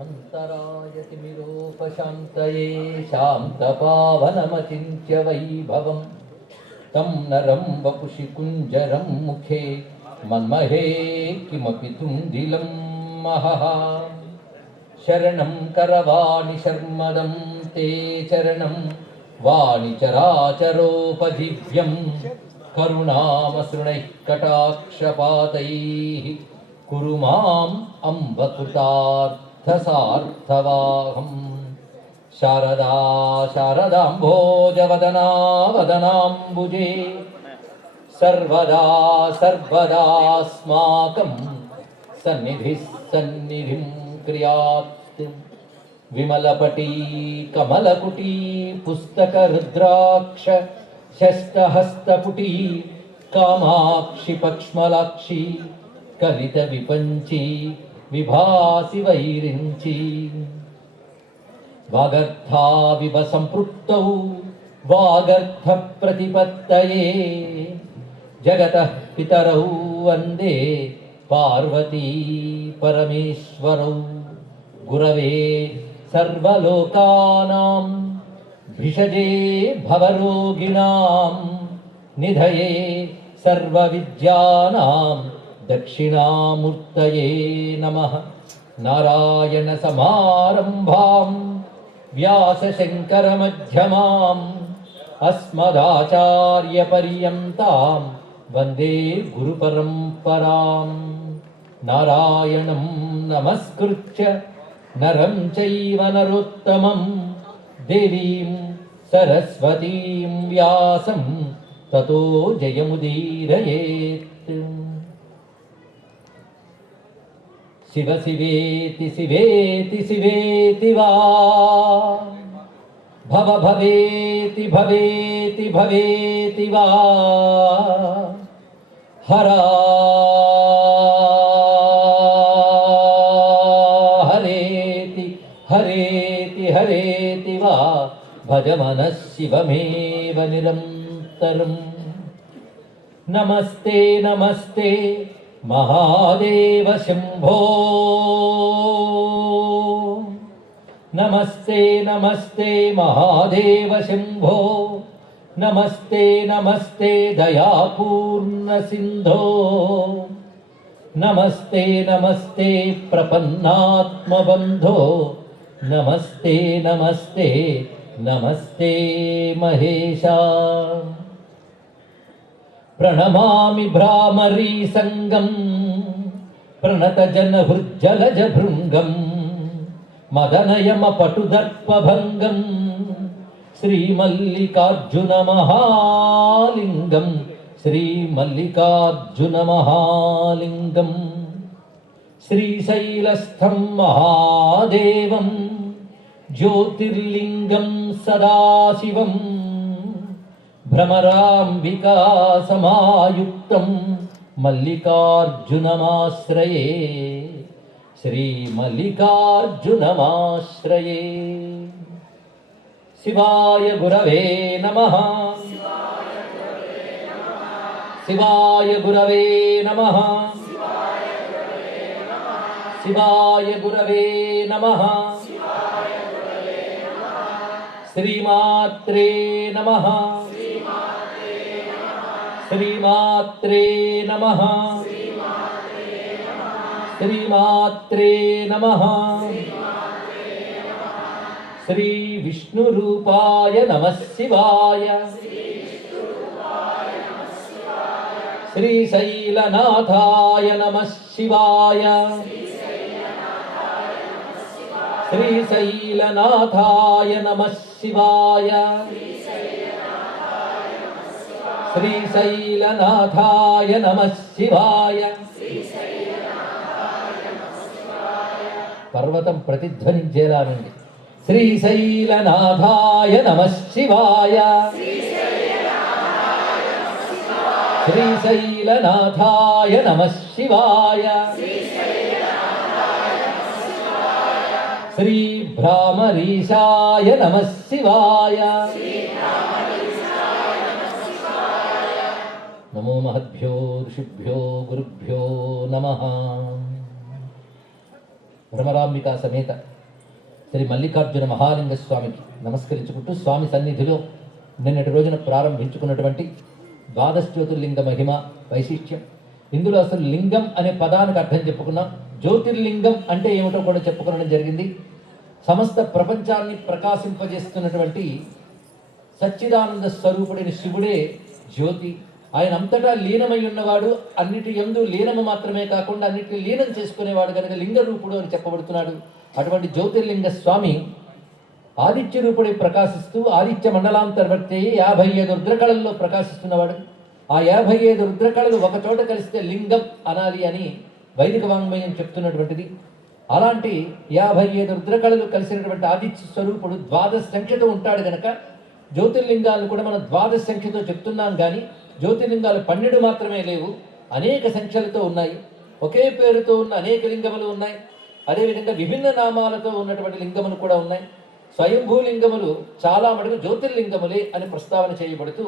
अन्तरायतिमिरोपशान्तये शान्तपावनमचिन्त्य वैभवं तं नरं वपुषि कुञ्जरं मुखे मन्महे किमपि तुन्दिलं महः शरणं करवाणि शर्मदं ते चरणं वाणिचराचरोपजीव्यं करुणामसृणैः कटाक्षपातैः कुरु माम् अम्बकृतार्थसार्थवाहं शारदा शारदाम्भोजवदना वदनाम्बुजे सर्वदा सर्वदास्माकं सन्निधिः सन्निधिं क्रियात् विमलपटी कमलकुटी पुस्तकरुद्राक्ष शस्तहस्तपुटी कामाक्षि पक्ष्मलाक्षी कलितविपञ्ची विभासि वैरिञ्ची वागर्थाविव सम्पृक्तौ वागर्थप्रतिपत्तये जगतः पितरौ वन्दे पार्वती परमेश्वरौ गुरवे सर्वलोकानां भिषजे भवरोगिणां निधये सर्वविद्यानां दक्षिणामूर्तये नमः। नारायणसमारम्भां व्यासशङ्करमध्यमाम् अस्मदाचार्यपर्यन्तां वन्दे गुरुपरम्परां। नारायणं नमस्कृत्य नरं चैव नरोत्तमं देवीं सरस्वतीं व्यासं ततो जयमुदीरयेत्। शिव शिवेति शिवेति शिवेति वा भव भवेति भवेति भवेति वा हरा हरेति हरेति हरेति वा भज मनः शिवमेव निरन्तरम्। नमस्ते नमस्ते महादेव शंभो नमस्ते नमस्ते महादेव शंभो नमस्ते नमस्ते दयापूर्ण सिंधो नमस्ते नमस्ते प्रपन्नात्मबंधो नमस्ते नमस्ते नमस्ते महेशा। प्रणमामि भ्रामरी संगम प्रणतजनहृज्जलज भृंगम मदनयम पटुदर्पभंगम श्रीमल्लिकार्जुन महालिंगम श्रीमल्लिकार्जुन महालिंगम श्रीशैलस्थं महादेवं ज्योतिर्लिंगं सदाशिवं भ्रमराम्बिका समायुक्तं मल्लिकार्जुनमाश्रये श्रीमल्लिकार्जुनमाश्रये। शिवाय गुरवे नमः शिवाय गुरवे नमः शिवाय गुरवे नमः श्रीमात्रे नमः श्रीमात्रे नमः श्रीमात्रे नमः श्री विष्णुरूपाय नमः शिवाय श्रीशैलनाथाय नमः शिवाय श्रीशैलनाथाय नमः शिवाय श्रीशैलनाथाय नमः शिवाय। पर्वतं प्रतिध्वनिंచేలానండి श्रीशैलनाथाय नमः शिवाय श्रीशैलनाथाय नमः शिवाय श्रीभ्रामरीशाय नमः शिवाय। नमो महद्भ्यो ऋषिभ्यो गुरुभ्यो नमः। భ్రమరాంబికా సమేత శ్రీ మల్లికార్జున మహాలింగ స్వామికి నమస్కరించుకుంటూ స్వామి సన్నిధిలో నిన్నటి రోజున ప్రారంభించుకున్నటువంటి ద్వాదశ జ్యోతిర్లింగ మహిమ వైశిష్ట్యం. ఇందులో అసలు లింగం అనే పదానికి అర్థం చెప్పుకున్నాం. జ్యోతిర్లింగం అంటే ఏమిటో కూడా చెప్పుకోవడం జరిగింది. సమస్త ప్రపంచాన్ని ప్రకాశింపజేస్తున్నటువంటి సచ్చిదానంద స్వరూపుడైన శివుడే జ్యోతి. ఆయన అంతటా లీనమై ఉన్నవాడు, అన్నిటి యందు లీనము మాత్రమే కాకుండా అన్నిటిని లీనం చేసుకునేవాడు కనుక లింగ రూపుడు అని చెప్పబడుతున్నాడు. అటువంటి జ్యోతిర్లింగ స్వామి ఆదిత్య రూపుడై ప్రకాశిస్తూ ఆదిత్య మండలాంతర్వర్తి 55 రుద్రకళల్లో ప్రకాశిస్తున్నవాడు. ఆ 55 రుద్రకళలు ఒక చోట కలిస్తే లింగం అనాలి అని వైదిక వాంగ్మయం చెప్తున్నటువంటిది. అలాంటి 55 రుద్రకళలు కలిసినటువంటి ఆదిత్య స్వరూపుడు ద్వాదశ సంఖ్యతో ఉంటాడు గనక జ్యోతిర్లింగాలు కూడా మనం ద్వాదశ సంఖ్యతో చెప్తున్నాం. కానీ జ్యోతిర్లింగాలు 12 మాత్రమే లేవు, అనేక సంఖ్యలతో ఉన్నాయి. ఒకే పేరుతో ఉన్న అనేక లింగములు ఉన్నాయి. అదేవిధంగా విభిన్న నామాలతో ఉన్నటువంటి లింగములు కూడా ఉన్నాయి. స్వయంభూ లింగములు చాలా మటుకు జ్యోతిర్లింగములే అని ప్రస్తావన చేయబడుతూ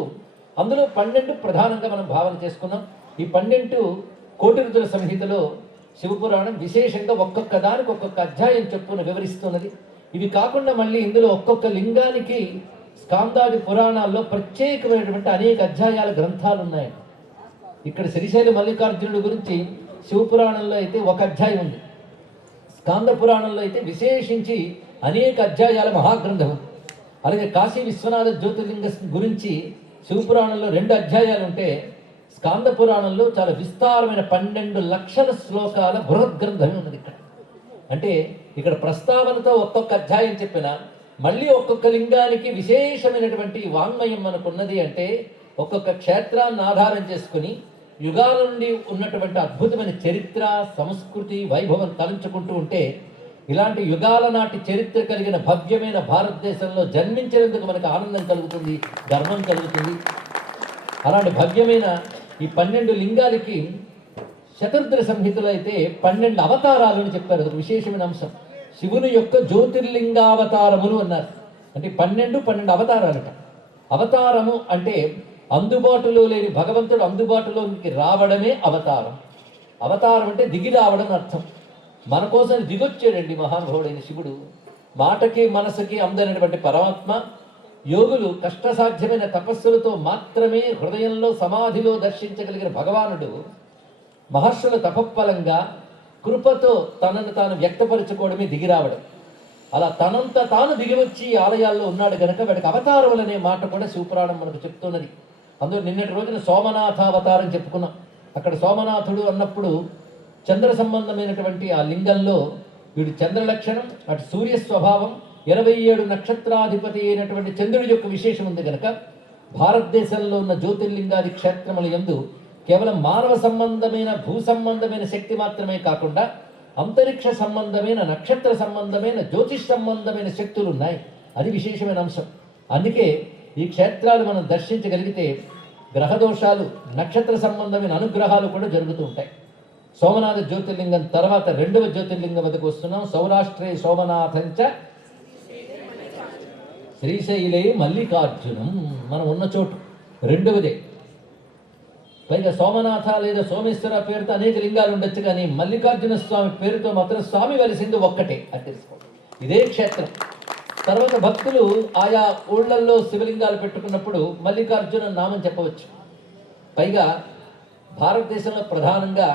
అందులో 12 ప్రధానంగా మనం భావన చేసుకున్నాం. ఈ 12 కోటి రుద్ర సంహితలో శివపురాణం విశేషంగా ఒక్కొక్క దానికి ఒక్కొక్క అధ్యాయం చెప్పున వివరిస్తున్నది. ఇవి కాకుండా మళ్ళీ ఇందులో ఒక్కొక్క లింగానికి స్కాందాది పురాణాల్లో ప్రత్యేకమైనటువంటి అనేక అధ్యాయాల గ్రంథాలు ఉన్నాయి. ఇక్కడ శ్రీశైల మల్లికార్జునుడి గురించి శివపురాణంలో అయితే ఒక అధ్యాయం ఉంది. స్కాంద పురాణంలో అయితే విశేషించి అనేక అధ్యాయాల మహాగ్రంథం. అలాగే కాశీ విశ్వనాథ జ్యోతిర్లింగ గురించి శివపురాణంలో 2 అధ్యాయాలు ఉంటే స్కాంద పురాణంలో చాలా విస్తారమైన 12 లక్షల శ్లోకాల బృహత్ గ్రంథమే ఉన్నది. ఇక్కడ అంటే ఇక్కడ ప్రస్తావనతో ఒక్కొక్క అధ్యాయం చెప్పిన మళ్ళీ ఒక్కొక్క లింగానికి విశేషమైనటువంటి వాంగ్మయం మనకున్నది. అంటే ఒక్కొక్క క్షేత్రాన్ని ఆధారం చేసుకుని యుగాల నుండి ఉన్నటువంటి అద్భుతమైన చరిత్ర, సంస్కృతి, వైభవం తలంచుకుంటూ ఉంటే ఇలాంటి యుగాల నాటి చరిత్ర కలిగిన భవ్యమైన భారతదేశంలో జన్మించినందుకు మనకు ఆనందం కలుగుతుంది, గర్వం కలుగుతుంది. అలాంటి భవ్యమైన ఈ 12 లింగాలకి శతరుద్ర సంహితలో అయితే 12 అవతారాలు అని చెప్పారు. ఒక విశేషమైన అంశం. శివుని యొక్క జ్యోతిర్లింగావతారములు అన్నారు. అంటే 12 అవతారాలట. అవతారము అంటే అందుబాటులో లేని భగవంతుడు అందుబాటులోకి రావడమే అవతారం. అవతారం అంటే దిగి రావడం అర్థం. మన కోసం దిగొచ్చాడండి మహానుభావుడైన శివుడు. మాటకి మనసుకి అందనటువంటి పరమాత్మ యోగులు కష్టసాధ్యమైన తపస్సులతో మాత్రమే హృదయంలో సమాధిలో దర్శించగలిగిన భగవానుడు మహర్షుల తపఫలంగా కృపతో తనను తాను వ్యక్తపరచుకోవడమే దిగిరావడం. అలా తనంత తాను దిగివచ్చి ఆలయాల్లో ఉన్నాడు గనక వాడికి అవతారములనే మాట కూడా శివపురాణం మనకు చెప్తున్నది. అందులో నిన్నటి రోజున సోమనాథావతారం చెప్పుకున్నాం. అక్కడ సోమనాథుడు అన్నప్పుడు చంద్ర సంబంధమైనటువంటి ఆ లింగంలో వీడు చంద్ర లక్షణం, అటు సూర్య స్వభావం, 27 నక్షత్రాధిపతి అయినటువంటి చంద్రుడి యొక్క విశేషం ఉంది కనుక భారతదేశంలో ఉన్న జ్యోతిర్లింగాది క్షేత్రముల యందు కేవలం మానవ సంబంధమైన భూ సంబంధమైన శక్తి మాత్రమే కాకుండా అంతరిక్ష సంబంధమైన, నక్షత్ర సంబంధమైన, జ్యోతిష్ సంబంధమైన శక్తులు ఉన్నాయి. అది విశేషమైన అంశం. అందుకే ఈ క్షేత్రాలు మనం దర్శించగలిగితే గ్రహదోషాలు, నక్షత్ర సంబంధమైన అనుగ్రహాలు కూడా జరుగుతూ ఉంటాయి. సోమనాథ జ్యోతిర్లింగం తర్వాత 2వ జ్యోతిర్లింగం వద్దకు వస్తున్నాం. సౌరాష్ట్రే సోమనాథంచ శ్రీశైలే మల్లికార్జునం. మనం ఉన్న చోటు 2వదే. పైగా సోమనాథ లేదా సోమేశ్వర పేరుతో అనేక లింగాలు ఉండొచ్చు, కానీ మల్లికార్జున స్వామి పేరుతో మాత్రం స్వామి వెలిసింది ఒక్కటే, అది తెలుసుకోండి. ఇదే క్షేత్రం. తర్వాత భక్తులు ఆయా ఊళ్ళల్లో శివలింగాలు పెట్టుకున్నప్పుడు మల్లికార్జున నామం చెప్పవచ్చు. పైగా భారతదేశంలో ప్రధానంగా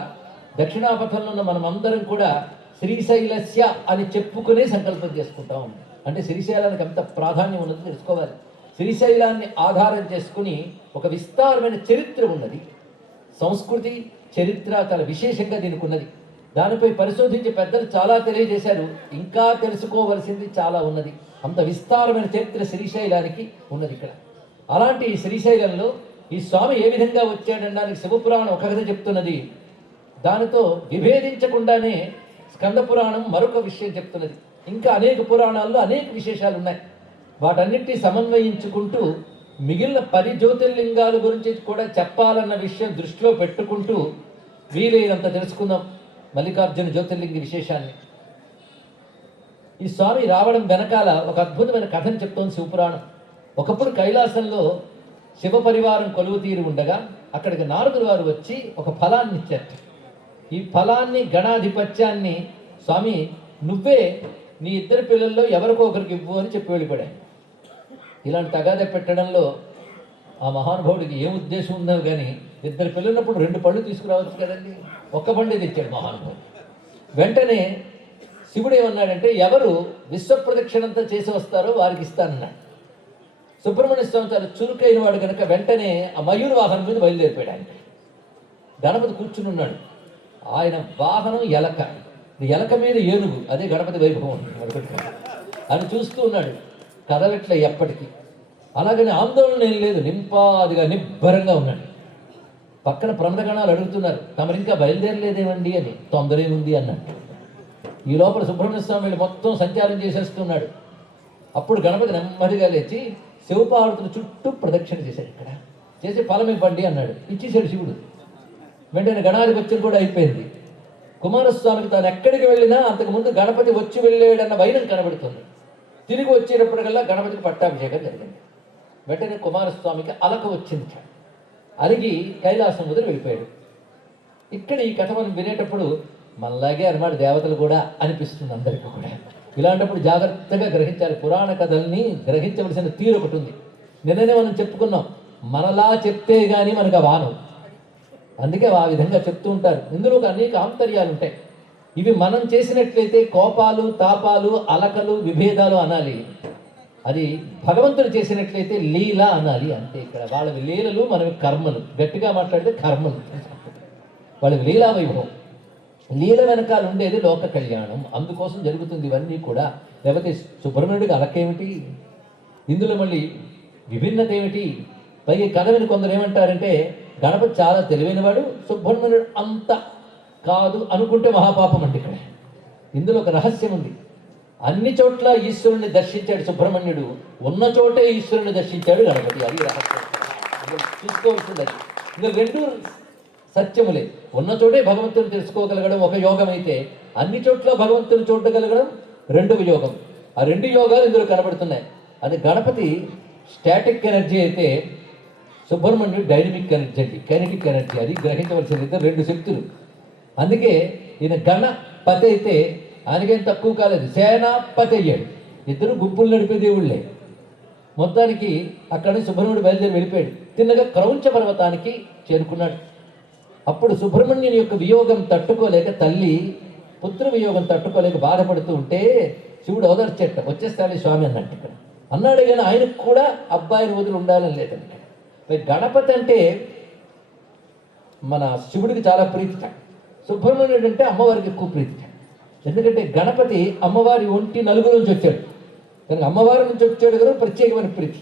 దక్షిణాపథంలో ఉన్న మనం అందరం కూడా శ్రీశైలస్య అని చెప్పుకునే సంకల్పం చేసుకుంటాం. అంటే శ్రీశైలానికి ఎంత ప్రాధాన్యం ఉన్నదో తెలుసుకోవాలి. శ్రీశైలాన్ని ఆధారం చేసుకుని ఒక విస్తారమైన చరిత్ర ఉన్నది. సంస్కృతి, చరిత్ర చాలా విశేషంగా దీనికి ఉన్నది. దానిపై పరిశోధించి పెద్దలు చాలా తెలియజేశారు. ఇంకా తెలుసుకోవలసింది చాలా ఉన్నది. అంత విస్తారమైన చరిత్ర శ్రీశైలానికి ఉన్నది ఇక్కడ. అలాంటి శ్రీశైలంలో ఈ స్వామి ఏ విధంగా వచ్చాడనడానికి శివపురాణం ఒక కథ చెప్తున్నది. దానితో విభేదించకుండానే స్కంద పురాణం మరొక విషయం చెప్తున్నది. ఇంకా అనేక పురాణాల్లో అనేక విశేషాలు ఉన్నాయి. వాటన్నిటినీ సమన్వయించుకుంటూ మిగిలిన 10 జ్యోతిర్లింగాల గురించి కూడా చెప్పాలన్న విషయం దృష్టిలో పెట్టుకుంటూ వీలైనంత తెలుసుకుందాం మల్లికార్జున జ్యోతిర్లింగ విశేషాన్ని. ఈ స్వామి రావడం వెనకాల ఒక అద్భుతమైన కథను చెప్తోంది శివపురాణం. ఒకప్పుడు కైలాసంలో శివ పరివారం కొలువు తీరి ఉండగా అక్కడికి నారదులు వారు వచ్చి ఒక ఫలాన్ని ఇచ్చారు. ఈ ఫలాన్ని, గణాధిపత్యాన్ని స్వామి నువ్వే నీ ఇద్దరు పిల్లల్లో ఎవరికో ఒకరికి ఇవ్వు అని చెప్పి వెళ్ళిపోయాడు. ఇలాంటి తగాదా పెట్టడంలో ఆ మహానుభావుడికి ఏం ఉద్దేశం ఉందో కానీ, ఇద్దరు పిల్లలున్నప్పుడు 2 పళ్ళు తీసుకురావచ్చు కదండి, ఒక్క పండే తెచ్చాడు మహానుభావుడు. వెంటనే శివుడు ఏమన్నాడంటే, ఎవరు విశ్వప్రదక్షిణంతా చేసి వస్తారో వారికి ఇస్తానన్నాడు. సుబ్రహ్మణ్య స్వామి చాలా చురుకైన వాడు కనుక వెంటనే ఆ మయూర వాహనం మీద బయలుదేరిపోయాడు. ఆయన గణపతి కూర్చుని ఉన్నాడు. ఆయన వాహనం ఎలక, ఎలక మీద ఏనుగు, అదే గణపతి వైభవం అని చూస్తూ ఉన్నాడు. కదలట్లే ఎప్పటికీ. అలాగని ఆందోళన ఏం లేదు, నింపాదిగా నిబ్బరంగా ఉన్నాడు. పక్కన ప్రమదగణాలు అడుగుతున్నారు, తమరు ఇంకా బయలుదేరలేదేమండి అని. తొందర ఏముంది అన్నట్టు. ఈ లోపల సుబ్రహ్మణ్య స్వామి మొత్తం సంచారం చేసేస్తున్నాడు. అప్పుడు గణపతి నెమ్మదిగా లేచి శివపార్వతుల చుట్టూ ప్రదక్షిణ చేశాడు. ఇక్కడ చేసి ఫలం ఇవ్వండి అన్నాడు. ఇచ్చేసాడు శివుడు. వెంటనే గణాధిపత్యం కూడా అయిపోయింది. కుమారస్వామికి తాను ఎక్కడికి వెళ్ళినా అంతకుముందు గణపతి వచ్చి వెళ్ళాడన్న వైనం కనబడుతుంది. తిరిగి వచ్చేటప్పటికల్లా గణపతికి పట్టాభిషేకం జరిగింది. వెంటనే కుమారస్వామికి అలక వచ్చింది. అలిగి కైలాసం వదిలి వెళ్ళిపోయాడు. ఇక్కడ ఈ కథ మనం వినేటప్పుడు మనలాగే అన్నమాట దేవతలు కూడా అనిపిస్తుంది అందరికీ కూడా. ఇలాంటప్పుడు జాగ్రత్తగా గ్రహించాలి. పురాణ కథల్ని గ్రహించవలసిన తీరు ఒకటి ఉంది. నిన్ననే మనం చెప్పుకున్నాం, మనలా చెప్తే కానీ మనకు ఆ వానం. అందుకే ఆ విధంగా చెప్తూ ఉంటారు. ఇందులో అనేక ఆంతర్యాలు ఉంటాయి. ఇవి మనం చేసినట్లయితే కోపాలు, తాపాలు, అలకలు, విభేదాలు అనాలి. అది భగవంతుడు చేసినట్లయితే లీల అనాలి. అంతే. ఇక్కడ వాళ్ళవి లీలలు, మనవి కర్మలు. గట్టిగా మాట్లాడితే కర్మలు. వాళ్ళవి లీలా వైభవం. లీల వెనకాల ఉండేది లోక కళ్యాణం. అందుకోసం జరుగుతుంది ఇవన్నీ కూడా. లేకపోతే సుబ్రహ్మణ్యుడికి అలకేమిటి, ఇందులో మళ్ళీ విభిన్నత ఏమిటి? పైగా కథ విని కొందరు ఏమంటారంటే, గణపతి చాలా తెలివైనవాడు, సుబ్రహ్మణ్యుడు అంత కాదు అనుకుంటే మహాపాపం అండి. ఇక్కడ ఇందులో ఒక రహస్యం ఉంది. అన్ని చోట్ల ఈశ్వరుణ్ణి దర్శించాడు సుబ్రహ్మణ్యుడు, ఉన్న చోటే ఈశ్వరుని దర్శించాడు గణపతి. అది రహస్యం చూసుకోవాల్సింది. ఇంకా 2 సత్యములే. ఉన్న చోటే భగవంతుని తెలుసుకోగలగడం ఒక యోగం అయితే, అన్ని చోట్ల భగవంతుని చూడగలగడం 2వ యోగం. ఆ 2 యోగాలు ఇందులో కనబడుతున్నాయి. అది గణపతి స్టాటిక్ ఎనర్జీ అయితే, సుబ్రహ్మణ్యుడు డైనమిక్ ఎనర్జీ అండి, కైనటిక్ ఎనర్జీ. అది గ్రహించవలసింది. 2 శక్తులు. అందుకే ఈయన గణపతి అయితే ఆయనకేం తక్కువ కాలేదు, సేనాపతి అయ్యాడు. 2 గుంపులు నడిపే దేవుళ్ళే. మొత్తానికి అక్కడ సుబ్రహ్మణ్యుడు బయలుదేరి వెళ్ళిపోయాడు. తిన్నగా క్రౌంచ పర్వతానికి చేరుకున్నాడు. అప్పుడు సుబ్రహ్మణ్యుని యొక్క వియోగం తట్టుకోలేక, తల్లి పుత్ర వియోగం తట్టుకోలేక బాధపడుతూ ఉంటే శివుడు ఓదార్చేట, వచ్చేస్తాడు స్వామి అన్నట్టు. ఇక్కడ అన్నాడు కానీ ఆయనకు కూడా అబ్బాయిని వదిలి ఉండాలని లేదండి. గణపతి అంటే మన శివుడికి చాలా ప్రీతిట, సుబ్రహ్మణ్యుడు అంటే అమ్మవారికి ఎక్కువ ప్రీతిట. ఎందుకంటే గణపతి అమ్మవారి ఒంటి నలుగు నుంచి వచ్చాడు కనుక అమ్మవారి నుంచి వచ్చాడు కనుక ప్రత్యేకమైన ప్రీతి.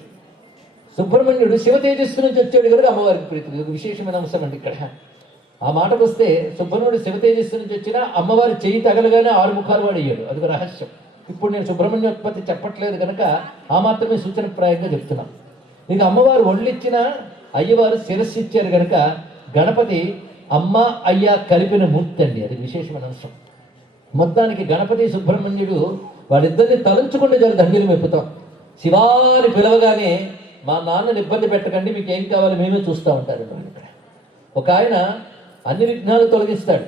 సుబ్రహ్మణ్యుడు శివ తేజస్సు నుంచి వచ్చాడు కనుక అమ్మవారికి ప్రీతి. ఇది ఒక విశేషమైన అంశం అండి. ఇక్కడ ఆ మాటకు వస్తే, సుబ్రహ్మణ్యుడు శివ తేజస్సు నుంచి వచ్చినా అమ్మవారి చెయ్యి తగలగానే 6 ముఖాలు వాడు అయ్యాడు. అదొక రహస్యం. ఇప్పుడు నేను సుబ్రహ్మణ్యోత్పత్తి చెప్పట్లేదు కనుక ఆ మాత్రమే సూచనప్రాయంగా చెప్తున్నాను. ఇక అమ్మవారు ఒళ్ళిచ్చిన అయ్యవారు శిరస్సు ఇచ్చారు కనుక గణపతి అమ్మ అయ్య కలిపిన మూర్తి అండి. అది విశేషమైన అంశం. మొత్తానికి గణపతి సుబ్రహ్మణ్యుడు వాళ్ళిద్దరిని తలంచుకుంటే చాలా దండిలు మెప్పుతాం. శివాని పిలవగానే మా నాన్నని ఇబ్బంది పెట్టకండి, మీకు ఏం కావాలో మేమే చూస్తూ ఉంటారు. ఇక్కడ ఒక ఆయన అన్ని విఘ్నాలు తొలగిస్తాడు,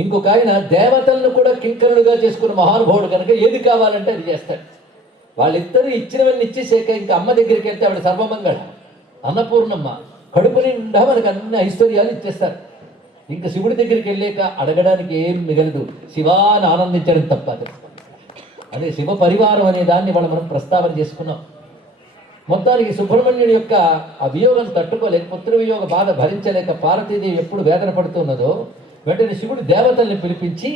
ఇంకొక ఆయన దేవతలను కూడా కింకరులుగా చేసుకున్న మహానుభావుడు కనుక ఏది కావాలంటే అది చేస్తాడు. వాళ్ళిద్దరూ ఇచ్చినవన్నీ ఇచ్చేసాక ఇంకా అమ్మ దగ్గరికి వెళ్తే ఆవిడ సర్వమంగళ అన్నపూర్ణమ్మ, కడుపు నిండా మనకు అన్ని ఐశ్వర్యాలు ఇచ్చేస్తారు. ఇంకా శివుడి దగ్గరికి వెళ్ళాక అడగడానికి ఏం మిగలదు, శివాన్ని ఆనందించడం తప్ప. అదే శివ పరివారం అనే దాన్ని మనం ప్రస్తావన చేసుకున్నాం. మొత్తానికి సుబ్రహ్మణ్యుడి యొక్క ఆ వియోగం తట్టుకోలేక, పుత్ర వియోగ బాధ భరించలేక పార్వతీదేవి ఎప్పుడు వేదన పడుతున్నదో, వెంటనే శివుడు దేవతల్ని పిలిపించి,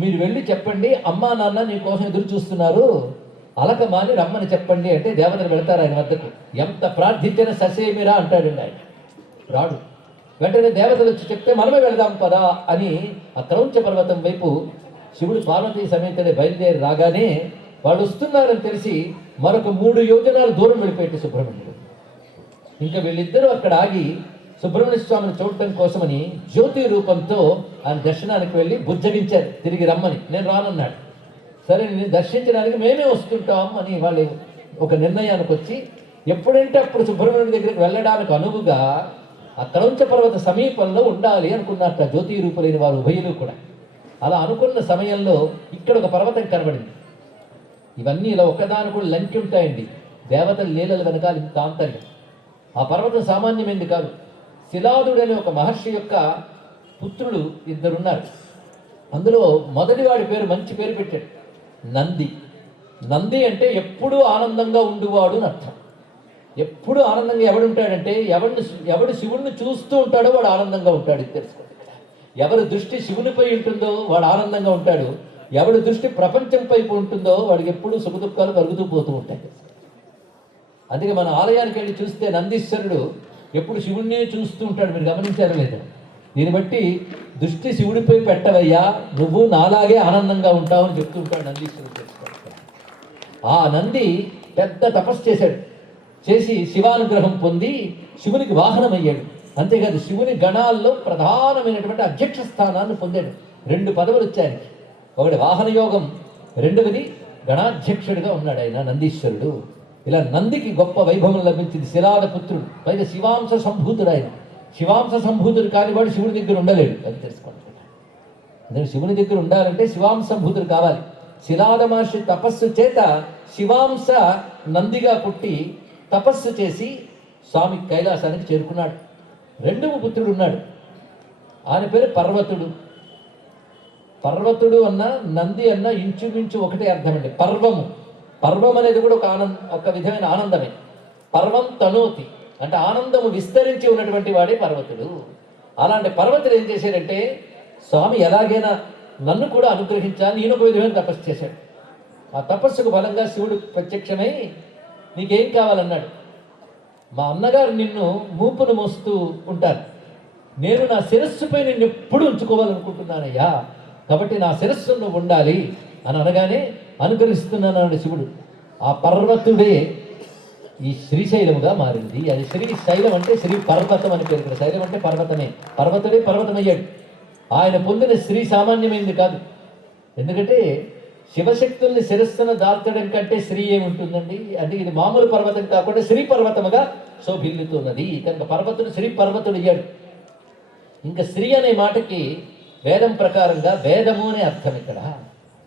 మీరు వెళ్ళి చెప్పండి అమ్మా నాన్న నీ కోసం ఎదురు చూస్తున్నారు, అలక మాని రమ్మని చెప్పండి అంటే దేవతలు వెళతారు ఆయన వద్దకు. ఎంత ప్రార్థించిన ససేమిరా అంటాడండి ఆయన, రాడు. వెంటనే దేవతలు వచ్చి చెప్తే మనమే వెళదాం పదా అని ఆ క్రౌంచ పర్వతం వైపు శివుడు పార్వతీ సమేతుడే బయలుదేరి రాగానే వాళ్ళు వస్తున్నారని తెలిసి మరొక 3 యోజనాలు దూరం వెళ్ళిపోయాడు సుబ్రహ్మణ్యుడు. ఇంకా వీళ్ళిద్దరూ అక్కడ ఆగి సుబ్రహ్మణ్య స్వామిని చూడటం కోసమని జ్యోతి రూపంతో ఆయన దర్శనానికి వెళ్ళి బుజ్జగించారు, తిరిగి రమ్మని. నేను రానన్నాడు. సరే నేను దర్శించడానికి మేమే వస్తుంటాం అని వాళ్ళు ఒక నిర్ణయానికి వచ్చి, ఎప్పుడంటే అప్పుడు సుబ్రహ్మణ్యుడి దగ్గరికి వెళ్ళడానికి అనువుగా ఆ క్రౌంచ పర్వత సమీపంలో ఉండాలి అనుకున్నారట జ్యోతి రూపులైన వారు ఉభయులు కూడా. అలా అనుకున్న సమయంలో ఇక్కడ ఒక పర్వతం కనబడింది. ఇవన్నీ ఇలా ఒక్కదాని కూడా లంకి ఉంటాయండి. దేవతల లీలల వెనకాల ఇంత ఆంతర్యం. ఆ పర్వతం సామాన్యమైంది కాదు. శిలాదుడు అనే ఒక మహర్షి యొక్క పుత్రులు ఇద్దరున్నారు. అందులో మొదటివాడి పేరు మంచి పేరు పెట్టాడు, నంది. నంది అంటే ఎప్పుడూ ఆనందంగా ఉండువాడు అని అర్థం. ఎప్పుడు ఆనందంగా ఎవడుంటాడంటే ఎవడు శివుణ్ణి చూస్తూ ఉంటాడో వాడు ఆనందంగా ఉంటాడు. ఇది తెలుసుకోండి. ఎవరి దృష్టి శివునిపై ఉంటుందో వాడు ఆనందంగా ఉంటాడు. ఎవడి దృష్టి ప్రపంచంపై ఉంటుందో వాడికి ఎప్పుడూ సుఖదుఖాలు కలుగుతూ పోతూ ఉంటాయి. అందుకే మన ఆలయానికి వెళ్ళి చూస్తే నందీశ్వరుడు ఎప్పుడు శివుణ్ణే చూస్తూ ఉంటాడు. మీరు గమనించారో లేదా? దీన్ని బట్టి దృష్టి శివుడిపై పెట్టవయ్యా, నువ్వు నాలాగే ఆనందంగా ఉంటావు అని చెప్తూ ఉంటాడు నందీశ్వరుడు. ఆ నంది పెద్ద తపస్సు చేశాడు. చేసి శివానుగ్రహం పొంది శివునికి వాహనమయ్యాడు. అంతేకాదు శివుని గణాల్లో ప్రధానమైనటువంటి అధ్యక్ష స్థానాన్ని పొందాడు. 2 పదవులు వచ్చాయి. ఒకటి వాహన యోగం, రెండవది గణాధ్యక్షుడిగా ఉన్నాడు ఆయన నందీశ్వరుడు. ఇలా నందికి గొప్ప వైభవం లభించింది. శిలాద పుత్రుడు, పైగా శివాంశ సంభూతుడు ఆయన. శివాంశ సంభూతుడు కానివాడు శివుని దగ్గర ఉండలేడు. అది తెలుసుకోండి. అందుకే శివుని దగ్గర ఉండాలంటే శివాంశ సంభూతుడు కావాలి. శిలాద మహర్షి తపస్సు చేత శివాంశ నందిగా పుట్టి తపస్సు చేసి స్వామి కైలాసానికి చేరుకున్నాడు. 2వ పుత్రుడు ఉన్నాడు. ఆయన పేరు పర్వతుడు. పర్వతుడు అన్న నంది అన్న ఇంచుమించు ఒకటే అర్థం అండి. పర్వము, పర్వం అనేది కూడా ఒక విధమైన ఆనందమే. పర్వం తనోతి అంటే ఆనందము విస్తరించి ఉన్నటువంటి వాడే పర్వతుడు. అలాంటి పర్వతుడు ఏం చేశాడంటే, స్వామి ఎలాగైనా నన్ను కూడా అనుగ్రహించాలని ఈయన ఒక విధమైన తపస్సు చేశాడు. ఆ తపస్సుకు బలంగా శివుడు ప్రత్యక్షమై నీకేం కావాలన్నాడు. మా అన్నగారు నిన్ను మూపును మోస్తూ ఉంటారు, నేను నా శిరస్సుపై నిన్ను ఎప్పుడు ఉంచుకోవాలనుకుంటున్నానయ్యా, కాబట్టి నా శిరస్సు నువ్వు ఉండాలి అని అనగానే అనుగ్రహిస్తున్నాను శివుడు. ఆ పర్వతుడే ఈ శ్రీశైలముగా మారింది. అది శ్రీశైలం అంటే శ్రీ పర్వతం అని పేరు. ఇక్కడ శైలం అంటే పర్వతమే. పర్వతుడే పర్వతమయ్యాడు. ఆయన పొందిన శ్రీ సామాన్యమైంది కాదు. ఎందుకంటే శివశక్తుల్ని శిరస్సును దాల్చడం కంటే శ్రీ ఏముంటుందండి. అంటే ఇది మామూలు పర్వతం కాకుండా శ్రీ పర్వతముగా శోభిల్లుతున్నది. కనుక పర్వతుడు శ్రీ పర్వతుడు అయ్యాడు. ఇంకా శ్రీ అనే మాటకి వేదం ప్రకారంగా వేదము అనే అర్థం. ఇక్కడ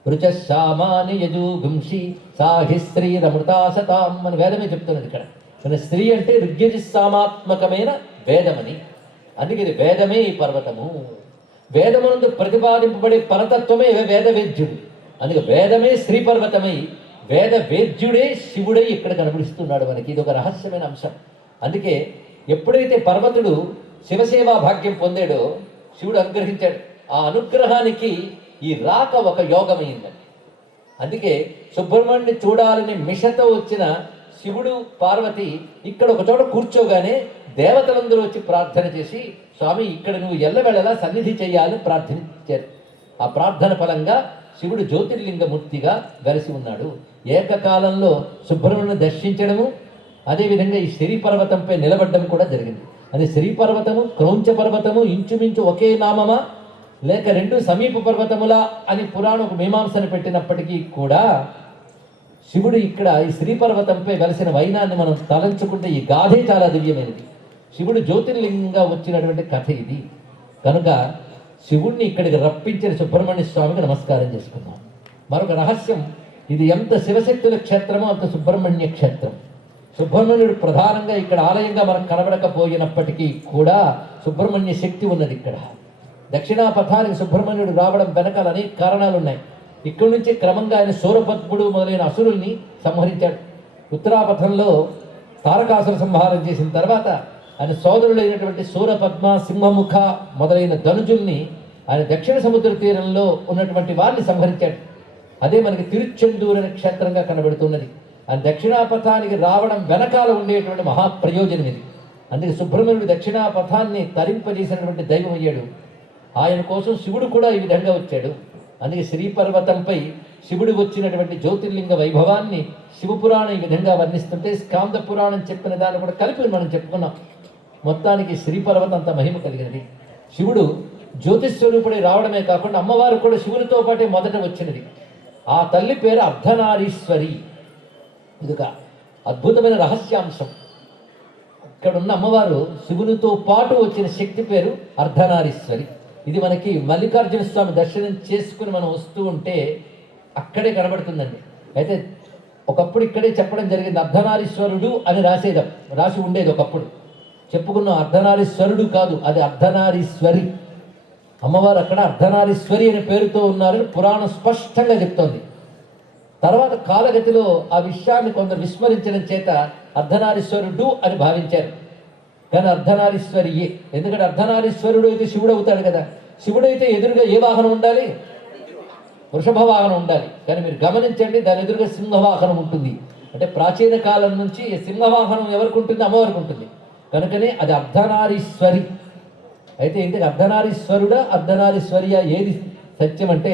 రుచామాని యజుగుంషి సాహి స్త్రీ రమృతాసతాం అని వేదమే చెప్తున్నది. ఇక్కడ స్త్రీ అంటే ఋగ్యజిస్సామాత్మకమైన వేదమని. అందుకే ఇది వేదమే ఈ పర్వతము. వేదమునందు ప్రతిపాదింపబడే పరతత్వమే వేదవేద్యుడు. అందుకే వేదమే శ్రీ పర్వతమై వేద వేద్యుడే శివుడై ఇక్కడ కనబడిస్తున్నాడు మనకి. ఇది ఒక రహస్యమైన అంశం. అందుకే ఎప్పుడైతే పర్వతుడు శివసేవా భాగ్యం పొందాడో శివుడు అనుగ్రహించాడు. ఆ అనుగ్రహానికి ఈ రాక ఒక యోగమైందండి. అందుకే సుబ్రహ్మణ్యుని చూడాలని మిషతో వచ్చిన శివుడు పార్వతి ఇక్కడ ఒక చోట కూర్చోగానే దేవతలందరూ వచ్చి ప్రార్థన చేసి, స్వామి ఇక్కడ నువ్వు ఎల్లవేళలా సన్నిధి చేయాలని ప్రార్థించారు. ఆ ప్రార్థన ఫలంగా శివుడు జ్యోతిర్లింగమూర్తిగా వెలసి ఉన్నాడు. ఏకకాలంలో సుబ్రహ్మణ్యుని దర్శించడము, అదేవిధంగా ఈ శ్రీపర్వతంపై నిలబడడం కూడా జరిగింది. అది శ్రీపర్వతము, క్రౌంచ పర్వతము ఇంచుమించు ఒకే నామమా లేక 2 సమీప పర్వతములా అని పురాణం మీమాంసను పెట్టినప్పటికీ కూడా శివుడు ఇక్కడ ఈ శ్రీపర్వతంపై వెలసిన వైనాన్ని మనం తలంచుకుంటే ఈ గాథే చాలా దివ్యమైనది. శివుడు జ్యోతిర్లింగంగా వచ్చినటువంటి కథ ఇది. కనుక శివుణ్ణి ఇక్కడికి రప్పించిన సుబ్రహ్మణ్య స్వామికి నమస్కారం చేసుకున్నాం. మరొక రహస్యం, ఇది ఎంత శివశక్తుల క్షేత్రమో అంత సుబ్రహ్మణ్య క్షేత్రం. సుబ్రహ్మణ్యుడు ప్రధానంగా ఇక్కడ ఆలయంగా మనకు కనబడకపోయినప్పటికీ కూడా సుబ్రహ్మణ్య శక్తి ఉన్నది ఇక్కడ. దక్షిణాపథానికి సుబ్రహ్మణ్యుడు రావడం వెనకాల అనేక కారణాలు ఉన్నాయి. ఇక్కడి నుంచి క్రమంగా ఆయన సూరపద్ముడు మొదలైన అసురుల్ని సంహరించాడు. ఉత్తరాపథంలో తారకాసుర సంహారం చేసిన తర్వాత ఆయన సోదరులైనటువంటి సూరపద్మ, సింహముఖ మొదలైన ధనుజుల్ని ఆయన దక్షిణ సముద్ర తీరంలో ఉన్నటువంటి వారిని సంహరించాడు. అదే మనకి తిరుచెందూరు అనే క్షేత్రంగా కనబడుతున్నది. ఆయన దక్షిణాపథానికి రావడం వెనకాల ఉండేటువంటి మహాప్రయోజనం ఇది. అందుకే సుబ్రహ్మణ్యుడు దక్షిణాపథాన్ని తరింపజేసినటువంటి దైవం అయ్యాడు. ఆయన కోసం శివుడు కూడా ఈ విధంగా వచ్చాడు. అందుకే శ్రీపర్వతంపై శివుడు వచ్చినటువంటి జ్యోతిర్లింగ వైభవాన్ని శివపురాణం ఈ విధంగా వర్ణిస్తుంటే స్కాంద పురాణం చెప్పిన దాన్ని కూడా కలిపి మనం చెప్పుకున్నాం. మొత్తానికి శ్రీపర్వతం అంత మహిమ కలిగినది. శివుడు జ్యోతిస్వరూపుడై రావడమే కాకుండా అమ్మవారు కూడా శివునితో పాటే మొదట వచ్చినది. ఆ తల్లి పేరు అర్ధనారీశ్వరి. ఇదొక అద్భుతమైన రహస్యాంశం. ఇక్కడున్న అమ్మవారు శివునితో పాటు వచ్చిన శక్తి పేరు అర్ధనారీశ్వరి. ఇది మనకి మల్లికార్జున స్వామి దర్శనం చేసుకుని మనం వస్తూ ఉంటే అక్కడే కనబడుతుందండి. అయితే ఒకప్పుడు ఇక్కడే చెప్పడం జరిగింది, అర్ధనారీశ్వరుడు అని రాసి ఉండేది ఒకప్పుడు. చెప్పుకున్న అర్ధనారీశ్వరుడు కాదు, అది అర్ధనారీశ్వరి. అమ్మవారు అక్కడ అర్ధనారీశ్వరి అనే పేరుతో ఉన్నారని పురాణం స్పష్టంగా చెప్తోంది. తర్వాత కాలగతిలో ఆ విషయాన్ని కొందరు విస్మరించడం చేత అర్ధనారీశ్వరుడు అని భావించారు. కానీ అర్ధనారీశ్వరియే. ఎందుకంటే అర్ధనారీశ్వరుడు అయితే శివుడు అవుతాడు కదా. శివుడైతే ఎదురుగా ఏ వాహనం ఉండాలి? వృషభ వాహనం ఉండాలి. కానీ మీరు గమనించండి, దాని ఎదురుగా సింహవాహనం ఉంటుంది. అంటే ప్రాచీన కాలం నుంచి సింహవాహనం ఎవరికి ఉంటుంది? అమ్మవారికి ఉంటుంది. కనుకనే అది అర్ధనారీశ్వరి. అయితే ఇంతకు అర్ధనారీశ్వరుడా అర్ధనారీశ్వర్యా ఏది సత్యం అంటే,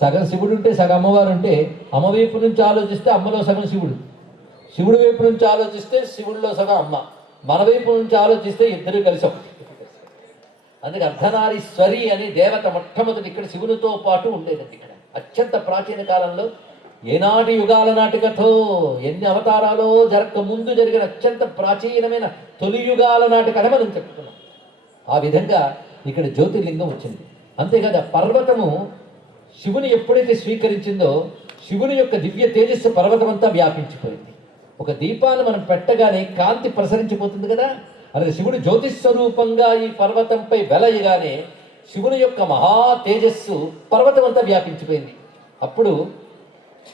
సగం శివుడు ఉంటే సగం అమ్మవారు ఉంటే, అమ్మ వైపు నుంచి ఆలోచిస్తే అమ్మలో సగం శివుడు, శివుడి వైపు నుంచి ఆలోచిస్తే శివుడిలో సగం అమ్మ, మన వైపు నుంచి ఆలోచిస్తే ఇద్దరు కలిసాం. అందుకే అర్ధనారీశ్వరి అనే దేవత మొట్టమొదటి ఇక్కడ శివునితో పాటు ఉండేదండి. ఇక్కడ అత్యంత ప్రాచీన కాలంలో ఏనాటి యుగాల నాటికతో ఎన్ని అవతారాలో జరగక ముందు జరిగిన అత్యంత ప్రాచీనమైన తొలి యుగాల నాటి కథ మనం చెప్పుకున్నాం. ఆ విధంగా ఇక్కడ జ్యోతిర్లింగం వచ్చింది. అంతేకాదు ఆ పర్వతము శివుని ఎప్పుడైతే స్వీకరించిందో శివుని యొక్క దివ్య తేజస్సు పర్వతం అంతా వ్యాపించిపోయింది. ఒక దీపాన్ని మనం పెట్టగానే కాంతి ప్రసరించిపోతుంది కదా, అలాగే శివుడు జ్యోతిస్వరూపంగా ఈ పర్వతంపై వెలయగానే శివుని యొక్క మహా తేజస్సు పర్వతం అంతా వ్యాపించిపోయింది. అప్పుడు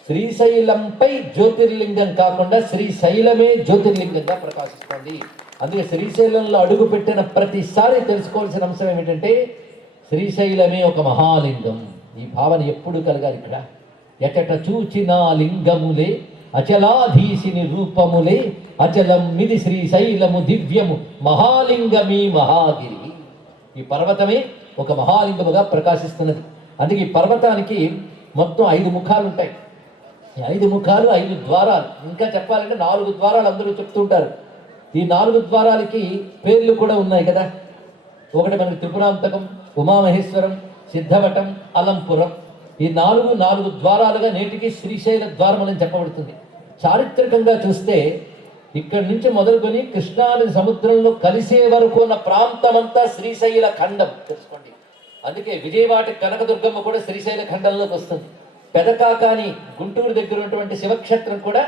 శ్రీశైలంపై జ్యోతిర్లింగం కాకుండా శ్రీశైలమే జ్యోతిర్లింగంగా ప్రకాశిస్తుంది. అందుకే శ్రీశైలంలో అడుగు పెట్టిన ప్రతిసారి తెలుసుకోవాల్సిన అంశం ఏమిటంటే శ్రీశైలమే ఒక మహాలింగం. ఈ భావన ఎప్పుడు కలగాలి. ఇక్కడ ఎచట చూచిన లింగములే అచలాధీశిని రూపములే అచలం మిది శ్రీశైలము దివ్యము మహాలింగమీ మహాగిరి. ఈ పర్వతమే ఒక మహాలింగముగా ప్రకాశిస్తున్నది. అందుకే ఈ పర్వతానికి మొత్తం 5 ముఖాలు ఉంటాయి. 5 ముఖాలు 5 ద్వారాలు. ఇంకా చెప్పాలంటే 4 ద్వారాలు అందరూ చెప్తుంటారు. ఈ 4 ద్వారాలకి పేర్లు కూడా ఉన్నాయి కదా. ఒకటి మనకి త్రిపురాంతకం, ఉమామహేశ్వరం, సిద్ధవటం, అలంపురం. ఈ 4 ద్వారాలుగా నేటికి శ్రీశైల ద్వారం అని చెప్పబడుతుంది. చారిత్రకంగా చూస్తే ఇక్కడి నుంచి మొదలుకొని కృష్ణానది సముద్రంలో కలిసే వరకు ఉన్న ప్రాంతమంతా శ్రీశైల ఖండం తెలుసుకోండి. అందుకే విజయవాడ కనకదుర్గమ్మ కూడా శ్రీశైల ఖండంలోకి వస్తుంది. పెదకాకాని గుంటూరు దగ్గర ఉన్నటువంటి శివక్షేత్రం కూడా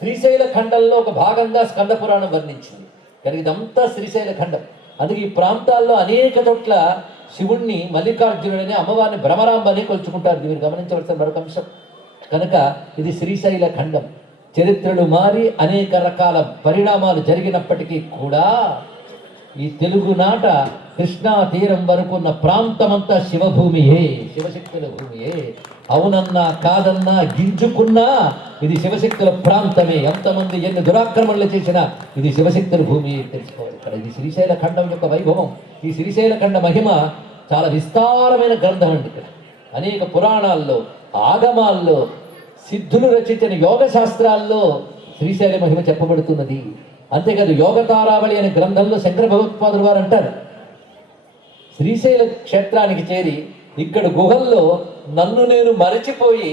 శ్రీశైల ఖండంలో ఒక భాగంగా స్కంద పురాణం వర్ణించింది. కనుక ఇదంతా శ్రీశైల ఖండం. అందుకే ఈ ప్రాంతాల్లో అనేక చోట్ల శివుణ్ణి మల్లికార్జునుడని అమ్మవారిని భ్రమరాంబని కొలుచుకుంటారు. మీరు గమనించవలసిన మరొక అంశం. కనుక ఇది శ్రీశైల ఖండం. చరిత్రలు మారి అనేక రకాల పరిణామాలు జరిగినప్పటికీ కూడా ఈ తెలుగునాట కృష్ణా తీరం వరకు ఉన్న ప్రాంతమంతా శివభూమియే, శివశక్తుల భూమియే. అవునన్నా కాదన్నా గింజుకున్నా ఇది శివశక్తుల ప్రాంతమే. ఎంతమంది ఎన్ని దురాక్రమణలు చేసినా ఇది శివశక్తుల భూమి తెలుసుకోవాలి. ఇక్కడ ఇది శ్రీశైల ఖండం యొక్క వైభవం. ఈ శ్రీశైల ఖండ మహిమ చాలా విస్తారమైన గ్రంథం అండి. ఇక్కడ అనేక పురాణాల్లో, ఆగమాల్లో, సిద్ధులు రచించిన యోగ శాస్త్రాల్లో శ్రీశైల మహిమ చెప్పబడుతున్నది. అంతేకాదు యోగ తారావళి అనే గ్రంథంలో శంకర భగవత్పాదులు వారు అంటారు, శ్రీశైల క్షేత్రానికి చేరి ఇక్కడ గుహల్లో నన్ను నేను మరచిపోయి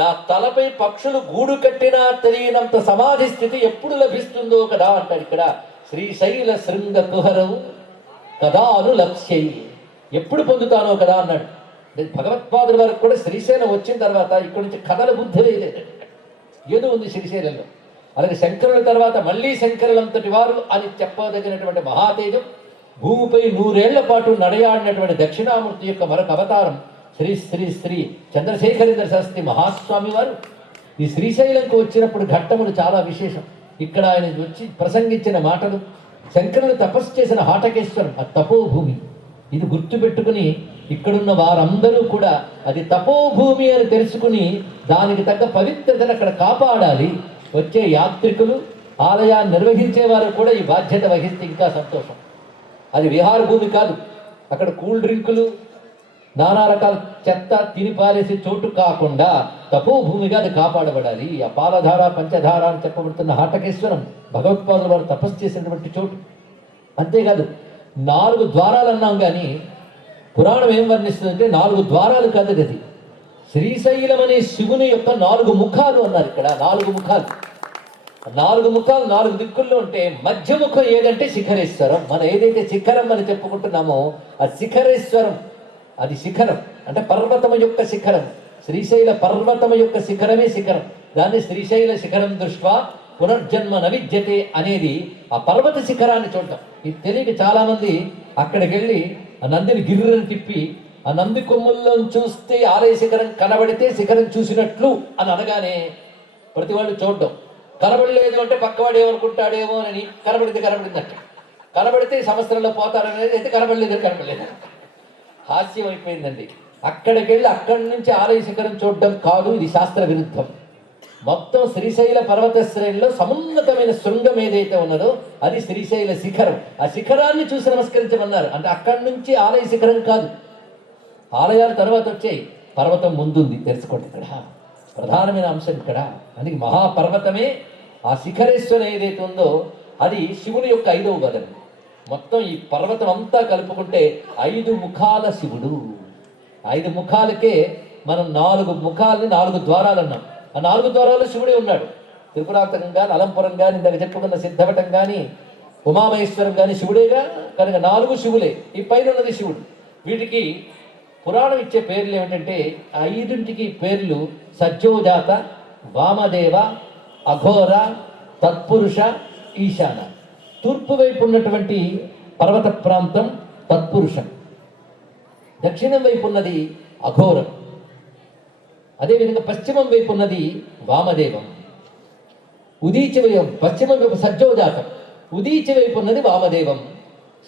నా తలపై పక్షులు గూడు కట్టినా తెలియనంత సమాధి స్థితి ఎప్పుడు లభిస్తుందో కదా అంటాడు. ఇక్కడ శ్రీశైల శృంగ కుహరవు కదాను లక్ష్యై, ఎప్పుడు పొందుతానో కదా అన్నాడు. భగవత్పాదుల వారికి కూడా శ్రీశైలం వచ్చిన తర్వాత ఇక్కడ నుంచి కథల బుద్ధి వేయలేదు. ఏదో ఉంది శ్రీశైలంలో. అలాగే శంకరుల తర్వాత మళ్ళీ శంకరులంతటి వారు అని చెప్పదగినటువంటి మహాతేజం భూమిపై 100 ఏళ్ల పాటు నడయాడినటువంటి దక్షిణామూర్తి యొక్క మరొక అవతారం శ్రీ శ్రీ శ్రీ చంద్రశేఖరేంద్ర శాస్త్రి మహాస్వామి వారు ఈ శ్రీశైలంకు వచ్చినప్పుడు ఘట్టములు చాలా విశేషం. ఇక్కడ ఆయన వచ్చి ప్రసంగించిన మాటలు, శంకరులు తపస్సు చేసిన హాటకేశ్వరం ఆ తపోభూమి. ఇది గుర్తుపెట్టుకుని ఇక్కడున్న వారందరూ కూడా అది తపోభూమి అని తెలుసుకుని దానికి తగ్గ పవిత్రతను అక్కడ కాపాడాలి. వచ్చే యాత్రికులు, ఆలయాన్ని నిర్వహించే వారు కూడా ఈ బాధ్యత వహిస్తే ఇంకా సంతోషం. అది విహార భూమి కాదు. అక్కడ కూల్ డ్రింకులు, నానా రకాల చెత్త తిని పారేసే చోటు కాకుండా తపోభూమిగా అది కాపాడబడాలి. ఆ పాలధార, పంచధార అని చెప్పబడుతున్న హాటకేశ్వరం భగవత్పాదుల వారు తపస్సు చేసినటువంటి చోటు. అంతేకాదు 4 ద్వారాలు అన్నాం, కానీ పురాణం ఏం వర్ణిస్తుందంటే 4 ద్వారాలు కాదు, అది శ్రీశైలం అనే శివుని యొక్క 4 ముఖాలు అన్నారు. ఇక్కడ 4 ముఖాలు, 4 ముఖాలు 4 దిక్కుల్లో ఉంటే మధ్య ముఖం ఏదంటే శిఖరేశ్వరం. మనం ఏదైతే శిఖరం అని చెప్పుకుంటున్నామో ఆ శిఖరేశ్వరం అది శిఖరం, అంటే పర్వతము యొక్క శిఖరం. శ్రీశైల పర్వతము యొక్క శిఖరమే శిఖరం. దాన్ని శ్రీశైల శిఖరం దృష్ట్యా పునర్జన్మ నవిద్యతే అనేది ఆ పర్వత శిఖరాన్ని చూడటం. ఇది తెలియక చాలా మంది అక్కడికి వెళ్ళి ఆ నందిని గిర్రని తిప్పి ఆ నంది కొమ్ముల్లో చూస్తే ఆలయ శిఖరం కనబడితే శిఖరం చూసినట్లు అని అనగానే ప్రతి వాళ్ళు చూడడం. కనబడలేదు అంటే పక్కవాడు ఏమనుకుంటాడేమో అని కనబడింది అట్లా. కనబడితే సంవత్సరంలో పోతారనేది అయితే కనబడలేదు. హాస్యం అయిపోయిందండి. అక్కడికి వెళ్ళి అక్కడి నుంచి ఆలయ శిఖరం చూడడం కాదు, ఇది శాస్త్ర విరుద్ధం. మొత్తం శ్రీశైల పర్వత శ్రేణిలో సమున్నతమైన శృంగం ఏదైతే ఉన్నదో అది శ్రీశైల శిఖరం. ఆ శిఖరాన్ని చూసి నమస్కరించమన్నారు. అంటే అక్కడి నుంచి ఆలయ శిఖరం కాదు, ఆలయాల తర్వాత వచ్చాయి, పర్వతం ముందుంది తెలుసుకోండి. ఇక్కడ ప్రధానమైన అంశం ఇక్కడ. అందుకే మహాపర్వతమే ఆ శిఖరేశ్వరం ఏదైతే ఉందో అది శివుని యొక్క 5వ గదం. మొత్తం ఈ పర్వతం అంతా కలుపుకుంటే 5 ముఖాల శివుడు. 5 ముఖాలకే మనం 4 ముఖాలని 4 ద్వారాలు అన్నాం. ఆ 4 ద్వారాలు శివుడే ఉన్నాడు. త్రిపురాంతకం కానీ, అలంపురం కానీ, ఇందాక చెప్పుకున్న సిద్ధవటం కానీ, ఉమామహేశ్వరం కానీ శివుడేగా. కనుక 4 శివులే. ఈ పైన ఉన్నది శివుడు. వీటికి పురాణం ఇచ్చే పేర్లు ఏమిటంటే 5ంటికి పేర్లు సజ్జోజాత, వామదేవ, అఘోర, తత్పురుష, ఈశాన. తూర్పు వైపు ఉన్నటువంటి పర్వత ప్రాంతం తత్పురుషం, దక్షిణం వైపు ఉన్నది అఘోరం, అదేవిధంగా పశ్చిమం వైపు ఉన్నది వామదేవం. ఉదీచ వైపు పశ్చిమం వైపు సజ్జోజాతం, ఉదీచ వైపు ఉన్నది వామదేవం,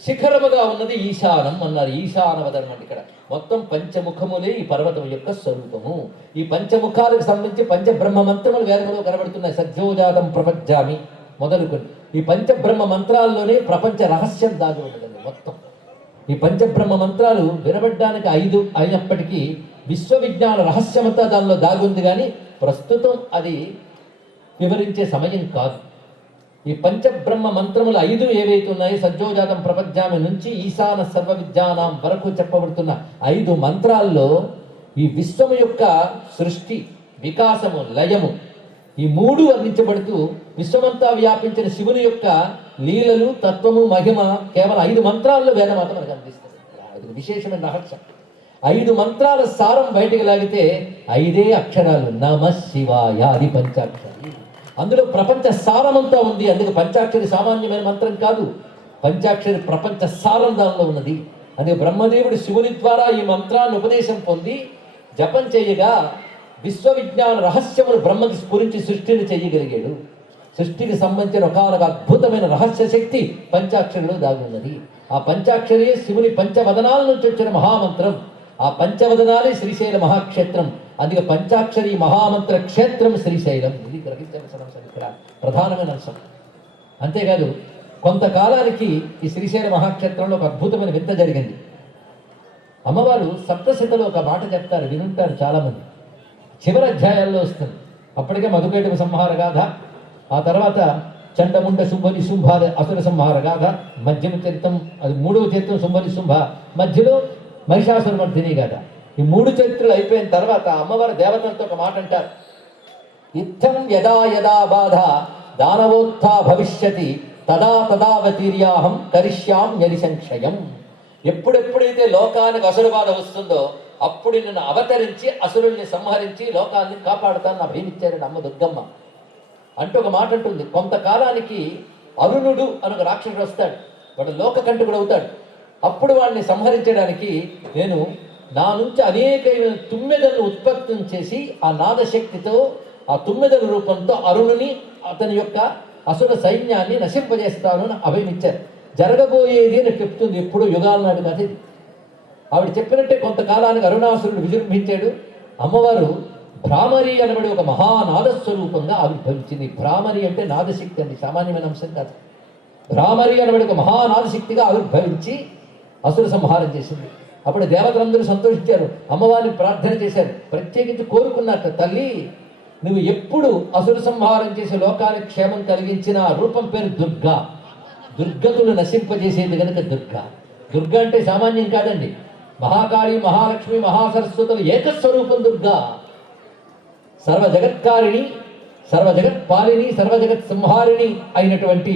శిఖరముగా ఉన్నది ఈశానం అన్నారు. ఈశానవదనం అంటే ఇక్కడ మొత్తం పంచముఖములే ఈ పర్వతం యొక్క స్వరూపము. ఈ పంచముఖాలకు సంబంధించి పంచబ్రహ్మ మంత్రములు వేదములో కనబడుతున్నాయి. సజ్జోజాతం ప్రపంచామి మొదలుకొని ఈ పంచబ్రహ్మ మంత్రాల్లోనే ప్రపంచ రహస్యం దాగి ఉన్నదండి. మొత్తం ఈ పంచబ్రహ్మ మంత్రాలు వినబడ్డానికి 5 అయినప్పటికీ విశ్వవిజ్ఞాన రహస్యమంతా దానిలో దాగుంది. కానీ ప్రస్తుతం అది వివరించే సమయం కాదు. ఈ పంచబ్రహ్మ మంత్రములు 5 ఏవైతే ఉన్నాయో సజ్జోజాతం ప్రపంచామి నుంచి ఈశాన సర్వ విద్యానాం వరకు చెప్పబడుతున్న 5 మంత్రాల్లో ఈ విశ్వము యొక్క సృష్టి, వికాసము, లయము ఈ 3 వర్ణించబడుతూ విశ్వమంతా వ్యాపించిన శివుని యొక్క లీలలు, తత్వము, మహిమ కేవలం 5 మంత్రాల్లో వేదమాత మనకు అందిస్తుంది. అది విశేషమైన రహస్యం. 5 మంత్రాల సారం బయటికి లాగితే 5 అక్షరాలు నమ శివాయ. అది పంచాక్షరి. అందులో ప్రపంచ సారమంతా ఉంది. అందుకే పంచాక్షరి సామాన్యమైన మంత్రం కాదు, పంచాక్షరి ప్రపంచ సారం దానిలో ఉన్నది. అందుకే బ్రహ్మదేవుడు శివుని ద్వారా ఈ మంత్రాన్ని ఉపదేశం పొంది జపం చేయగా విశ్వవిజ్ఞాన రహస్యమును బ్రహ్మకి స్ఫురించి సృష్టిని చేయగలిగాడు. సృష్టికి సంబంధించిన ఒకనొక అద్భుతమైన రహస్య శక్తి పంచాక్షరిలో దాగి ఉన్నది. ఆ పంచాక్షరి శివుని పంచవదనాల నుంచి వచ్చిన మహామంత్రం. ఆ పంచవదనాలే శ్రీశైల మహాక్షేత్రం. అందుకే పంచాక్షరి మహామంత్ర క్షేత్రం శ్రీశైలం. ఇది గ్రహించాల్సిన అంశం, ఇక్కడ ప్రధానమైన అంశం. అంతేకాదు కొంతకాలానికి ఈ శ్రీశైల మహాక్షేత్రంలో ఒక అద్భుతమైన వింత జరిగింది. అమ్మవారు సప్తశతిలో ఒక మాట చెప్తారు, వినుంటారు చాలామంది. చివరి అధ్యాయాల్లో వస్తుంది. అప్పటికే మధుకైటక సంహార గాథ, ఆ తర్వాత చండముండ శుంభని శుంభాద అసుర సంహార గాథ, మధ్యమ చరిత్రం అది 3వ చరిత్రం శుంభని శుంభ, మధ్యలో మహిషాసుర మర్దిని గాథ. ఈ 3 చరిత్రలు అయిపోయిన తర్వాత అమ్మవారు దేవతలతో ఒక మాట అంటారు. ఇత్థం యదా యదా బాధ దానవోత్థా భవిష్యతి తదా తదావతీర్యాహం కరిష్యాం యరిసంక్షయం. ఎప్పుడెప్పుడైతే లోకానికి అసుర బాధ వస్తుందో అప్పుడు నిన్ను అవతరించి అసురుల్ని సంహరించి లోకాన్ని కాపాడుతాను నా భీమిచ్చారని అమ్మ దుర్గమ్మ అంటూ ఒక మాట అంటుంది. కొంతకాలానికి అరుణుడు అని ఒక రాక్షసుడు వస్తాడు, వాడు లోకకంటకుడు అవుతాడు. అప్పుడు వాడిని సంహరించడానికి నేను నా నుంచి అనేకమైన తుమ్మెదలను ఉత్పత్తి చేసి ఆ నాదశక్తితో ఆ తుమ్మెదల రూపంతో అరుణుని అతని యొక్క అసుర సైన్యాన్ని నశింపజేస్తాను అని అభయమిచ్చారు. జరగబోయేది అని చెప్తుంది. ఎప్పుడు యుగాల నాడు కాదు. ఆవిడ చెప్పినట్టే కొంతకాలానికి అరుణాసురుడు విజృంభించాడు. అమ్మవారు భ్రామరి అనబడి ఒక మహానాదస్వరూపంగా ఆవిర్భవించింది. భ్రామరి అంటే నాదశక్తి అండి, సామాన్యమైన అంశం కాదు. భ్రామరి అనబడి ఒక మహానాదశక్తిగా ఆవిర్భవించి అసుర సంహారం చేసింది. అప్పుడు దేవతలందరూ సంతోషించారు, అమ్మవారిని ప్రార్థన చేశారు, ప్రత్యేకించి కోరుకున్నట్టు, తల్లి నువ్వు ఎప్పుడు అసుర సంహారం చేసి లోకానికి క్షేమం కలిగించిన రూపం పేరు దుర్గా. దుర్గతులు నశింపజేసేది కనుక దుర్గా. దుర్గా అంటే సామాన్యం కాదండి. మహాకాళి, మహాలక్ష్మి, మహాసరస్వతులు ఏకస్వరూపం దుర్గా. సర్వజగత్కారిణి, సర్వజగత్పాలిని, సర్వజగత్ సంహారిణి అయినటువంటి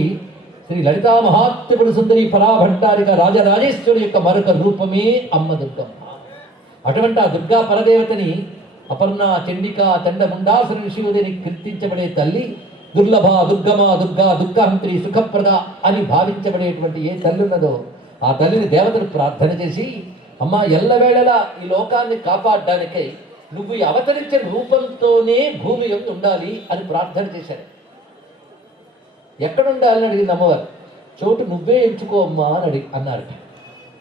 శ్రీ లలితా మహాత్రిపుర సుందరి పరాభట్టారిక రాజరాజేశ్వరి యొక్క మరొక రూపమే అమ్మ దుర్గమ్మ. అటువంటి ఆ దుర్గా పరదేవతని అపర్ణ, చండిక, చండముండాసుర ఋషియుడిని కీర్తించబడే తల్లి దుర్లభ, దుర్గమ, దుర్గా, దుఃఖహంత్రి, సుఖప్రద అని భావించబడేటువంటి ఏ తల్లి ఉన్నదో ఆ తల్లిని దేవతలు ప్రార్థన చేసి, అమ్మ ఎల్లవేళలా ఈ లోకాన్ని కాపాడడానికై నువ్వు ఈ అవతరించిన రూపంతోనే భూమి యొక్క ఉండాలి అని ప్రార్థన చేశారు. ఎక్కడుండాలని అడిగింది అమ్మవారు. చోటు నువ్వే ఎంచుకో అమ్మా అని అన్నారట.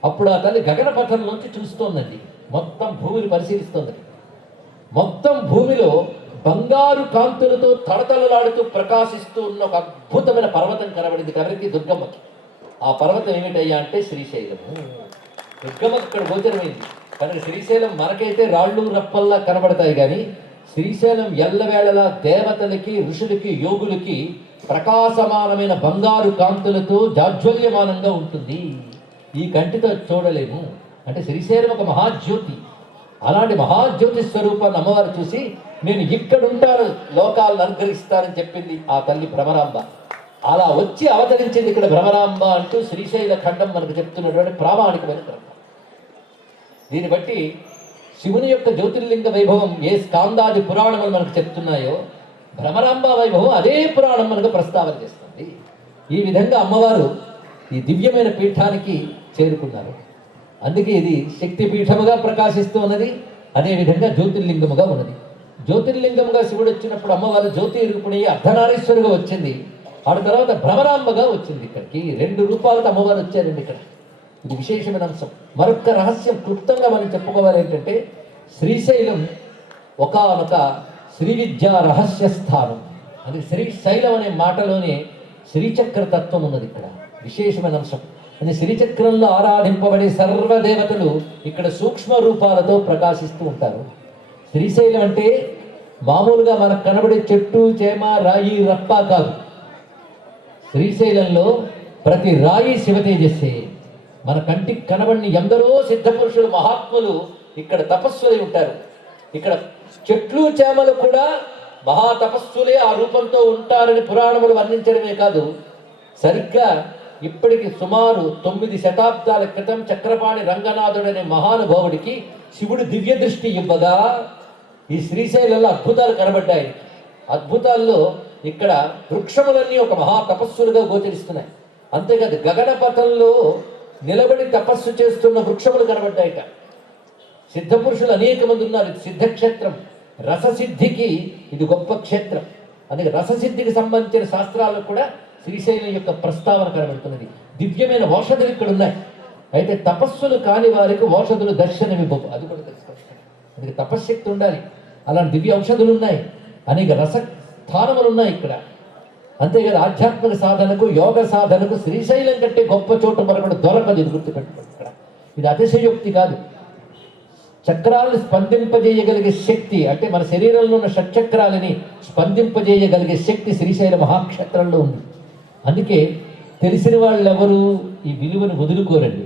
అప్పుడు ఆ తల్లి గగనపథంలోంచి చూస్తోందండి. మొత్తం భూమిని పరిశీలిస్తోంది. మొత్తం భూమిలో బంగారు కాంతులతో తడతడలాడుతూ ప్రకాశిస్తూ ఉన్న ఒక అద్భుతమైన పర్వతం కనబడింది కనబడింది దుర్గమ్మకి. ఆ పర్వతం ఏమిటయ్యా అంటే శ్రీశైలము. దుర్గమ్మకి ఇక్కడ గోచరమైంది. కనుక శ్రీశైలం మనకైతే రాళ్ళు రప్పల్లా కనబడతాయి, కానీ శ్రీశైలం ఎల్లవేళలా దేవతలకి, ఋషులకి, యోగులకి ప్రకాశమానమైన బంగారు కాంతులతో జాజ్వల్యమానంగా ఉంటుంది. ఈ కంటితో చూడలేము. అంటే శ్రీశైలం ఒక మహాజ్యోతి. అలాంటి మహాజ్యోతి స్వరూపాన్ని అమ్మవారు చూసి, నేను ఇక్కడుంటాను, లోకాలను అనుగ్రహిస్తానని చెప్పింది ఆ తల్లి భ్రమరాంబ. అలా వచ్చి అవతరించింది ఇక్కడ భ్రమరాంబ అంటూ శ్రీశైల ఖండం మనకు చెప్తున్నటువంటి ప్రామాణికమైన గ్రంథం. దీన్ని బట్టి శివుని యొక్క జ్యోతిర్లింగ వైభవం ఏ స్కాందాది పురాణములు మనకు చెప్తున్నాయో, భ్రమరాంబ వైభవం అదే పురాణం మనకు ప్రస్తావన చేస్తుంది. ఈ విధంగా అమ్మవారు ఈ దివ్యమైన పీఠానికి చేరుకున్నారు. అందుకే ఇది శక్తి పీఠముగా ప్రకాశిస్తూ ఉన్నది, అదేవిధంగా జ్యోతిర్లింగముగా ఉన్నది. జ్యోతిర్లింగముగా శివుడు వచ్చినప్పుడు అమ్మవారు జ్యోతి రూపిణి అర్ధనారీశ్వరుగా వచ్చింది. ఆ తర్వాత భ్రమరాంబగా వచ్చింది. ఇక్కడికి 2 రూపాలతో అమ్మవారు వచ్చారండి. ఇక్కడ ఇది విశేషమైన అంశం. మరొక రహస్యం క్లుప్తంగా మనం చెప్పుకోవాలి ఏంటంటే, శ్రీశైలం ఒకానొక శ్రీ విద్యా రహస్య స్థానం. అది శ్రీశైలం అనే మాటలోనే శ్రీచక్ర తత్వం ఉన్నది. ఇక్కడ విశేషమైన అంశం. అది శ్రీచక్రంలో ఆరాధింపబడే సర్వదేవతలు ఇక్కడ సూక్ష్మ రూపాలతో ప్రకాశిస్తూ ఉంటారు. శ్రీశైలం అంటే మామూలుగా మనకు కనబడే చెట్టు, చేమ, రాయి, రప్ప కాదు. శ్రీశైలంలో ప్రతి రాయి శివతేజస్సే. మన కంటికి కనబడిని ఎందరో సిద్ధపురుషులు, మహాత్ములు ఇక్కడ తపస్సులై ఉంటారు. ఇక్కడ చెట్లు, చేమలు కూడా మహా తపస్సులే ఆ రూపంతో ఉంటారని పురాణములు వర్ణించడమే కాదు, సరిగ్గా ఇప్పటికి సుమారు 9 శతాబ్దాల క్రితం చక్రపాణి రంగనాథుడనే మహానుభావుడికి శివుడు దివ్య దృష్టి ఇవ్వగా ఈ శ్రీశైలంలో అద్భుతాలు కనబడ్డాయి. అద్భుతాల్లో ఇక్కడ వృక్షములన్నీ ఒక మహా తపస్సులుగా గోచరిస్తున్నాయి. అంతేకాదు గగనపథంలో నిలబడి తపస్సు చేస్తున్న వృక్షములు కనబడ్డాయిట. సిద్ధపురుషులు అనేక మంది ఉన్నారు. ఇది సిద్ధక్షేత్రం. రససిద్ధికి ఇది గొప్ప క్షేత్రం. అందుకే రససిద్ధికి సంబంధించిన శాస్త్రాలకు కూడా శ్రీశైలం యొక్క ప్రస్తావన కనబడుతున్నది. దివ్యమైన ఔషధులు ఇక్కడ ఉన్నాయి. అయితే తపస్సులు కాని వారికి ఔషధులు దర్శనమివ్వవు. అది కూడా తెలుసుకోవాలి. అందుకే తపశ్శక్తి ఉండాలి. అలాంటి దివ్య ఔషధులు ఉన్నాయి. అనేక రసస్థానములు ఉన్నాయి ఇక్కడ. అంతేకాదు ఆధ్యాత్మిక సాధనకు, యోగ సాధనకు శ్రీశైలం కంటే గొప్ప చోటు మరొకటి దొరకదు. ఇది గుర్తుపెట్టుకోండి. ఇక్కడ ఇది అతిశయోక్తి కాదు. చక్రాలను స్పందింపజేయగలిగే శక్తి, అంటే మన శరీరంలో ఉన్న షట్చక్రాలని స్పందింపజేయగలిగే శక్తి శ్రీశైల మహాక్షేత్రంలో ఉంది. అందుకే తెలిసిన వాళ్ళు ఎవరు ఈ విలువను వదులుకోరండి.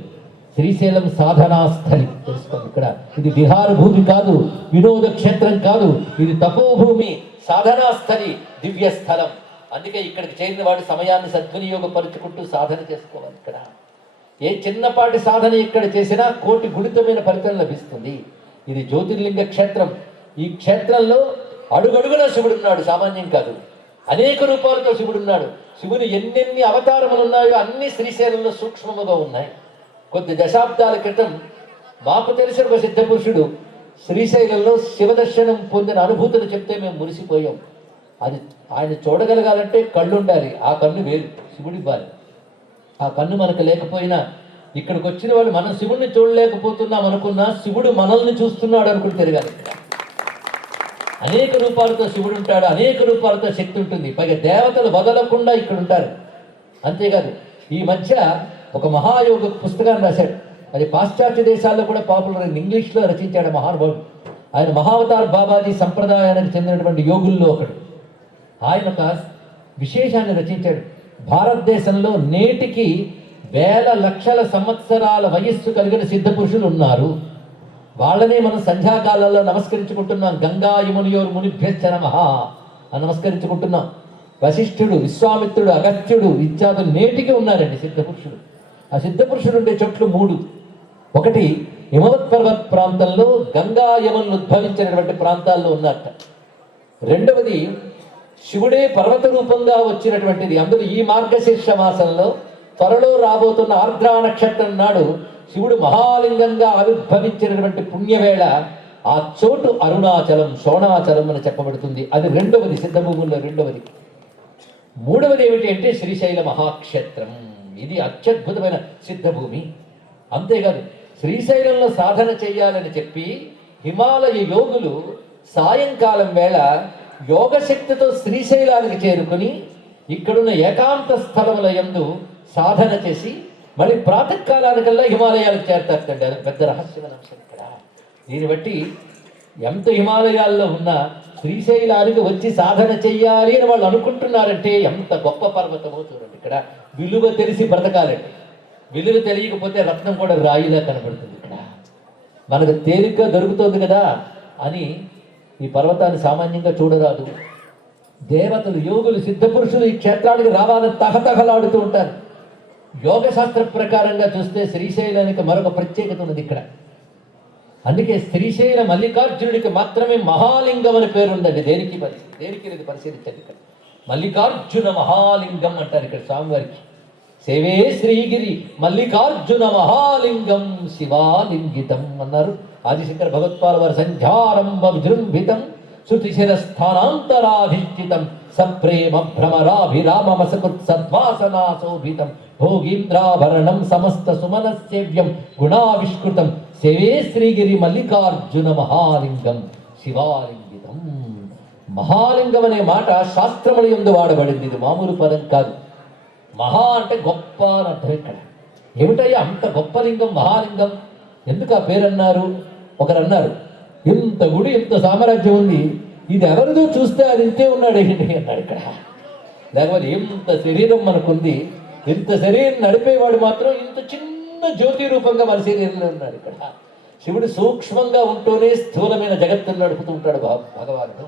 శ్రీశైలం సాధనాస్థలి తెలుసుకోండి. ఇక్కడ ఇది విహార భూమి కాదు, వినోద క్షేత్రం కాదు. ఇది తపోభూమి, సాధనాస్థలి, దివ్య స్థలం. అందుకే ఇక్కడికి చేరిన వాడు సమయాన్ని సద్వినియోగపరుచుకుంటూ సాధన చేసుకోవాలి. ఇక్కడ ఏ చిన్నపాటి సాధన ఇక్కడ చేసినా కోటి గుణితమైన ఫలితం లభిస్తుంది. ఇది జ్యోతిర్లింగ క్షేత్రం. ఈ క్షేత్రంలో అడుగడుగున శివుడు ఉన్నాడు, సామాన్యం కాదు. అనేక రూపాలతో శివుడు ఉన్నాడు. శివుని ఎన్నెన్ని అవతారములు ఉన్నాయో అన్ని శ్రీశైలంలో సూక్ష్మముగా ఉన్నాయి. కొద్ది దశాబ్దాల క్రితం మాకు తెలిసిన ఒక సిద్ధ పురుషుడు శ్రీశైలంలో శివదర్శనం పొందిన అనుభూతిని చెప్తే మేము మురిసిపోయాం. అది ఆయన చూడగలగాలంటే కళ్ళు ఉండాలి. ఆ కన్ను వేరు, శివుడి ఇవ్వాలి. ఆ కన్ను మనకు లేకపోయినా ఇక్కడికి వచ్చిన వాళ్ళు మనం శివుడిని చూడలేకపోతున్నాం అనుకున్నా శివుడు మనల్ని చూస్తున్నాడు అనుకుని తిరగాలి. అనేక రూపాలతో శివుడు ఉంటాడు, అనేక రూపాలతో శక్తి ఉంటుంది. పైగా దేవతలు వదలకుండా ఇక్కడ ఉంటారు. అంతేకాదు ఈ మధ్య ఒక మహాయోగ పుస్తకాన్ని రాశాడు. అది పాశ్చాత్య దేశాల్లో కూడా పాపులర్ అయింది. ఇంగ్లీష్లో రచించాడు మహానుభావుడు. ఆయన మహావతార్ బాబాజీ సంప్రదాయానికి చెందినటువంటి యోగుల్లో ఒకడు. ఆయన ఒక విశేషాన్ని రచించాడు. భారతదేశంలో నేటికి వేల లక్షల సంవత్సరాల వయస్సు కలిగిన సిద్ధ పురుషులు ఉన్నారు. వాళ్ళనే మనం సంధ్యాకాలంలో నమస్కరించుకుంటున్నాం. గంగా యమునియోర్ మునిభ్యశ్చ నమః అని నమస్కరించుకుంటున్నాం. వశిష్ఠుడు, విశ్వామిత్రుడు, అగస్త్యుడు ఇత్యాదులు నేటికి ఉన్నారండి సిద్ధపురుషుడు. ఆ సిద్ధపురుషుడు ఉండే చోట్లు 3. ఒకటి హిమవత్ పర్వత్ ప్రాంతంలో గంగా యములు ఉద్భవించినటువంటి ప్రాంతాల్లో ఉన్నట్ట. రెండవది శివుడే పర్వత రూపంగా వచ్చినటువంటిది. అందులో ఈ మార్గశీర్ష మాసంలో త్వరలో రాబోతున్న ఆర్ద్రా నక్షత్రం నాడు శివుడు మహాలింగంగా ఆవిర్భవించినటువంటి పుణ్యవేళ ఆ చోటు అరుణాచలం, శోణాచలం అని చెప్పబడుతుంది. అది రెండవది, సిద్ధభూముల్లో రెండవది. మూడవది ఏమిటి అంటే శ్రీశైల మహాక్షేత్రం. ఇది అత్యద్భుతమైన సిద్ధభూమి. అంతేకాదు, శ్రీశైలంలో సాధన చెయ్యాలని చెప్పి హిమాలయ యోగులు సాయంకాలం వేళ యోగశక్తితో శ్రీశైలానికి చేరుకుని ఇక్కడున్న ఏకాంత స్థలముల యందు సాధన చేసి మళ్ళీ ప్రాతకాలానికల్లా హిమాలయాలకు చేరతారండి. అది పెద్ద రహస్యమైన అంశం ఇక్కడ. దీన్ని బట్టి ఎంత హిమాలయాల్లో ఉన్న శ్రీశైలానికి వచ్చి సాధన చెయ్యాలి అని వాళ్ళు అనుకుంటున్నారంటే ఎంత గొప్ప పర్వతమో చూడండి. ఇక్కడ విలువ తెలిసి బ్రతకాలండి. విలువ తెలియకపోతే రత్నం కూడా రాయిలా కనబడుతుంది. ఇక్కడ మనకు తేలిగ్గా దొరుకుతుంది కదా అని ఈ పర్వతాన్ని సామాన్యంగా చూడరాదు. దేవతలు, యోగులు, సిద్ధపురుషులు ఈ క్షేత్రానికి రావాలని తహతహలాడుతూ ఉంటారు. యోగ శాస్త్ర ప్రకారంగా చూస్తే శ్రీశైలానికి మరొక ప్రత్యేకత ఉన్నది ఇక్కడ. అందుకే శ్రీశైల మల్లికార్జునుడికి మాత్రమే మహాలింగం అని పేరు ఉందండి. దేనికి ఇది పరిశీలించండి. ఇక్కడ మల్లికార్జున మహాలింగం అంటారు ఇక్కడ స్వామివారికి. సేవే శ్రీగిరి మల్లికార్జున మహాలింగం శివాలింగితం అన్నారు ఆదిశంకర భగవత్పాల వారి. సంధ్యారంభ విజృంభితం శృతిశిరస్థానాంతరాధిష్ఠితం సప్రేమ భ్రమరాభిరామమసకృత్ సద్వాసనాశోభితం భోగీంద్రాభరణం సమస్త సుమనసేవ్యం గుణావిష్కృతం సేవే శ్రీగిరి మల్లికార్జున మహాలింగం శివాలింగితం. మహాలింగం అనే మాట శాస్త్రముల యందు వాడబడింది. ఇది మామూలు పదం కాదు. మహా అంటే గొప్ప అని అర్థం. ఇక్కడ ఏమిటయ్యా అంత గొప్ప లింగం మహాలింగం, ఎందుకు ఆ పేరు అన్నారు? ఒకరు అన్నారు, ఇంత గుడి, ఇంత సామ్రాజ్యం ఉంది, ఇది ఎవరిదో చూస్తే అది ఇంతే ఉన్నాడు ఏంటి అన్నాడు. ఇక్కడ లేకపోతే ఇంత శరీరం మనకుంది, ఇంత శరీరం నడిపేవాడు మాత్రం ఇంత చిన్న జ్యోతి రూపంగా మన శరీరంలో ఉన్నాడు. ఇక్కడ శివుడు సూక్ష్మంగా ఉంటూనే స్థూలమైన జగత్తును నడుపుతూ ఉంటాడు భగవానుడు.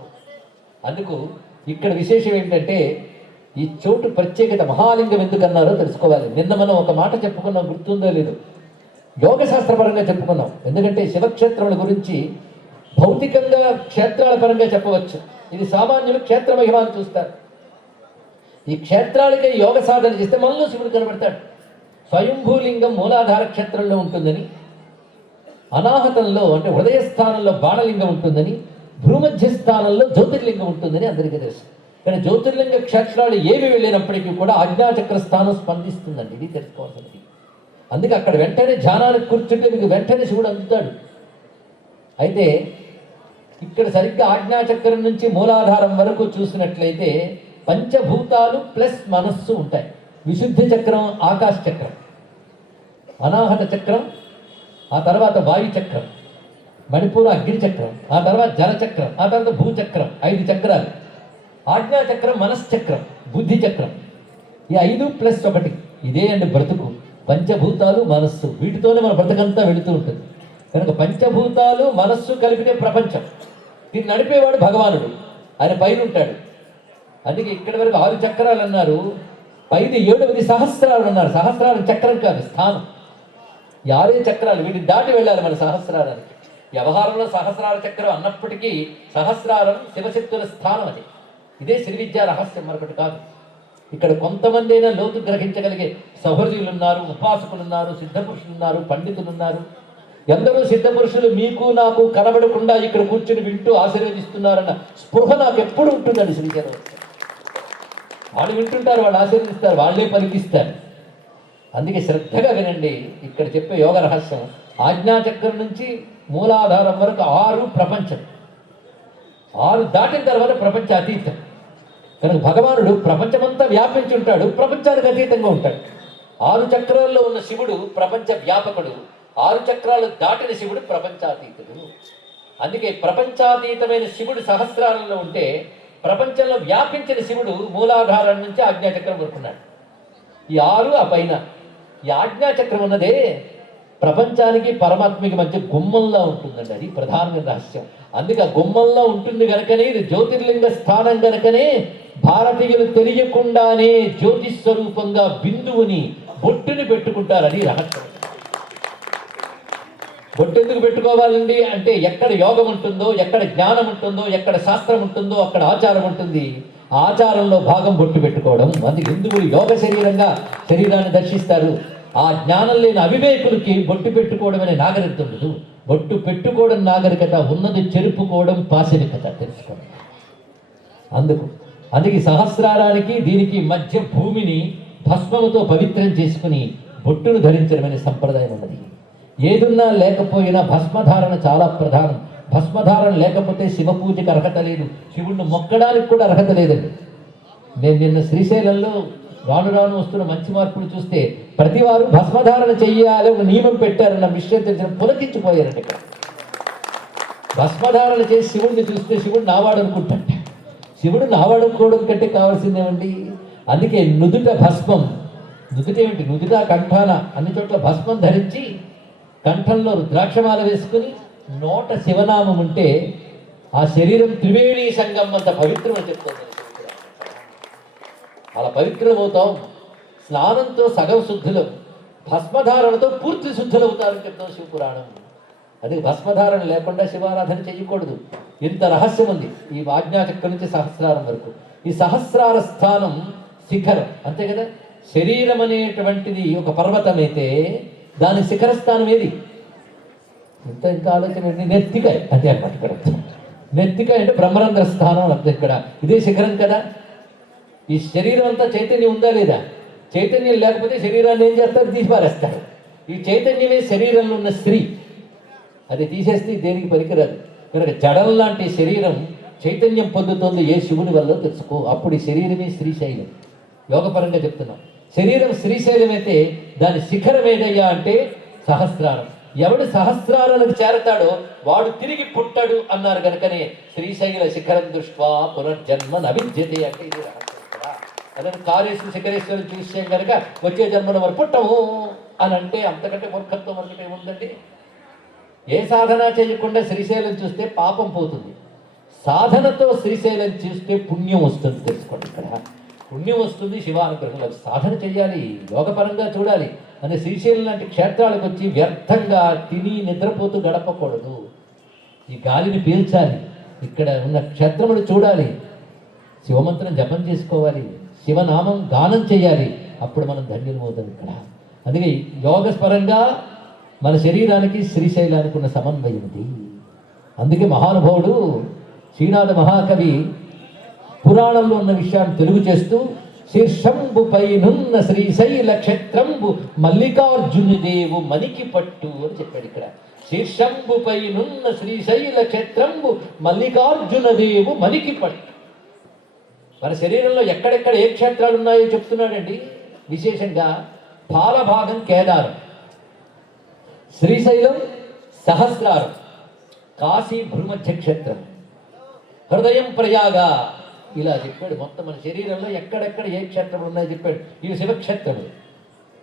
అందుకు ఇక్కడ విశేషం ఏంటంటే ఈ చోటు ప్రత్యేకత. మహాలింగం ఎందుకన్నారో తెలుసుకోవాలి. నిన్న మనం ఒక మాట చెప్పుకున్నాం, గుర్తుందో లేదు, యోగ శాస్త్రపరంగా చెప్పుకున్నాం. ఎందుకంటే శివక్షేత్రముల గురించి భౌతికంగా క్షేత్రాల పరంగా చెప్పవచ్చు. ఇది సామాన్యులు క్షేత్ర మహిమాన్ని చూస్తారు. ఈ క్షేత్రాలకే యోగ సాధన చేస్తే మనలో శివుడు కనబడతాడు. స్వయంభూలింగం మూలాధార క్షేత్రంలో ఉంటుందని, అనాహతంలో అంటే హృదయ స్థానంలో బాణలింగం ఉంటుందని, భూమధ్య స్థానంలో జ్యోతిర్లింగం ఉంటుందని అందరికీ తెలుసు. కానీ జ్యోతిర్లింగ క్షేత్రాలు ఏవి వెళ్ళినప్పటికీ కూడా ఆజ్ఞాచక్ర స్థానం స్పందిస్తుందండి. ఇది తెలుసుకోవాల్సింది. అందుకే అక్కడ వెంటనే ధ్యానానికి కూర్చుంటే మీకు వెంటనే శివుడు అందుతాడు. అయితే ఇక్కడ సరిగ్గా ఆజ్ఞాచక్రం నుంచి మూలాధారం వరకు చూసినట్లయితే పంచభూతాలు ప్లస్ మనస్సు ఉంటాయి. విశుద్ధి చక్రం ఆకాశ చక్రం, అనాహత చక్రం, ఆ తర్వాత వాయు చక్రం, మణిపూర్ అగ్ని చక్రం, ఆ తర్వాత జలచక్రం, ఆ తర్వాత భూచక్రం. 5 చక్రాలు. ఆజ్ఞాచక్రం మనశ్చక్రం, బుద్ధి చక్రం. ఈ 5 ప్లస్ 1 ఇదే అండి బ్రతుకు. పంచభూతాలు మనస్సు, వీటితోనే మన బ్రతుకంతా వెళుతూ ఉంటుంది. కనుక పంచభూతాలు మనస్సు కలిపితే ప్రపంచం. దీన్ని నడిపేవాడు భగవానుడు, ఆయన పైన ఉంటాడు. అందుకే ఇక్కడి వరకు 6 చక్రాలు అన్నారు, పైది 7వది సహస్రాలు అన్నారు. సహస్రాలు చక్రం కాదు, స్థానం. ఈ 6 చక్రాలు వీటిని దాటి వెళ్ళాలి మన సహస్రారానికి. వ్యవహారంలో సహస్రాల చక్రం అన్నప్పటికీ సహస్రారం శివశక్తుల స్థానం. అది ఇదే శ్రీ విద్యా రహస్యం, మరొకటి కాదు. ఇక్కడ కొంతమంది అయినా లోతు గ్రహించగలిగే సహృదయులు ఉన్నారు, ఉపాసకులు ఉన్నారు, సిద్ధపురుషులు ఉన్నారు, పండితులు ఉన్నారు. ఎందరో సిద్ధపురుషులు మీకు నాకు కనబడకుండా ఇక్కడ కూర్చుని వింటూ ఆశీర్వదిస్తున్నారన్న స్పృహ నాకు ఎప్పుడు ఉంటుందండి. శ్రీచరం వాళ్ళు వింటుంటారు, వాళ్ళు ఆశీర్వదిస్తారు, వాళ్ళే పలికిస్తారు. అందుకే శ్రద్ధగా వినండి. ఇక్కడ చెప్పే యోగ రహస్యం ఆజ్ఞాచక్రం నుంచి మూలాధారం వరకు 6 ప్రపంచం. 6 దాటిన తర్వాత ప్రపంచ అతీతం. కనుక భగవానుడు ప్రపంచమంతా వ్యాపించి ఉంటాడు, ప్రపంచానికి అతీతంగా ఉంటాడు. 6 చక్రాల్లో ఉన్న శివుడు ప్రపంచ వ్యాపకుడు, 6 చక్రాలు దాటిన శివుడు ప్రపంచాతీతుడు. అందుకే ప్రపంచాతీతమైన శివుడు సహస్రాలలో ఉంటే ప్రపంచంలో వ్యాపించిన శివుడు మూలాధారం నుంచి ఆజ్ఞాచక్రం వరకున్నాడు. ఈ 6 ఆ పైన ఈ ఆజ్ఞాచక్రం ఉన్నదే ప్రపంచానికి పరమాత్మకి మధ్య గుమ్మంలా ఉంటుందండి. అది ప్రధానమైన రహస్యం. అందుకే ఆ గుమ్మంలో ఉంటుంది కనుకనే ఇది జ్యోతిర్లింగ స్థానం కనుకనే భారతీయులు తెలియకుండానే జ్యోతి స్వరూపంగా బిందువుని బొట్టుని పెట్టుకుంటారని రహస్యం. బొట్టు ఎందుకు పెట్టుకోవాలండి అంటే ఎక్కడ యోగం ఉంటుందో, ఎక్కడ జ్ఞానం ఉంటుందో, ఎక్కడ శాస్త్రం ఉంటుందో అక్కడ ఆచారం ఉంటుంది. ఆచారంలో భాగం బొట్టు పెట్టుకోవడం. అందుకు హిందువులు యోగ శరీరాన్ని దర్శిస్తారు. ఆ జ్ఞానం లేని అవివేకులకి బొట్టు పెట్టుకోవడం అనే నాగరికత ఉండదు. బొట్టు పెట్టుకోవడం నాగరికత, ఉన్నది చెరుపుకోవడం పాశవికత, తెలుసుకోవడం. అందుకే సహస్రారానికి దీనికి మధ్య భూమిని భస్మముతో పవిత్రం చేసుకుని బొట్టును ధరించడం అనే సంప్రదాయం ఉన్నది. ఏదున్నా లేకపోయినా భస్మధారణ చాలా ప్రధానం. భస్మధారణ లేకపోతే శివ పూజకి అర్హత లేదు, శివుణ్ణి మొక్కడానికి కూడా అర్హత లేదండి. నేను నిన్న శ్రీశైలంలో రాను వస్తున్న మంచి మార్పులు చూస్తే ప్రతివారు భస్మధారణ చెయ్యాలి ఒక నియమం పెట్టారన్న విషయం తెలిసిన పులకించిపోయారండి. ఇక్కడ భస్మధారణ చేసి శివుడిని చూస్తే శివుడు నావాడు అనుకుంటాడు. శివుడు నావాడుకోవడం కంటే కావాల్సిందేమండి? అందుకే నుదుట భస్మం, నుదుటేమిటి, నుదుట కంఠాన అన్ని చోట్ల భస్మం ధరించి కంఠంలో రుద్రాక్షమాల వేసుకుని నోట శివనామం ఉంటే ఆ శరీరం త్రివేణీ సంగమం అంత పవిత్రం అని చెప్తుంది. అలా పవిత్రమవుతాం. స్నానంతో సగం శుద్ధులు, భస్మధారణతో పూర్తి శుద్ధులు అవుతారని చెప్తాం శివపురాణం. అది భస్మధారణ లేకుండా శివారాధన చేయకూడదు. ఇంత రహస్యం ఉంది ఈ ఆజ్ఞాచక్రం నుంచి సహస్రారం వరకు. ఈ సహస్రార స్థానం శిఖరం, అంతే కదా. శరీరం అనేటువంటిది ఒక పర్వతం అయితే దాని శిఖర స్థానం ఏది? ఇంకా ఆలోచన ఏంటి? నెత్తికాయ. అదే అన్నమాట ఇక్కడ. నెత్తికాయ అంటే బ్రహ్మరంధ్ర స్థానం అంటే ఇక్కడ ఇదే శిఖరం కదా. ఈ శరీరం అంతా చైతన్యం ఉందా లేదా? చైతన్యం లేకపోతే శరీరాన్ని ఏం చేస్తారు? తీసి పారేస్తారు. ఈ చైతన్యమే శరీరంలో ఉన్న స్త్రీ, అది తీసేస్తే దేనికి పనికిరాదు. కనుక జడం లాంటి శరీరం చైతన్యం పొందుతుంది ఏ శివుని వల్ల తెలుసుకో. అప్పుడు ఈ శరీరమే శ్రీశైలం. యోగపరంగా చెప్తున్నాం. శరీరం శ్రీశైలం అయితే దాని శిఖరం ఏదయ్యా అంటే సహస్రారం. ఎవడు సహస్రారానికి చేరతాడో వాడు తిరిగి పుట్టాడు అన్నారు కనుకనే శ్రీశైల శిఖరం దృష్ట్వా పునర్జన్మ నవిద్యతే అంటే ఇది రహస్యం. అదే కాళేశ్వర శిఖరేశ్వరం చూసాం కనుక వచ్చే జన్మలో మరి పుట్టము అని అంటే అంతకంటే మూర్ఖత్వం మరొకటి ఏముందండి? ఏ సాధన చేయకుండా శ్రీశైలం చూస్తే పాపం పోతుంది, సాధనతో శ్రీశైలం చూస్తే పుణ్యం వస్తుంది. తెలుసుకోండి, ఇక్కడ పుణ్యం వస్తుంది, శివానుగ్రహం. సాధన చేయాలి, యోగపరంగా చూడాలి. అని శ్రీశైలం లాంటి క్షేత్రాలకు వచ్చి వ్యర్థంగా తిని నిద్రపోతూ గడపకూడదు. ఈ గాలిని పీల్చాలి, ఇక్కడ ఉన్న క్షేత్రములు చూడాలి, శివమంత్రం జపం చేసుకోవాలి, శివనామం గానం చేయాలి. అప్పుడు మనం ధన్యులమవుతాం ఇక్కడ. అందుకే యోగపరంగా మన శరీరానికి శ్రీశైలానికి ఉన్న సమన్వయం ఇది. అందుకే మహానుభావుడు శ్రీనాథ మహాకవి పురాణంలో ఉన్న విషయాన్ని తెలుగు చేస్తూ శీర్షంబుపై నున్న శ్రీశైల క్షేత్రంబు మల్లికార్జునుదేవు మనికి పట్టు అని చెప్పాడు. ఇక్కడ శీర్షంబుపై నున్న శ్రీశైల క్షేత్రంబు మల్లికార్జునదేవు మనికి పట్టు. మన శరీరంలో ఎక్కడెక్కడ ఏ క్షేత్రాలు ఉన్నాయో చెప్తున్నాడండి. విశేషంగా పాలభాగం కేదారం, శ్రీశైలం సహస్రారం, కాశీ భూమధ్య క్షేత్రం, హృదయం ప్రయాగ, ఇలా చెప్పాడు. మొత్తం మన శరీరంలో ఎక్కడెక్కడ ఏ క్షేత్రములు ఉన్నాయో చెప్పాడు. ఇవి శివక్షేత్రములు.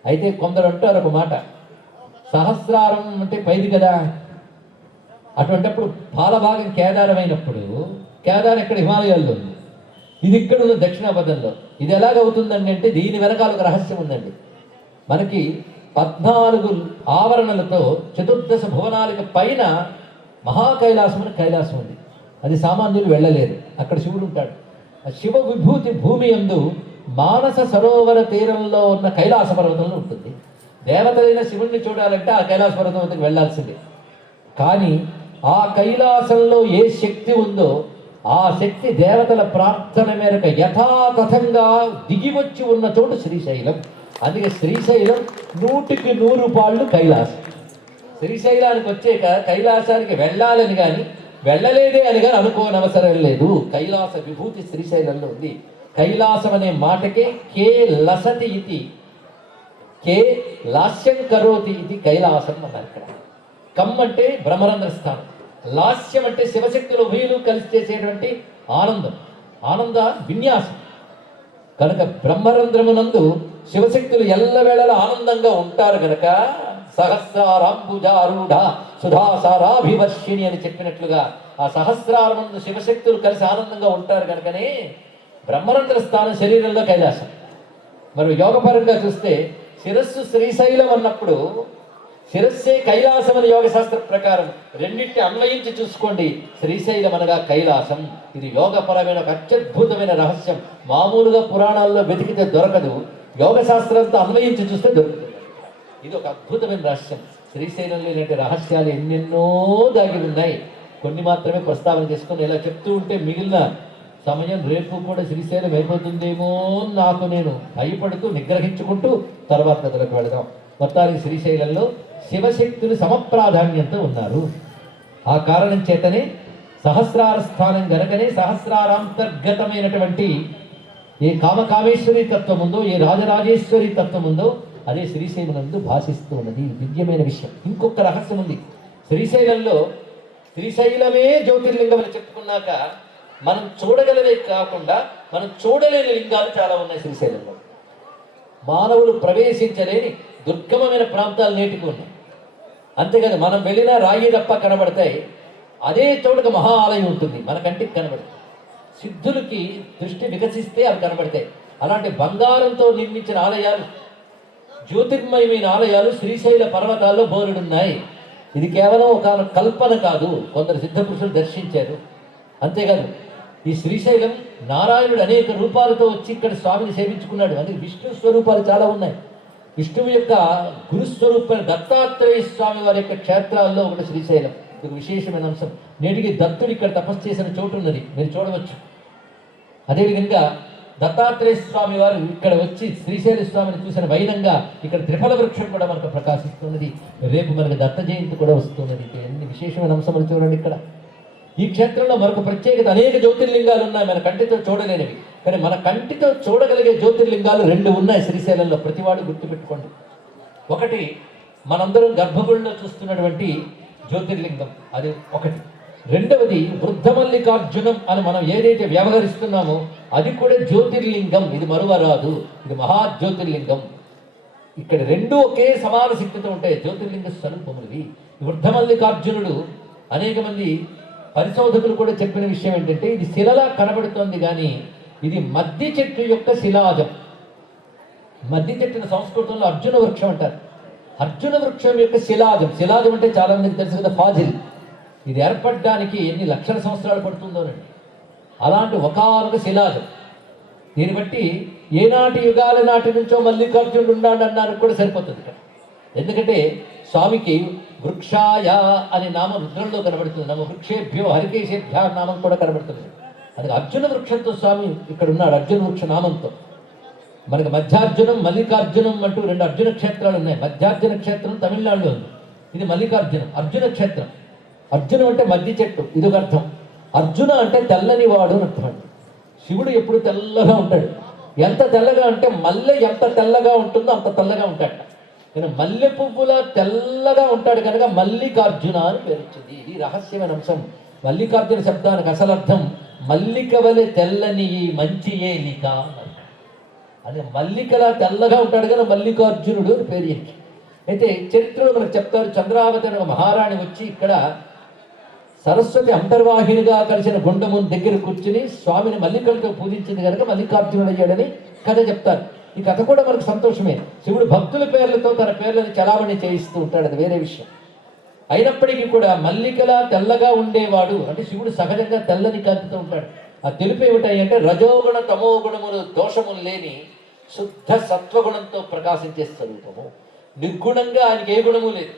అయితే కొందరు అంటారు ఒక మాట, సహస్రారం అంటే పైది కదా. అటువంటిప్పుడు పాలభాగం కేదారం అయినప్పుడు, కేదారం ఎక్కడ హిమాలయాల్లో ఉంది, ఇది ఇక్కడ ఉన్న దక్షిణాపథంలో. ఇది ఎలాగవుతుందండి అంటే దీని వెనకాల ఒక రహస్యం ఉందండి. మనకి 14 ఆవరణలతో చతుర్దశ భువనాలకు పైన మహాకైలాసం అని కైలాసం ఉంది. అది సామాన్యులు వెళ్ళలేరు, అక్కడ శివుడు ఉంటాడు. ఆ శివ విభూతి భూమి యందు మానస సరోవర తీరంలో ఉన్న కైలాస పర్వతంలో ఉంటుంది. దేవతలైన శివుణ్ణి చూడాలంటే ఆ కైలాస పర్వతం వద్దకు వెళ్లాల్సిందే. కానీ ఆ కైలాసంలో ఏ శక్తి ఉందో ఆ శక్తి దేవతల ప్రార్థన మేరకు యథాతథంగా దిగివచ్చి ఉన్న చోటు శ్రీశైలం. అందుకే శ్రీశైలం 100కి 100 పాళ్ళు కైలాసం. శ్రీశైలానికి వచ్చాక కైలాసానికి వెళ్ళాలని కానీ వెళ్ళలేదే అని కానీ అనుకోనవసరం లేదు. కైలాస విభూతి శ్రీశైలంలో ఉంది. కైలాసం అనే మాటకే కే లసతి ఇది, కే లాస్యం కరోతి ఇది కైలాసం అన్నారు. ఇక్కడ కమ్ అంటే బ్రహ్మరంధ్ర స్థానం, లాస్యం అంటే శివశక్తులు ఉభయులు కలిసి చేసేటువంటి ఆనందం, ఆనంద విన్యాసం. కనుక బ్రహ్మరంధ్రమునందు శివశక్తులు ఎల్లవేళలా ఆనందంగా ఉంటారు కనుక సహస్రారాంబుజారూఢ సుధాసారాభివర్షిణి అని చెప్పినట్లుగా ఆ సహస్రారమందు శివశక్తులు కలిసి ఆనందంగా ఉంటారు కనుకనే బ్రహ్మరంధ్ర స్థానం శరీరంలో కైలాసం. మరి యోగపరంగా చూస్తే శిరస్సు శ్రీశైలం అన్నప్పుడు శిరస్సే కైలాసం అని యోగ శాస్త్ర ప్రకారం రెండింటి అన్వయించి చూసుకోండి. శ్రీశైలం అనగా కైలాసం. ఇది యోగపరమైన ఒక అత్యద్భుతమైన రహస్యం. మామూలుగా పురాణాల్లో వెతికితే దొరకదు, యోగ శాస్త్రంతో అన్వయించి చూస్తే దొరుకుతుంది. ఇది ఒక అద్భుతమైన రహస్యం. శ్రీశైలంలో ఇలాంటి రహస్యాలు ఎన్నెన్నో దాగి ఉన్నాయి. కొన్ని మాత్రమే ప్రస్తావన చేసుకొని ఇలా చెప్తూ ఉంటే మిగిలిన సమయం రేపు కూడా శ్రీశైలం అయిపోతుందేమో నాకు నేను భయపడుతూ నిగ్రహించుకుంటూ తర్వాత కథలకు వెళదాం. మొత్తానికి శ్రీశైలంలో శివశక్తులు సమప్రాధాన్యంతో ఉన్నారు. ఆ కారణం చేతనే సహస్రార స్థానం గనకనే సహస్రారాంతర్గతమైనటువంటి ఏ కామకామేశ్వరి తత్వం ఉందో, ఏ రాజరాజేశ్వరి తత్వం ఉందో అదే శ్రీశైలనందు భాషిస్తూ ఉన్నది. దివ్యమైన విషయం. ఇంకొక రహస్యం ఉంది శ్రీశైలంలో. శ్రీశైలమే జ్యోతిర్లింగం అని చెప్పుకున్నాక మనం చూడగలవే కాకుండా మనం చూడలేని లింగాలు చాలా ఉన్నాయి శ్రీశైలంలో. మానవులు ప్రవేశించలేని దుర్గమమైన ప్రాంతాలు నేటికి ఉన్నాయి. అంతేకాదు మనం వెళ్ళినా రాయి తప్ప కనబడతాయి. అదే చోటుకు మహా ఆలయం ఉంటుంది, మన కంటికి కనబడుతుంది. సిద్ధులకి దృష్టి వికసిస్తే అవి కనబడతాయి. అలాంటి బంగారంతో నిర్మించిన ఆలయాలు, జ్యోతిర్మయమైన ఆలయాలు శ్రీశైల పర్వతాల్లో బోలెడున్నాయి. ఇది కేవలం ఒక కల్పన కాదు, కొందరు సిద్ధపురుషులు దర్శించారు. అంతేకాదు ఈ శ్రీశైలం నారాయణుడు అనేక రూపాలతో వచ్చి ఇక్కడ స్వామిని సేవించుకున్నాడు. అందుకే విష్ణు స్వరూపాలు చాలా ఉన్నాయి. విష్ణువు యొక్క గురుస్వరూపమైన దత్తాత్రేయ స్వామి వారి యొక్క క్షేత్రాల్లో ఒకటి శ్రీశైలం. ఇది విశేషమైన అంశం. నేటికి దత్తుడు ఇక్కడ తపస్సు చేసిన చోటు ఉన్నది, మీరు చూడవచ్చు. అదేవిధంగా దత్తాత్రేయ స్వామి వారు ఇక్కడ వచ్చి శ్రీశైల స్వామిని చూసిన వైనంగా ఇక్కడ త్రిఫల వృక్షం కూడా మనకు ప్రకాశిస్తున్నది. రేపు మనకు దత్త జయంతి కూడా వస్తున్నది. ఎన్ని విశేషమైన అంశములు చూడండి ఇక్కడ. ఈ క్షేత్రంలో మరొక ప్రత్యేకత, అనేక జ్యోతిర్లింగాలు ఉన్నాయి మన కంటితో చూడలేనివి. కానీ మన కంటితో చూడగలిగే జ్యోతిర్లింగాలు 2 ఉన్నాయి శ్రీశైలంలో. ప్రతివాడు గుర్తుపెట్టుకోండి. ఒకటి మనందరం గర్భగుడిలో చూస్తున్నటువంటి జ్యోతిర్లింగం, అది ఒకటి. రెండవది వృద్ధమల్లికార్జునం అని మనం ఏదైతే వ్యవహరిస్తున్నామో అది కూడా జ్యోతిర్లింగం. ఇది మరువరాదు, ఇది మహాజ్యోతిర్లింగం. ఇక్కడ 2 ఒకే సమాన శక్తితో ఉంటాయి. జ్యోతిర్లింగ స్వరూపములవి. వృద్ధమల్లికార్జునుడు అనేక మంది పరిశోధకులు కూడా చెప్పిన విషయం ఏంటంటే ఇది శిలలా కనబడుతోంది కానీ ఇది మద్ది చెట్టు యొక్క శిలాజం. మద్ది చెట్టును సంస్కృతంలో అర్జున వృక్షం అంటారు. అర్జున వృక్షం యొక్క శిలాజం. శిలాజం అంటే చాలా మందికి తెలుసు కదా, ఫాజిల్. ఇది ఏర్పడడానికి ఎన్ని లక్షల సంవత్సరాలు పడుతుందోనండి. అలాంటి ఒకానొక శిలాజం. దీన్ని బట్టి ఏనాటి యుగాల నాటి నుంచో మల్లికార్జునుడు ఉన్నాడు అన్నానికి కూడా సరిపోతుంది ఇక్కడ. ఎందుకంటే స్వామికి వృక్షాయ అనే నామం రుద్రంలో కనబడుతుంది. నమ వృక్షేభ్యో హరికేశేభ్య నామం కూడా కనబడుతుంది. అది అర్జున వృక్షంతో స్వామి ఇక్కడ ఉన్నాడు, అర్జున వృక్ష నామంతో. మనకు మధ్యార్జునం, మల్లికార్జునం అంటూ 2 అర్జున క్షేత్రాలు ఉన్నాయి. మధ్యార్జున క్షేత్రం తమిళనాడులో ఉంది, ఇది మల్లికార్జునం. అర్జున క్షేత్రం, అర్జునం అంటే మద్ది చెట్టు, ఇదొక అర్థం. అర్జున అంటే తెల్లని వాడు అని అర్థం అండి. శివుడు ఎప్పుడు తెల్లగా ఉంటాడు. ఎంత తెల్లగా అంటే మల్లె ఎంత తెల్లగా ఉంటుందో అంత తెల్లగా ఉంటాడు. కానీ మల్లె పువ్వులా తెల్లగా ఉంటాడు కనుక మల్లికార్జున అని పేరు వచ్చింది. ఇది రహస్యమైన అంశం. మల్లికార్జున శబ్దానికి అసలు అర్థం మల్లిక వలె తెల్లని మంచి ఏలిక అన్నారు. అదే మల్లికలా తెల్లగా ఉంటాడు కదా మల్లికార్జునుడు అని పేరు. అయితే చరిత్రలో మనకు చెప్తారు, చంద్రావతి అనే మహారాణి వచ్చి ఇక్కడ సరస్వతి అంతర్వాహినిగా కలిసిన గుండముని దగ్గర కూర్చుని స్వామిని మల్లికలతో పూజించింది కనుక మల్లికార్జునుడు అయ్యాడని కథ చెప్తారు. ఈ కథ కూడా మనకు సంతోషమే. శివుడు భక్తుల పేర్లతో తన పేర్లను చలామణి చేయిస్తూ ఉంటాడు, అది వేరే విషయం. అయినప్పటికీ కూడా మల్లికలా తెల్లగా ఉండేవాడు అంటే శివుడు సహజంగా తెల్లని కాంతితో ఉంటాడు. ఆ తెలుపు ఏమిటాయి అంటే రజోగుణ తమో గుణములు దోషములు లేని శుద్ధ సత్వగుణంతో ప్రకాశించే స్వరూపము. నిర్గుణంగా ఆయనకి ఏ గుణము లేదు.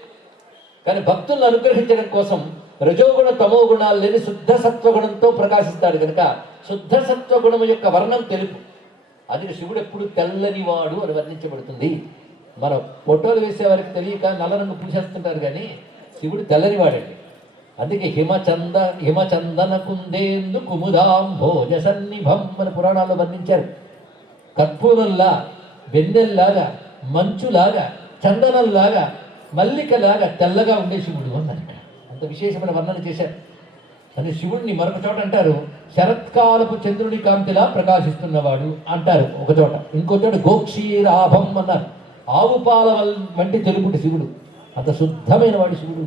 కానీ భక్తులను అనుగ్రహించడం కోసం రజోగుణ తమో గుణాలు లేని శుద్ధ సత్వగుణంతో ప్రకాశిస్తాడు కనుక శుద్ధ సత్వగుణము యొక్క వర్ణం తెలుపు. అది శివుడు ఎప్పుడు తెల్లని వాడు అని వర్ణించబడుతుంది. మన ఫోటోలు వేసే వారికి తెలియక నల్ల రంగు పూసేస్తుంటారు, కానీ శివుడు తెల్లని వాడండి. అందుకే హిమచందన కుందేందు కుముదాం భోజ సన్నిభం అని పురాణాల్లో వర్ణించారు. కర్పూరంలా, వెన్నెల్లాగా, మంచులాగా, చందనంలాగా, మల్లికలాగా తెల్లగా ఉండే శివుడు అన్నారు. అంత విశేషమైన వర్ణన చేశారు. అని శివుడిని మరొక చోట అంటారు శరత్కాలపు చంద్రుని కాంతిలా ప్రకాశిస్తున్నవాడు అంటారు ఒక చోట. ఇంకో చోట గోక్షీరాభం అన్నారు. ఆవు పాల వంటి తెలుపుటి శివుడు, అంత శుద్ధమైన వాడు శివుడు.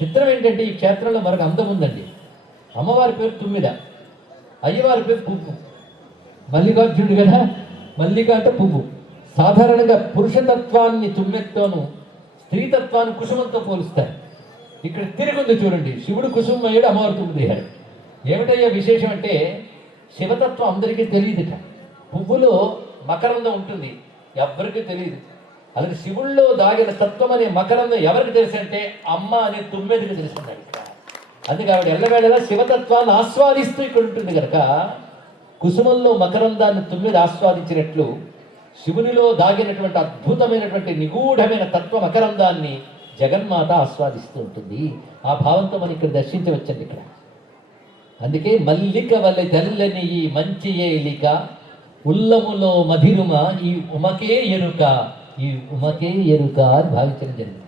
చిత్రం ఏంటంటే ఈ క్షేత్రంలో మరొక అందం ఉందండి. అమ్మవారి పేరు తుమ్మిద, అయ్యవారి పేరు పువ్వు. మల్లికార్జునుడు కదా, మల్లిక అంటే పువ్వు. సాధారణంగా పురుషతత్వాన్ని తుమ్మెత్తోను, స్త్రీతత్వాన్ని కుసుమంతో పోలుస్తారు. ఇక్కడ తిరుగుంది చూడండి, శివుడు కుసుమయ్యాడు, అమ్మవారు తుమ్మిదేశాడు. ఏమిటయ్యా విశేషం అంటే శివతత్వం అందరికీ తెలియదుట. పువ్వులో మకరందం ఉంటుంది, ఎవ్వరికీ తెలియదు. అలాగే శివుల్లో దాగిన తత్వం అనే మకరందం ఎవరికి తెలుసు అంటే అమ్మ అనే తుమ్మెదికి తెలుసుకున్నాడు. అందుకే ఆవిడ ఎల్లవేళలా శివతత్వాన్ని ఆస్వాదిస్తూ ఇక్కడ ఉంటుంది కనుక కుసుమంలో మకరందాన్ని తుమ్మెది ఆస్వాదించినట్లు శివునిలో దాగినటువంటి అద్భుతమైనటువంటి నిగూఢమైన తత్వ మకరందాన్ని జగన్మాత ఆస్వాదిస్తూ ఉంటుంది. ఆ భావంతో మనం ఇక్కడ దర్శించవచ్చండి. ఇక్కడ అందుకే మల్లిక వలె తెల్లని ఈ మంచి ఏలిక ఉల్లములో మధిరుమ ఈ ఉమకే ఎరుక, ఈ ఉమకే ఎరుక అని భావించడం జరిగింది.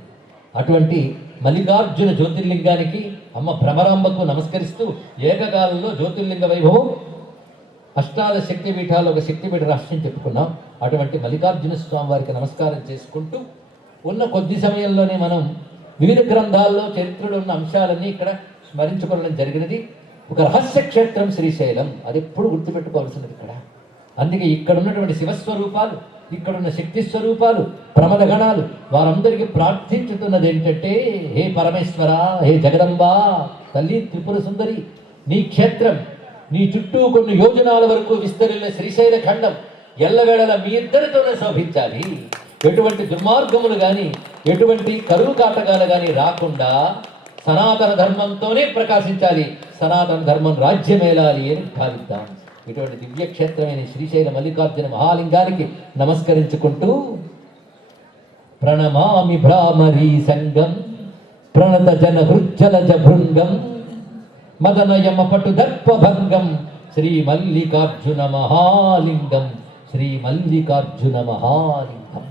అటువంటి మల్లికార్జున జ్యోతిర్లింగానికి అమ్మ భ్రమరాంబకు నమస్కరిస్తూ ఏకకాలంలో జ్యోతిర్లింగ వైభవం అష్టాదశ శక్తిపీఠాలు ఒక శక్తిపీఠ రాష్ట్రం చెప్పుకున్నాం. అటువంటి మల్లికార్జున స్వామి వారికి నమస్కారం చేసుకుంటూ ఉన్న కొద్ది సమయంలోనే మనం వివిధ గ్రంథాల్లో చరిత్రలో ఉన్న అంశాలన్నీ ఇక్కడ స్మరించుకోవడం జరిగినది. ఒక రహస్య క్షేత్రం శ్రీశైలం, అది ఎప్పుడు గుర్తుపెట్టుకోవాల్సినది ఇక్కడ. అందుకే ఇక్కడ ఉన్నటువంటి శివస్వరూపాలు, ఇక్కడున్న శక్తి స్వరూపాలు, ప్రమద గణాలు వారందరికీ ప్రార్థించుతున్నది ఏంటంటే, హే పరమేశ్వర, హే జగదంబా తల్లి త్రిపుర సుందరి, నీ క్షేత్రం, నీ చుట్టూ కొన్ని యోజనాల వరకు విస్తరిల్ల శ్రీశైల ఖండం ఎల్లవేళలా మీ ఇద్దరితోనే శోభించాలి. ఎటువంటి దుర్మార్గములు కానీ ఎటువంటి కరువు కాటకాలు కానీ రాకుండా సనాతన ధర్మంతోనే ప్రకాశించాలి, సనాతన ధర్మం రాజ్యమేలాలి అని భావిద్దాం. ఇటువంటి దివ్యక్షేత్రమైన శ్రీశైల మల్లికార్జున మహాలింగానికి నమస్కరించుకుంటూ ప్రణమామి భ్రామరీ సంగం ప్రణత జన హృజ్జలజ భృంగం మదనయమ పటు దర్పభంగం శ్రీ మల్లికార్జున మహాలింగం, శ్రీ మల్లికార్జున మహాలింగం.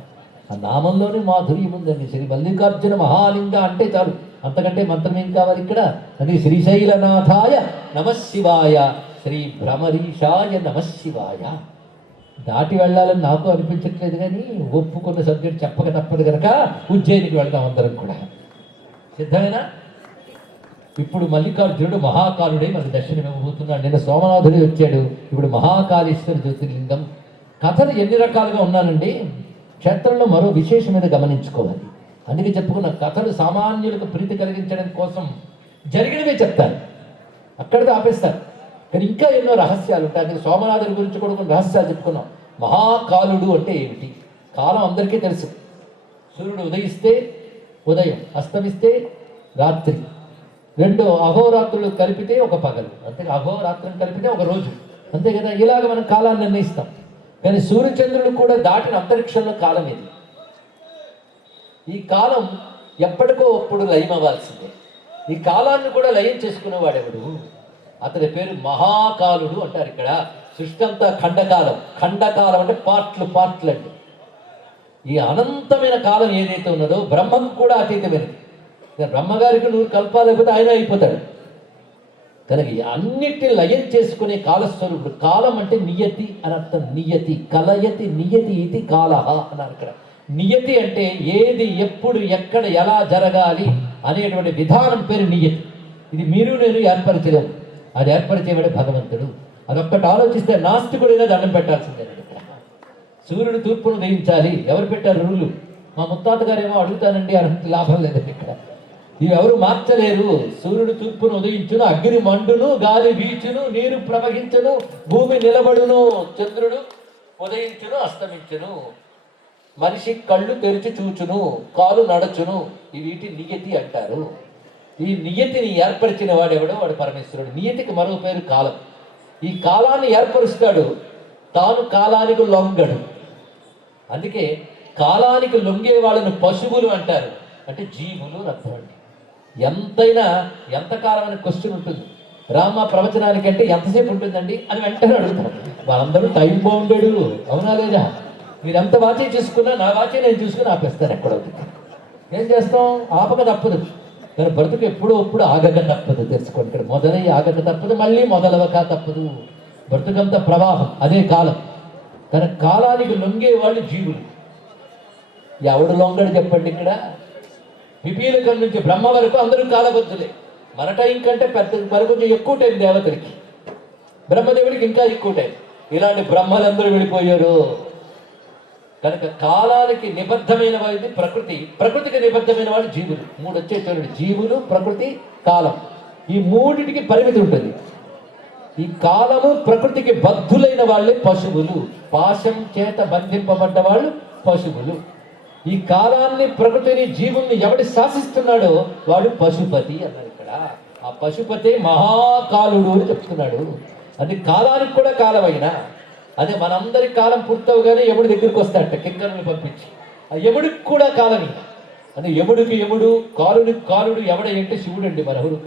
ఆ నామంలోనే మాధుర్యం ఉందండి. శ్రీ మల్లికార్జున మహాలింగ అంటే చాలు, అంతకంటే మంత్రం ఏం కావాలి ఇక్కడ. అది శ్రీశైలనాథాయ నమశివాయ, శ్రీ భ్రమరీషాయ నమశివాయ. దాటి వెళ్ళాలని నాకు అనిపించట్లేదు, కానీ ఒప్పుకున్న సబ్జెక్ట్ చెప్పక తప్పదు కనుక ఉజ్జయినికి వెళ్దాం అందరం కూడా. సిద్ధమేనా? ఇప్పుడు మల్లికార్జునుడు మహాకాలుడే మనకు దర్శనం ఇవ్వబోతున్నాడు. నిన్న సోమనాథుడే వచ్చాడు, ఇప్పుడు మహాకాళేశ్వర జ్యోతిర్లింగం. కథలు ఎన్ని రకాలుగా ఉన్నానండి. క్షేత్రంలో మరో విశేషం మీద గమనించుకోవాలి. అందుకే చెప్పుకున్న కథలు సామాన్యులకు ప్రీతి కలిగించడం కోసం జరిగినవే చెప్తారు, అక్కడితో ఆపేస్తారు. కానీ ఇంకా ఎన్నో రహస్యాలు ఉంటాయి. అందుకే సోమనాథుడి గురించి కూడా కొన్ని రహస్యాలు చెప్పుకున్నాం. మహాకాలుడు అంటే ఏమిటి? కాలం అందరికీ తెలుసు. సూర్యుడు ఉదయిస్తే ఉదయం, అస్తమిస్తే రాత్రి, రెండు అహోరాత్రులు కలిపితే ఒక పగలు, అంతే. అహోరాత్రం కలిపితే ఒక రోజు, అంతే కదా. ఇలాగ మనం కాలాన్ని నిర్ణయిస్తాం. కానీ సూర్యచంద్రుడు కూడా దాటిన అంతరిక్షంలో కాలం ఇది. ఈ కాలం ఎప్పటికో అప్పుడు లయం అవ్వాల్సిందే. ఈ కాలాన్ని కూడా లయం చేసుకునేవాడెవడు? అతని పేరు మహాకాలుడు అంటారు. ఇక్కడ సృష్టి అంతా ఖండకాలం, ఖండకాలం అంటే పార్ట్లు పార్ట్లు అంటే. ఈ అనంతమైన కాలం ఏదైతే ఉన్నదో బ్రహ్మకు కూడా అతీతమైనది. బ్రహ్మగారికి 100 కల్పాలు అయిపోతే ఆయన అయిపోతాడు కనుక అన్నిటిని లయం చేసుకునే కాలస్వరూపుడు. కాలం అంటే నియతి అని అర్థం. నియతి కలయతి నియతి ఇది కాలహ అన్నారు ఇక్కడ. నియతి అంటే ఏది ఎప్పుడు ఎక్కడ ఎలా జరగాలి అనేటువంటి విధానం పేరు నియతి. ఇది మీరు నేను ఏర్పరచలేము, అది ఏర్పరిచేవాడే భగవంతుడు. అదొక్కటి ఆలోచిస్తే నాస్తికుడైనా దండం పెట్టాల్సిందే. సూర్యుడు తూర్పును ఉదయించాలి, ఎవరు పెట్టారు రూలు? మా ముత్తాత గారేమో అడుగుతానండి అని లాభం లేదండి. ఇక్కడ ఇవి ఎవరు మార్చలేరు. సూర్యుడు తూర్పును ఉదయించును, అగ్ని మండును, గాలి వీచును, నీరు ప్రవహించును, భూమి నిలబడును, చంద్రుడు ఉదయించును అస్తమించును, మనిషి కళ్ళు తెరిచి చూచును, కాలు నడచును. వీటి నియతి అంటారు. ఈ నియతిని ఏర్పరిచిన వాడు ఎవడో వాడు పరమేశ్వరుడు. నియతికి మరో పేరు కాలం. ఈ కాలాన్ని ఏర్పరుస్తాడు, తాను కాలానికి లొంగడు. అందుకే కాలానికి లొంగే వాళ్ళను పశువులు అంటారు, అంటే జీవులు అర్థం అండి. ఎంతైనా ఎంతకాలం అనే క్వశ్చన్ ఉంటుంది. రామ ప్రవచనానికి అంటే ఎంతసేపు ఉంటుందండి అని వెంటనే అడుగుతారు. వాళ్ళందరూ టైం బౌండెడ్, అవునా లేదా? మీరు ఎంత వాచే చూసుకున్నా నా వాచే నేను చూసుకుని ఆపేస్తాను. ఎక్కడవుతుంది ఏం చేస్తాం? ఆపక తప్పదు. కానీ బ్రతుకు ఎప్పుడో అప్పుడు ఆగక తప్పదు. తెలుసుకోండి, ఇక్కడ మొదలై ఆగక తప్పదు, మళ్ళీ మొదలవక తప్పదు. బ్రతుకంత ప్రవాహం, అదే కాలం. కానీ కాలానికి లొంగే వాళ్ళు జీవులు. ఎవడు లొంగడు చెప్పండి? ఇక్కడ పిపీలకం నుంచి బ్రహ్మ వరకు అందరూ కాలబద్ధులే. మన టైం కంటే మరి కొంచెం ఎక్కువ టైం దేవతలకి, బ్రహ్మదేవుడికి ఇంకా ఎక్కువ టైం. ఇలాంటి బ్రహ్మలందరూ వెళ్ళిపోయారు. కనుక కాలానికి నిబద్ధమైన వాడిది ప్రకృతి, ప్రకృతికి నిబద్ధమైన వాడు జీవులు. మూడు వచ్చే చూడండి, జీవులు, ప్రకృతి, కాలం. ఈ మూడిటికి పరిమితి ఉంటుంది. ఈ కాలము ప్రకృతికి బద్ధులైన వాళ్ళే పశువులు. పాశం చేత బంధింపబడ్డ వాళ్ళు పశువులు. ఈ కాలాన్ని, ప్రకృతిని, జీవుల్ని ఎవడు శాసిస్తున్నాడో వాడు పశుపతి అన్నారు ఇక్కడ. ఆ పశుపతి మహాకాలుడు అని చెప్తున్నాడు. అది కాలానికి కూడా కాలమైనా, అదే మనందరి కాలం పూర్తవగానే యముడి దగ్గరికి వస్తాడట కింకరుని పంపించి. ఆ యముడికి కూడా కాలమి. అంటే యముడికి యముడు, కాలుడికి కాలుడు. ఎవడ ఏంటి? శివుడు అండి మనహుడు.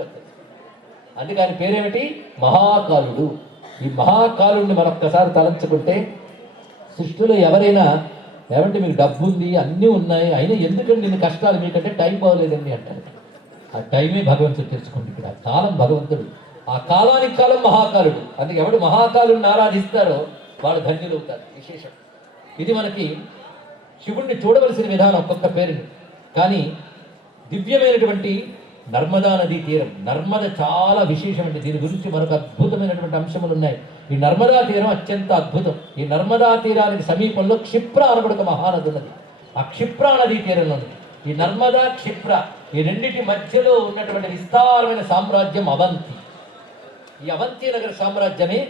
అందుకని పేరేమిటి? మహాకాలుడు. ఈ మహాకాలుడిని మరొక్కసారి తలంచుకుంటే, సృష్టిలో ఎవరైనా ఏమంటే మీకు డబ్బు ఉంది, అన్నీ ఉన్నాయి, అయినా ఎందుకండి ఇన్ని కష్టాలు మీకంటే టైం బాగోలేదండి అంటారు. ఆ టైమే భగవంతుడు తెలుసుకోండి. ఇక్కడ కాలం భగవంతుడు. ఆ కాలానికి కాలం మహాకాలుడు. అందుకే ఎవడు మహాకాలుడిని ఆరాధిస్తారో వాళ్ళు ధన్యులు అవుతారు. విశేషం ఇది. మనకి శివుణ్ణి చూడవలసిన విధానం ఒక్కొక్క పేరుని. కానీ దివ్యమైనటువంటి నర్మదా నదీ తీరం, నర్మద చాలా విశేషమండి. దీని గురించి మనకు అద్భుతమైనటువంటి అంశములు ఉన్నాయి. ఈ నర్మదా తీరం అత్యంత అద్భుతం. ఈ నర్మదా తీరానికి సమీపంలో క్షిప్ర అనబడుక మహానది ఉన్నది. ఆ క్షిప్రా నదీ తీరంలో ఉంది ఈ నర్మదా, క్షిప్ర. ఈ రెండింటి మధ్యలో ఉన్నటువంటి విస్తారమైన సామ్రాజ్యం అవంతి. ఈ అవంతి నగర సామ్రాజ్యమే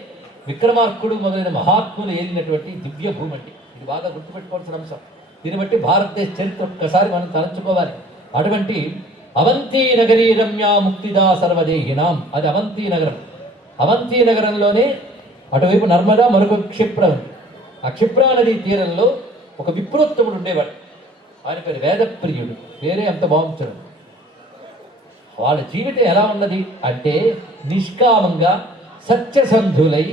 విక్రమార్కుడు మొదలైన మహాత్ములు ఏలినటువంటి దివ్య భూమి అండి. ఇది బాగా గుర్తుపెట్టుకోవాల్సిన అంశం. దీన్ని బట్టి భారతదేశ చరిత్ర ఒక్కసారి మనం తలంచుకోవాలి. అటువంటి అవంతి నగరీ రమ్య ముక్తిదా సర్వదేహినాం, అది అవంతి నగరం. అవంతి నగరంలోనే అటువైపు నర్మదా, మరొక క్షిప్ర ఉంది. ఆ క్షిప్రా నదీ తీరంలో ఒక విప్రోత్తముడు ఉండేవాడు. ఆయన పేరు వేదప్రియుడు. పేరే అంత బాగుంచడం. వాళ్ళ జీవితం ఎలా ఉన్నది అంటే, నిష్కామంగా సత్యసంధులై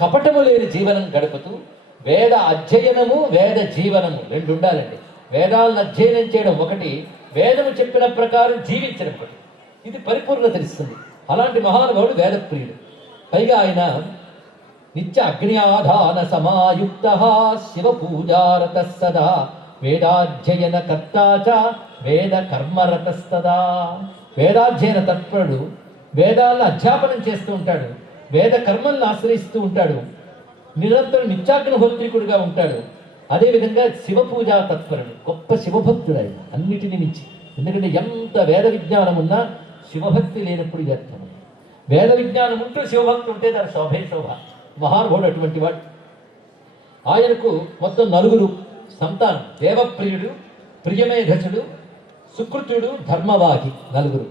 కపటము లేని జీవనం గడుపుతూ, వేద అధ్యయనము, వేద జీవనము రెండు ఉండాలండి. వేదాలను అధ్యయనం చేయడం ఒకటి, వేదము చెప్పిన ప్రకారం జీవించడం ఒకటి. ఇది పరిపూర్ణత ఇస్తుంది. అలాంటి మహానుభావుడు వేదప్రియుడు. పైగా ఆయన నిత్య అగ్నియాధాన సమాయుక్త శివ పూజారత సదా వేదాధ్యయన కర్తాచ వేద కర్మరతస్తదా. వేదాధ్యయన తత్పరుడు, వేదాలను అధ్యాపనం చేస్తూ ఉంటాడు, వేద కర్మలను ఆశ్రయిస్తూ ఉంటాడు, నిరంతరం నిత్యాగ్నిహోత్రికుడిగా ఉంటాడు. అదేవిధంగా శివ పూజా తత్పరుడు, గొప్ప శివభక్తుడు ఆయన అన్నిటిని మించి. ఎందుకంటే ఎంత వేద విజ్ఞానం ఉన్నా శివభక్తి లేనప్పుడు వ్యర్థం. వేద విజ్ఞానం ఉంటూ శివభక్తి ఉంటే దాని శోభే శోభ. మహానుభావుడు అటువంటి వాడు. ఆయనకు మొత్తం నలుగురు సంతానం. దేవప్రియుడు, ప్రియమేధసుడు, సుకృతుడు, ధర్మవాహి, నలుగురు.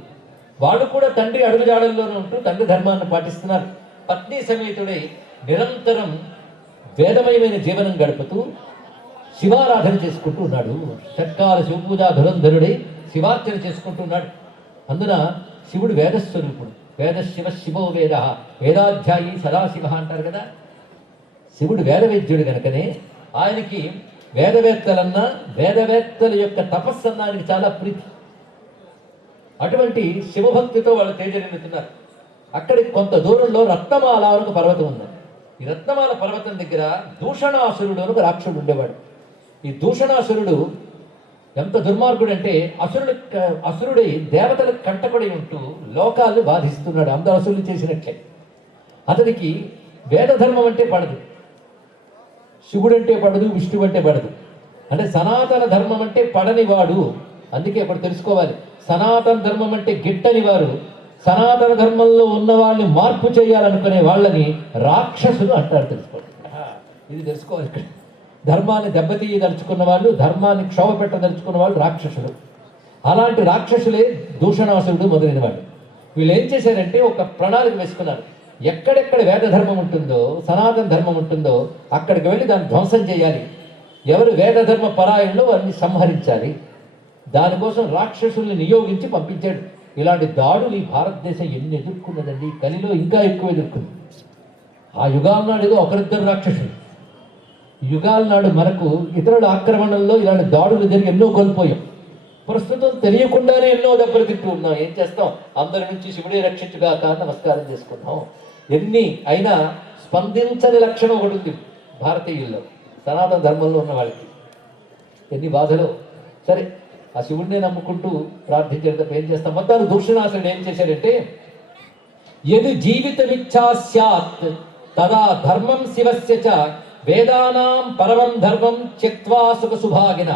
వాళ్ళు కూడా తండ్రి అడుగుజాడల్లోనే ఉంటూ తండ్రి ధర్మాన్ని పాటిస్తున్నారు. పత్ని సమేతుడై నిరంతరం వేదమయమైన జీవనం గడుపుతూ శివారాధన చేసుకుంటూ ఉన్నాడు. షట్కాల శివపూజా ధురంధరుడై శివార్చన చేసుకుంటూ ఉన్నాడు. అందున శివుడు వేదస్వరూపుడు. వేద శివ శివో వేద, వేదాధ్యాయి సదాశివ అంటారు కదా. శివుడు వేదవేద్యుడు కనుకనే ఆయనకి వేదవేత్తలన్నా, వేదవేత్తల యొక్క తపస్సన్నా ఆయనకి చాలా ప్రీతి. అటువంటి శివభక్తితో వాళ్ళు తేజరిల్లుతున్నారు. అక్కడికి కొంత దూరంలో రత్నమాల అని ఒక పర్వతం ఉంది. ఈ రత్నమాల పర్వతం దగ్గర దూషణాసురుడు అని ఒక రాక్షసుడు ఉండేవాడు. ఈ దూషణాసురుడు ఎంత దుర్మార్గుడు అంటే, అసురుడై దేవతలకు కంటపడి ఉంటూ లోకాలను బాధిస్తున్నాడు. అందరూ అసురులు చేసినట్లే. అతనికి వేదధర్మం అంటే పడదు, శివుడు అంటే పడదు, విష్ణువు అంటే పడదు. అంటే సనాతన ధర్మం అంటే పడని వాడు. అందుకే ఇప్పుడు తెలుసుకోవాలి, సనాతన ధర్మం అంటే గిట్టని వారు, సనాతన ధర్మంలో ఉన్న వాళ్ళని మార్పు చేయాలనుకునే వాళ్ళని రాక్షసులు అంటారు. తెలుసుకోండి, ఇది తెలుసుకోవాలి. ఇక్కడ ధర్మాన్ని దెబ్బతీయదలుచుకున్న వాళ్ళు, ధర్మాన్ని క్షోభ పెట్టదలుచుకున్న వాళ్ళు రాక్షసులు. అలాంటి రాక్షసులే దూషణాసురుడు మొదలైన వాళ్ళు. వీళ్ళు ఏం చేశారంటే ఒక ప్రణాళిక వేసుకున్నారు. ఎక్కడెక్కడ వేద ధర్మం ఉంటుందో, సనాతన ధర్మం ఉంటుందో అక్కడికి వెళ్ళి దాన్ని ధ్వంసం చేయాలి. ఎవరు వేదధర్మ పరాయణలో వారిని సంహరించాలి. దానికోసం రాక్షసుల్ని నియోగించి పంపించాడు. ఇలాంటి దాడులు ఈ భారతదేశం ఎన్ని ఎదుర్కొన్నదండి. కలిలో ఇంకా ఎక్కువ ఎదుర్కొంది. ఆ యుగాల నాడు ఏదో ఒకరిద్దరు రాక్షసులు, యుగాల నాడు మనకు ఇతరుల ఆక్రమణల్లో ఇలాంటి దాడులు జరిగి ఎన్నో కోల్పోయాం. ప్రస్తుతం తెలియకుండానే ఎన్నో దెబ్బలు తింటూ ఉన్నాం. ఏం చేస్తాం? అందరి నుంచి శివుడే రక్షించుగాక నమస్కారం చేసుకున్నాం. ఎన్ని అయినా స్పందించని లక్షణం ఒకటి ఉంది భారతీయుల్లో, సనాతన ధర్మంలో ఉన్న వాళ్ళకి. ఎన్ని బాధలు. సరే, ఆ శివుడినే నమ్ముకుంటూ ప్రార్థించేది తప్ప ఏం చేస్తాం? మొత్తాలు దూషణాసురుడు ఏం చేశాడంటే, యది జీవితమిచ్చా స్యాత్ తదా ధర్మం శివస్య చ వేదానాం పరమం ధర్మం త్యక్త్వా సుఖ సుభాగిన.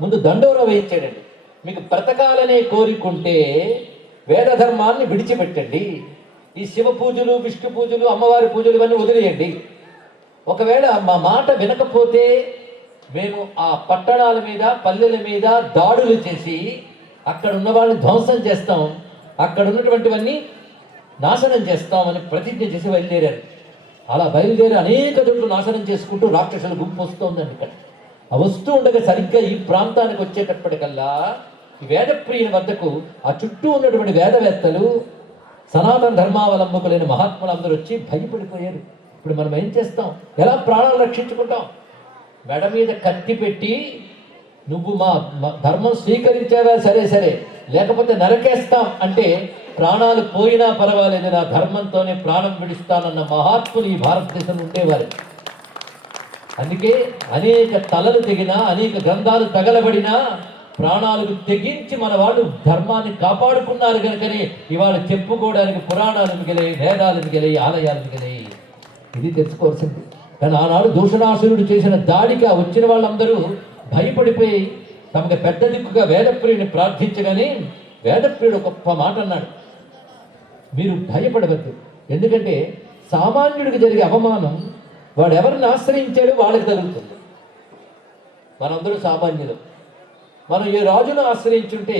ముందు దండోర వేయించాడండి. మీకు బ్రతకాలనే కోరికుంటే వేద ధర్మాన్ని విడిచిపెట్టండి. ఈ శివ పూజలు, విష్ణు పూజలు, అమ్మవారి పూజలు ఇవన్నీ వదిలేయండి. ఒకవేళ మా మాట వినకపోతే మేము ఆ పట్టణాల మీద, పల్లెల మీద దాడులు చేసి అక్కడ ఉన్న వాళ్ళని ధ్వంసం చేస్తాం, అక్కడ ఉన్నటువంటివన్నీ నాశనం చేస్తామని ప్రతిజ్ఞ చేసి బయలుదేరారు. అలా బయలుదేరి అనేక చోట్ల నాశనం చేసుకుంటూ రాక్షసుల గుంపు వస్తుందండి. ఇక్కడ ఆ వస్తూ ఉండగా సరిగ్గా ఈ ప్రాంతానికి వచ్చేటప్పటికల్లా ఈ వేదప్రియుని వద్దకు ఆ చుట్టూ ఉన్నటువంటి వేదవేత్తలు, సనాతన ధర్మావలంబకులైన మహాత్ములందరూ వచ్చి భయపడిపోయారు. ఇప్పుడు మనం ఏం చేస్తాం? ఎలా ప్రాణాలు రక్షించుకుంటాం? మెడ మీద కత్తి పెట్టి నువ్వు మా ధర్మం స్వీకరించావా సరే సరే, లేకపోతే నరకేస్తాం అంటే ప్రాణాలు పోయినా పర్వాలేదు, నా ధర్మంతోనే ప్రాణం విడిస్తానన్న మహాత్ములు ఈ భారతదేశంలో ఉండేవారు. అందుకే అనేక తలలు తెగినా, అనేక గ్రంథాలు తగలబడినా ప్రాణాలకు తెగించి మన వాళ్ళు ధర్మాన్ని కాపాడుకున్నారు కనుకనే ఇవాళ చెప్పుకోవడానికి పురాణాలు మిగిలాయి, వేదాలు మిగిలాయి, ఆలయాలు మిగిలాయి. ఇది తెలుసుకోవాల్సింది. కానీ ఆనాడు దూషణాసురుడు చేసిన దాడికి వచ్చిన వాళ్ళందరూ భయపడిపోయి తమకు పెద్ద దిక్కుగా వేదప్రియుని ప్రార్థించగానే వేదప్రియుడు గొప్ప మాట అన్నాడు, మీరు భయపడవద్దు. ఎందుకంటే సామాన్యుడికి జరిగే అవమానం వాడు ఎవరిని ఆశ్రయించాడో వాళ్ళకి తగులుతుంది. మనందరూ సామాన్యులు. మనం ఏ రాజును ఆశ్రయించుంటే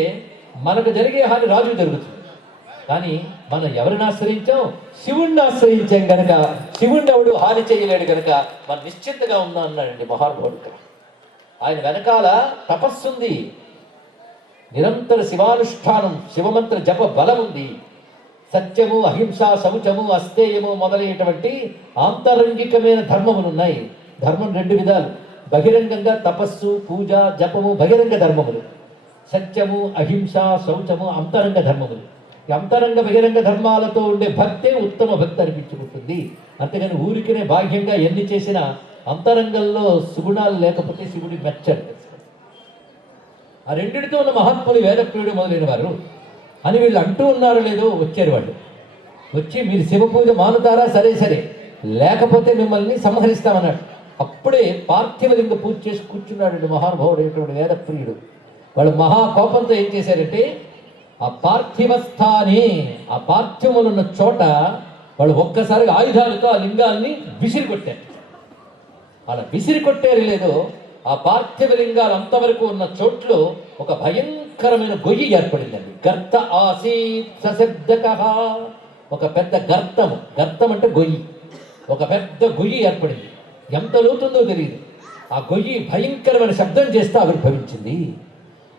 మనకు జరిగే హాని రాజు జరుగుతుంది. కానీ మనం ఎవరిని ఆశ్రయించాం? శివుణ్ణి ఆశ్రయించాం కనుక శివుణ్ణి ఎవడు హాని చేయలేడు కనుక మనం నిశ్చింతగా ఉన్నా అన్నాడండి మహానుభావుడు. ఆయన వెనకాల తపస్సుంది, నిరంతర శివానుష్ఠానం, శివమంత్ర జప బలం ఉంది. సత్యము, అహింస, శౌచము, అస్తేయము మొదలైనటువంటి ఆంతరంగికమైన ధర్మములు ఉన్నాయి. ధర్మం రెండు విధాలు: బహిరంగంగా తపస్సు, పూజ, జపము బహిరంగ ధర్మములు. సత్యము, అహింస, శౌచము అంతరంగ ధర్మములు. ఈ అంతరంగ బహిరంగ ధర్మాలతో ఉండే భక్తే ఉత్తమ భక్తి అనిపించుకుంటుంది. అంతేగాని ఊరికనే బాహ్యంగా ఎన్ని చేసినా అంతరంగంలో సుగుణాలు లేకపోతే శివుడి మెచ్చడు. ఆ రెండిటితో ఉన్న మహాత్ములు వేదప్రియుడు మొదలైన వారు అని వీళ్ళు అంటూ ఉన్నారో లేదో వచ్చారు. వాళ్ళు వచ్చి మీరు శివ పూజ మానుతారా? సరే సరే, లేకపోతే మిమ్మల్ని సంహరిస్తామన్నాడు. అప్పుడే పార్థివలింగ పూజ చేసి కూర్చున్నాడు మహానుభావుడు అయినటువంటి వేదప్రియుడు. వాళ్ళు మహాకోపంతో ఏం చేశారంటే ఆ పార్థివస్థాని, ఆ పార్థివములున్న చోట వాళ్ళు ఒక్కసారిగా ఆయుధాలతో ఆ లింగాల్ని విసిరి కొట్టారు. అలా విసిరి కొట్టారు లేదో ఆ పార్థివ లింగాలు అంతవరకు ఉన్న చోట్లో ఒక భయంకరమైన గొయ్యి ఏర్పడిందండి. గర్త ఆసీత్ సశబ్దకః, ఒక పెద్ద గర్తము. గర్తం అంటే గొయ్యి. ఒక పెద్ద గొయ్యి ఏర్పడింది. ఎంత లోతుందో తెలియదు. ఆ గొయ్యి భయంకరమైన శబ్దం చేస్తే ఆవిర్భవించింది.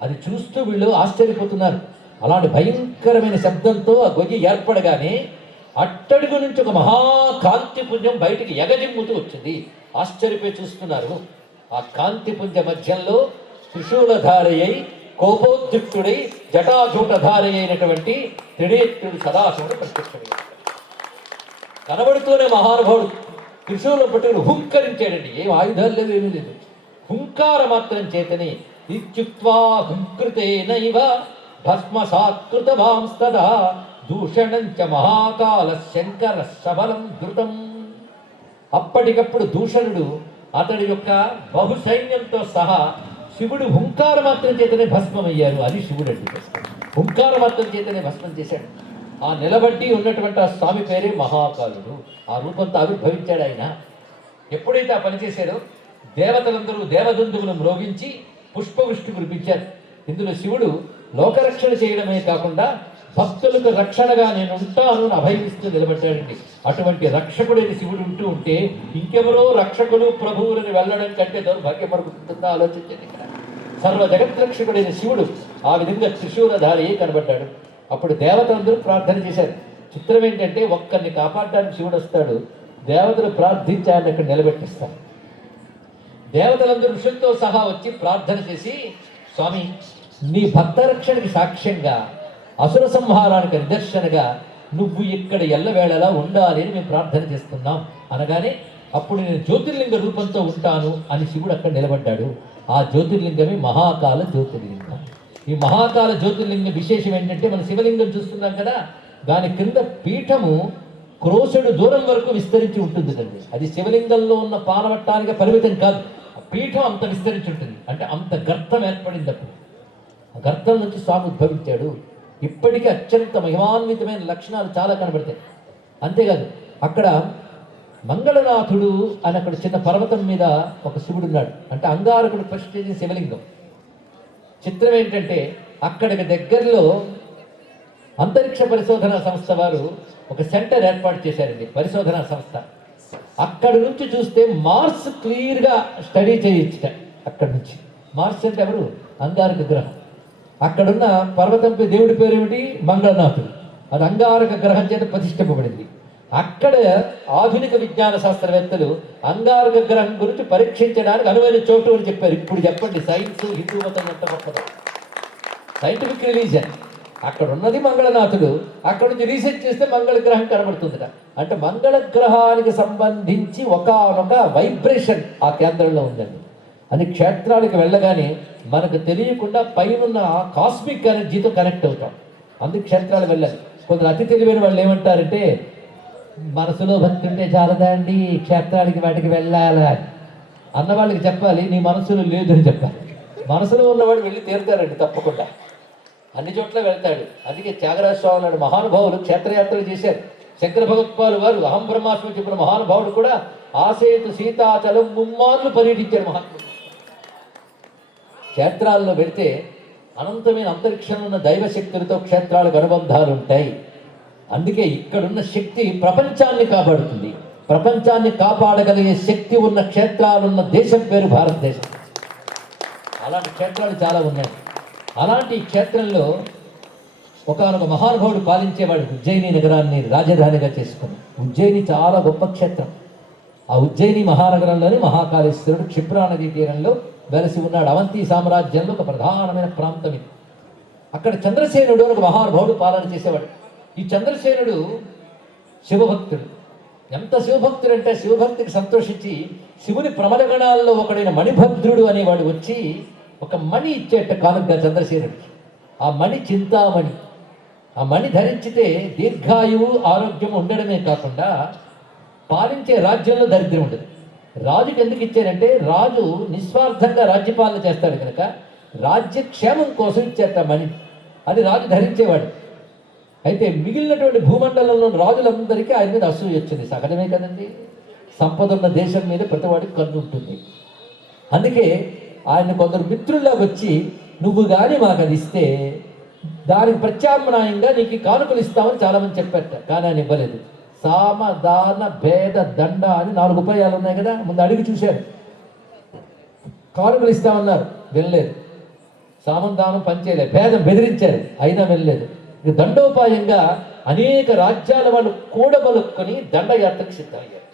అది చూస్తూ వీళ్ళు ఆశ్చర్యపోతున్నారు. అలాంటి భయంకరమైన శబ్దంతో ఆ గొయ్యి ఏర్పడగానే అట్టడుగు నుంచి ఒక మహాకాంతి పుంజం బయటికి ఎగజిమ్ముతూ వచ్చింది. ఆశ్చర్యపోయి చూస్తున్నారు. ఆ కాంతి పుంజ మధ్యంలో త్రిశూలధారయ్యై, కోపోద్యుక్తుడై, జటాజూటధారి అయినటువంటి త్రినేత్రుడు సదాశివుడు ప్రత్యక్షమయ్యాడు. కనబడుతూనే మహానుభావుడు త్రిశూలం పట్టుకుని హుంకరించాడండి. ఏం ఆయుధాలు లేదు, ఏమీ లేదు. హుంకార మాత్రం చేతని ఇత్యుక్త్వా హుంకృతేనైవ భస్మసాత్కృతవాంస్తదా దూషణంచ మహాకాల శంకర సబలం ధృతం. అప్పటికప్పుడు దూషణుడు అతడి యొక్క బహుసైన్యంతో సహా శివుడు హుంకార మాత్రం చేతనే భస్మమయ్యారు. అది శివుడు అంటే హుంకార మాత్రం చేతనే భస్మం చేశాడు. ఆ నిలబడి ఉన్నటువంటి ఆ స్వామి పేరే మహాకాలుడు. ఆ రూపంతో ఆవిర్భవించాడు ఆయన. ఎప్పుడైతే ఆ పని చేశాడో దేవతలందరూ దేవదందువులు మ్రోగించి పుష్పవృష్టి కురిపించారు. ఇందులో శివుడు లోకరక్షణ చేయడమే కాకుండా భక్తులకు రక్షణగా నేను ఉంటాను అభయమిస్తూ నిలబడ్డాడండి. అటువంటి రక్షకుడైన శివుడు ఉంటూ ఉంటే ఇంకెవరో రక్షకులు ప్రభువులను వెళ్ళడం కంటే దౌర్భాగ్యం పడుతుందో ఆలోచించండి. ఇక్కడ సర్వ జగద్రక్షకుడైన శివుడు ఆ విధంగా త్రిశూలధారి కనబడ్డాడు. అప్పుడు దేవతలందరూ ప్రార్థన చేశారు. చిత్రం ఏంటంటే ఒక్కరిని కాపాడడానికి శివుడు వస్తాడు, దేవతలు ప్రార్థించి ఆయన అక్కడ నిలబెట్టిస్తారు. దేవతలందరూ ఋషులతో సహా వచ్చి ప్రార్థన చేసి, స్వామి నీ భక్త రక్షణకి సాక్ష్యంగా, అసుర సంహారానికి నిదర్శనగా నువ్వు ఇక్కడ ఎల్లవేళలా ఉండాలి అని మేము ప్రార్థన చేస్తున్నాం అనగానే అప్పుడు నేను జ్యోతిర్లింగ రూపంతో ఉంటాను అని శివుడు అక్కడ నిలబడ్డాడు. ఆ జ్యోతిర్లింగమే మహాకాల జ్యోతిర్లింగం. ఈ మహాకాల జ్యోతిర్లింగం విశేషం ఏంటంటే, మన శివలింగం చూస్తున్నాం కదా, దాని కింద పీఠము క్రోశుడు దూరం వరకు విస్తరించి ఉంటుంది అండి. అది శివలింగంలో ఉన్న పానవట్టానికి పరిమితం కాదు, ఆ పీఠం అంత విస్తరించి ఉంటుంది. అంటే అంత గర్తం ఏర్పడింది. అప్పుడు ఆ గర్తం నుంచి స్వామి ఉద్భవించాడు. ఇప్పటికీ అత్యంత మహిమాన్వితమైన లక్షణాలు చాలా కనబడతాయి. అంతేకాదు అక్కడ మంగళనాథుడు అని అక్కడ చిన్న పర్వతం మీద ఒక శివుడు ఉన్నాడు. అంటే అంగారకుడు ప్రతిష్ఠ చేసిన శివలింగం. చిత్రం ఏంటంటే అక్కడికి దగ్గరలో అంతరిక్ష పరిశోధనా సంస్థ వారు ఒక సెంటర్ ఏర్పాటు చేశారండి, పరిశోధనా సంస్థ. అక్కడి నుంచి చూస్తే మార్స్ క్లియర్గా స్టడీ చేయొచ్చు. అక్కడి నుంచి మార్స్ అంటే ఎవరు? అంగారక గ్రహం. అక్కడున్న పర్వతంపై దేవుడి పేరు ఏమిటి? మంగళనాథుడు. అది అంగారక గ్రహం చేత ప్రతిష్ఠింపబడింది. అక్కడ ఆధునిక విజ్ఞాన శాస్త్రవేత్తలు అంగారక గ్రహం గురించి పరీక్షించడానికి అనువైన చోటు అని చెప్పారు. ఇప్పుడు చెప్పండి, సైన్స్ హిందూ మతం ఎంత గొప్పదో, సైంటిఫిక్ రిలీజన్. అక్కడ ఉన్నది మంగళనాథుడు, అక్కడ నుంచి రీసెర్చ్ చేస్తే మంగళ గ్రహం కనబడుతుందిట. అంటే మంగళ గ్రహానికి సంబంధించి ఒకనొక వైబ్రేషన్ ఆ కేంద్రంలో ఉందండి. అది క్షేత్రాలకు వెళ్ళగానే మనకు తెలియకుండా పైనున్న కాస్మిక్ ఎనర్జీతో కనెక్ట్ అవుతాం. అందుకు క్షేత్రాలు వెళ్ళాలి. కొందరు అతి తెలివైన వాళ్ళు ఏమంటారంటే, మనసులో భక్తి ఉంటే చాలదా అండి క్షేత్రాలకి వాటికి వెళ్ళాలా అన్న వాళ్ళకి చెప్పాలి, నీ మనసులో లేదు అని చెప్పాలి. మనసులో ఉన్నవాడు వెళ్ళి తీరుతారండి తప్పకుండా, అన్ని చోట్ల వెళ్తాడు. అందుకే త్యాగరాజ స్వామి నాడు మహానుభావులు క్షేత్రయాత్రలు చేశారు. శంకర భగవత్పాలు వారు అహం బ్రహ్మాస్మి చెప్పిన మహానుభావుడు కూడా ఆసేతు సీతాచలం ముమ్మార్లు పర్యటించారు మహాత్ముడు. క్షేత్రాల్లో వెళితే అనంతమైన అంతరిక్షంలో ఉన్న దైవశక్తులతో క్షేత్రాలకు అనుబంధాలు ఉంటాయి. అందుకే ఇక్కడున్న శక్తి ప్రపంచాన్ని కాపాడుతుంది. ప్రపంచాన్ని కాపాడగలిగే శక్తి ఉన్న క్షేత్రాలున్న దేశం పేరు భారతదేశం. అలాంటి క్షేత్రాలు చాలా ఉన్నాయి. అలాంటి క్షేత్రంలో ఒకనొక మహానుభావుడు పాలించేవాడు ఉజ్జయిని నగరాన్ని రాజధానిగా చేసుకుని. ఉజ్జయిని చాలా గొప్ప క్షేత్రం. ఆ ఉజ్జయిని మహానగరంలోని మహాకాళేశ్వరుడు క్షిప్రా నదీ తీరంలో వెలసి ఉన్నాడు. అవంతి సామ్రాజ్యంలో ఒక ప్రధానమైన ప్రాంతం ఇది. అక్కడ చంద్రసేనుడు అని ఒక మహానుభావుడు పాలన చేసేవాడు. ఈ చంద్రసేనుడు శివభక్తుడు. ఎంత శివభక్తుడు అంటే శివభక్తికి సంతోషించి శివుని ప్రమదగణాల్లో ఒకడైన మణిభద్రుడు అనేవాడు వచ్చి ఒక మణి ఇచ్చేట కానుక చంద్రసేనుడికి. ఆ మణి చింతామణి. ఆ మణి ధరించితే దీర్ఘాయువు ఆరోగ్యం ఉండడమే కాకుండా పాలించే రాజ్యంలో దరిద్రం ఉండదు. రాజుకి ఎందుకు ఇచ్చారంటే రాజు నిస్వార్థంగా రాజ్యపాలన చేస్తాడు కనుక రాజ్యక్షేమం కోసం ఇచ్చేట మణి. అది రాజు ధరించేవాడు. అయితే మిగిలినటువంటి భూమండలంలో రాజులందరికీ ఆయన మీద అసూయ వచ్చింది. సహజమే కదండి, సంపద ఉన్న దేశం మీద ప్రతివాడికి కన్ను ఉంటుంది. అందుకే ఆయన కొందరు మిత్రుల్లోకి వచ్చి నువ్వు కానీ మాకు అది ఇస్తే దానికి ప్రత్యామ్నాయంగా నీకు కానుకలు ఇస్తామని చాలామంది చెప్పారట. కానీ ఆయన ఇవ్వలేదు. సామ దాన భేద దండ అని 4 ఉపాయాలు ఉన్నాయి కదా, ముందు అడిగి చూశారు. కానుకలు ఇస్తామన్నారు, వెళ్ళలేదు. సామం దానం పనిచేయలేదు. భేదం బెదిరించారు, అయినా వెళ్ళలేదు. ఇక దండోపాయంగా అనేక రాజ్యాల వాళ్ళు కూడబలుక్కొని దండయాత్రకు సిద్ధమయ్యారు.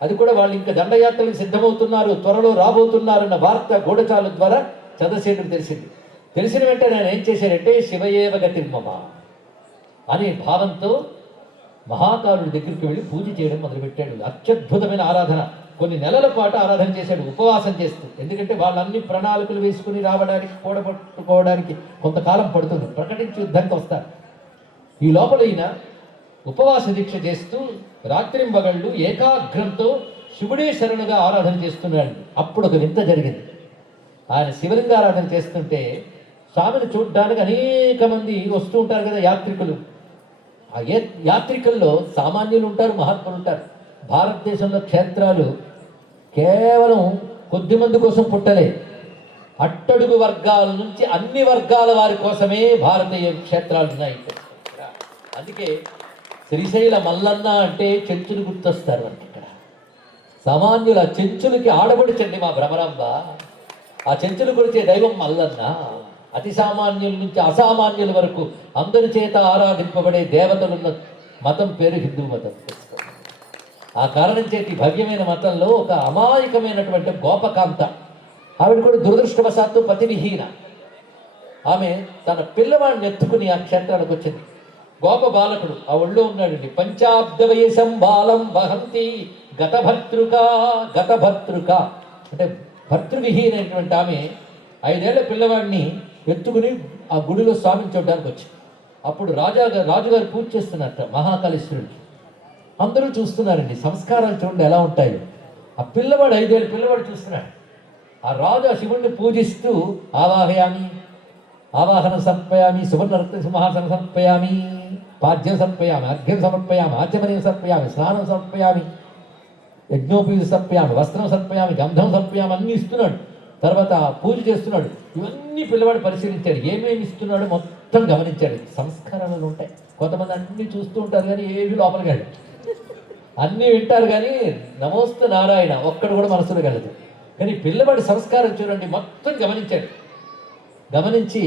అది కూడా వాళ్ళు ఇంకా దండయాత్రలకు సిద్ధమవుతున్నారు, త్వరలో రాబోతున్నారన్న వార్త గూఢచారుల ద్వారా చంద్రసేనుడికి తెలిసింది. తెలిసిన వెంటనే ఆయన ఏం చేశారంటే శివయేవ గతి మమ అనే భావంతో మహాకాలుడి దగ్గరికి వెళ్ళి పూజ చేయడం మొదలుపెట్టాడు. అత్యద్భుతమైన ఆరాధన. కొన్ని నెలల పాటు ఆరాధన చేశాడు, ఉపవాసం చేస్తూ. ఎందుకంటే వాళ్ళన్ని ప్రణాళికలు వేసుకుని రావడానికి కూడబట్టుకోవడానికి కొంతకాలం పడుతుంది. ప్రకటించి యుద్ధానికి వస్తారు. ఈ లోపల ఈయన ఉపవాస దీక్ష చేస్తూ రాత్రింబగళ్ళు ఏకాగ్రంతో శివుడే శరణుగా ఆరాధన చేస్తున్నాడు. అప్పుడు ఒక వింత జరిగింది. ఆయన శివలింగ ఆరాధన చేస్తుంటే స్వామిని చూడ్డానికి అనేక మంది వస్తూ ఉంటారు కదా యాత్రికులు. ఆ యాత్రికుల్లో సామాన్యులు ఉంటారు, మహాత్ములు ఉంటారు. భారతదేశంలో క్షేత్రాలు కేవలం కొద్ది మంది కోసం పుట్టలే. అట్టడుగు వర్గాల నుంచి అన్ని వర్గాల వారి కోసమే భారతీయ క్షేత్రాలు ఉన్నాయి. అందుకే శ్రీశైల మల్లన్న అంటే చెంచులు గుర్తొస్తారు మనకి. ఇక్కడ సామాన్యుల చెంచులకి ఆడబడిచండి మా భ్రమరాంబ. ఆ చెంచులు కొలిచే దైవం మల్లన్న. అతి సామాన్యుల నుంచి అసామాన్యుల వరకు అందరి చేత ఆరాధింపబడే దేవతలున్న మతం పేరు హిందూ మతం. ఆ కారణం చేతి భవ్యమైన మతంలో ఒక అమాయకమైనటువంటి గోపకాంత, ఆవిడ కూడా దురదృష్టవశాత్తు పతివిహీన. ఆమె తన పిల్లవాడిని ఎత్తుకుని ఆ క్షేత్రానికి వచ్చింది. గోప బాలకుడు ఆ ఒళ్ళో ఉన్నాడండి. పంచాబ్దవయసం బాలం వహంతి గతభర్తృక. గతభర్తృక అంటే భర్తృవిహీనైనటువంటి ఆమె 5 ఏళ్ల పిల్లవాడిని ఎత్తుకుని ఆ గుడిలో స్వామిని చూడడానికి వచ్చింది. అప్పుడు రాజుగారు పూజ చేస్తున్నట్ట మహాకాళేశ్వరుడికి. అందరూ చూస్తున్నారండి. సంస్కారాలు చూడండి ఎలా ఉంటాయి. ఆ పిల్లవాడు 5 ఏళ్ళ పిల్లవాడు చూస్తున్నాడు. ఆ రాజు ఆ శివుణ్ణి పూజిస్తూ ఆవాహయామి, ఆవాహనం సమర్పయామి, సువర్ణరత్న సింహాసనం సమర్పయామి, పాద్యం సమర్పయామి, అర్ఘ్యం సమర్పయామి, ఆచమనీయం సమర్పయామి, స్నానం సమర్పయామి, యజ్ఞోపవీతం సమర్పయామి, వస్త్రం సమర్పయామి, గంధం సమర్పయామి అన్నీ ఇస్తున్నాడు. తర్వాత పూజ చేస్తున్నాడు. ఇవన్నీ పిల్లవాడు పరిశీలించాడు. ఏమేమి ఇస్తున్నాడు మొత్తం గమనించాడు. సంస్కారాలు ఉంటాయి. కొంతమంది అన్నీ చూస్తూ ఉంటారు కానీ ఏవి లోపలికి వెళ్ళదు. అన్నీ వింటారు కానీ నమోస్తు నారాయణ ఒక్కడు కూడా మనసులో వెళ్ళదు. కానీ పిల్లవాడి సంస్కారం చూడండి, మొత్తం గమనించాడు. గమనించి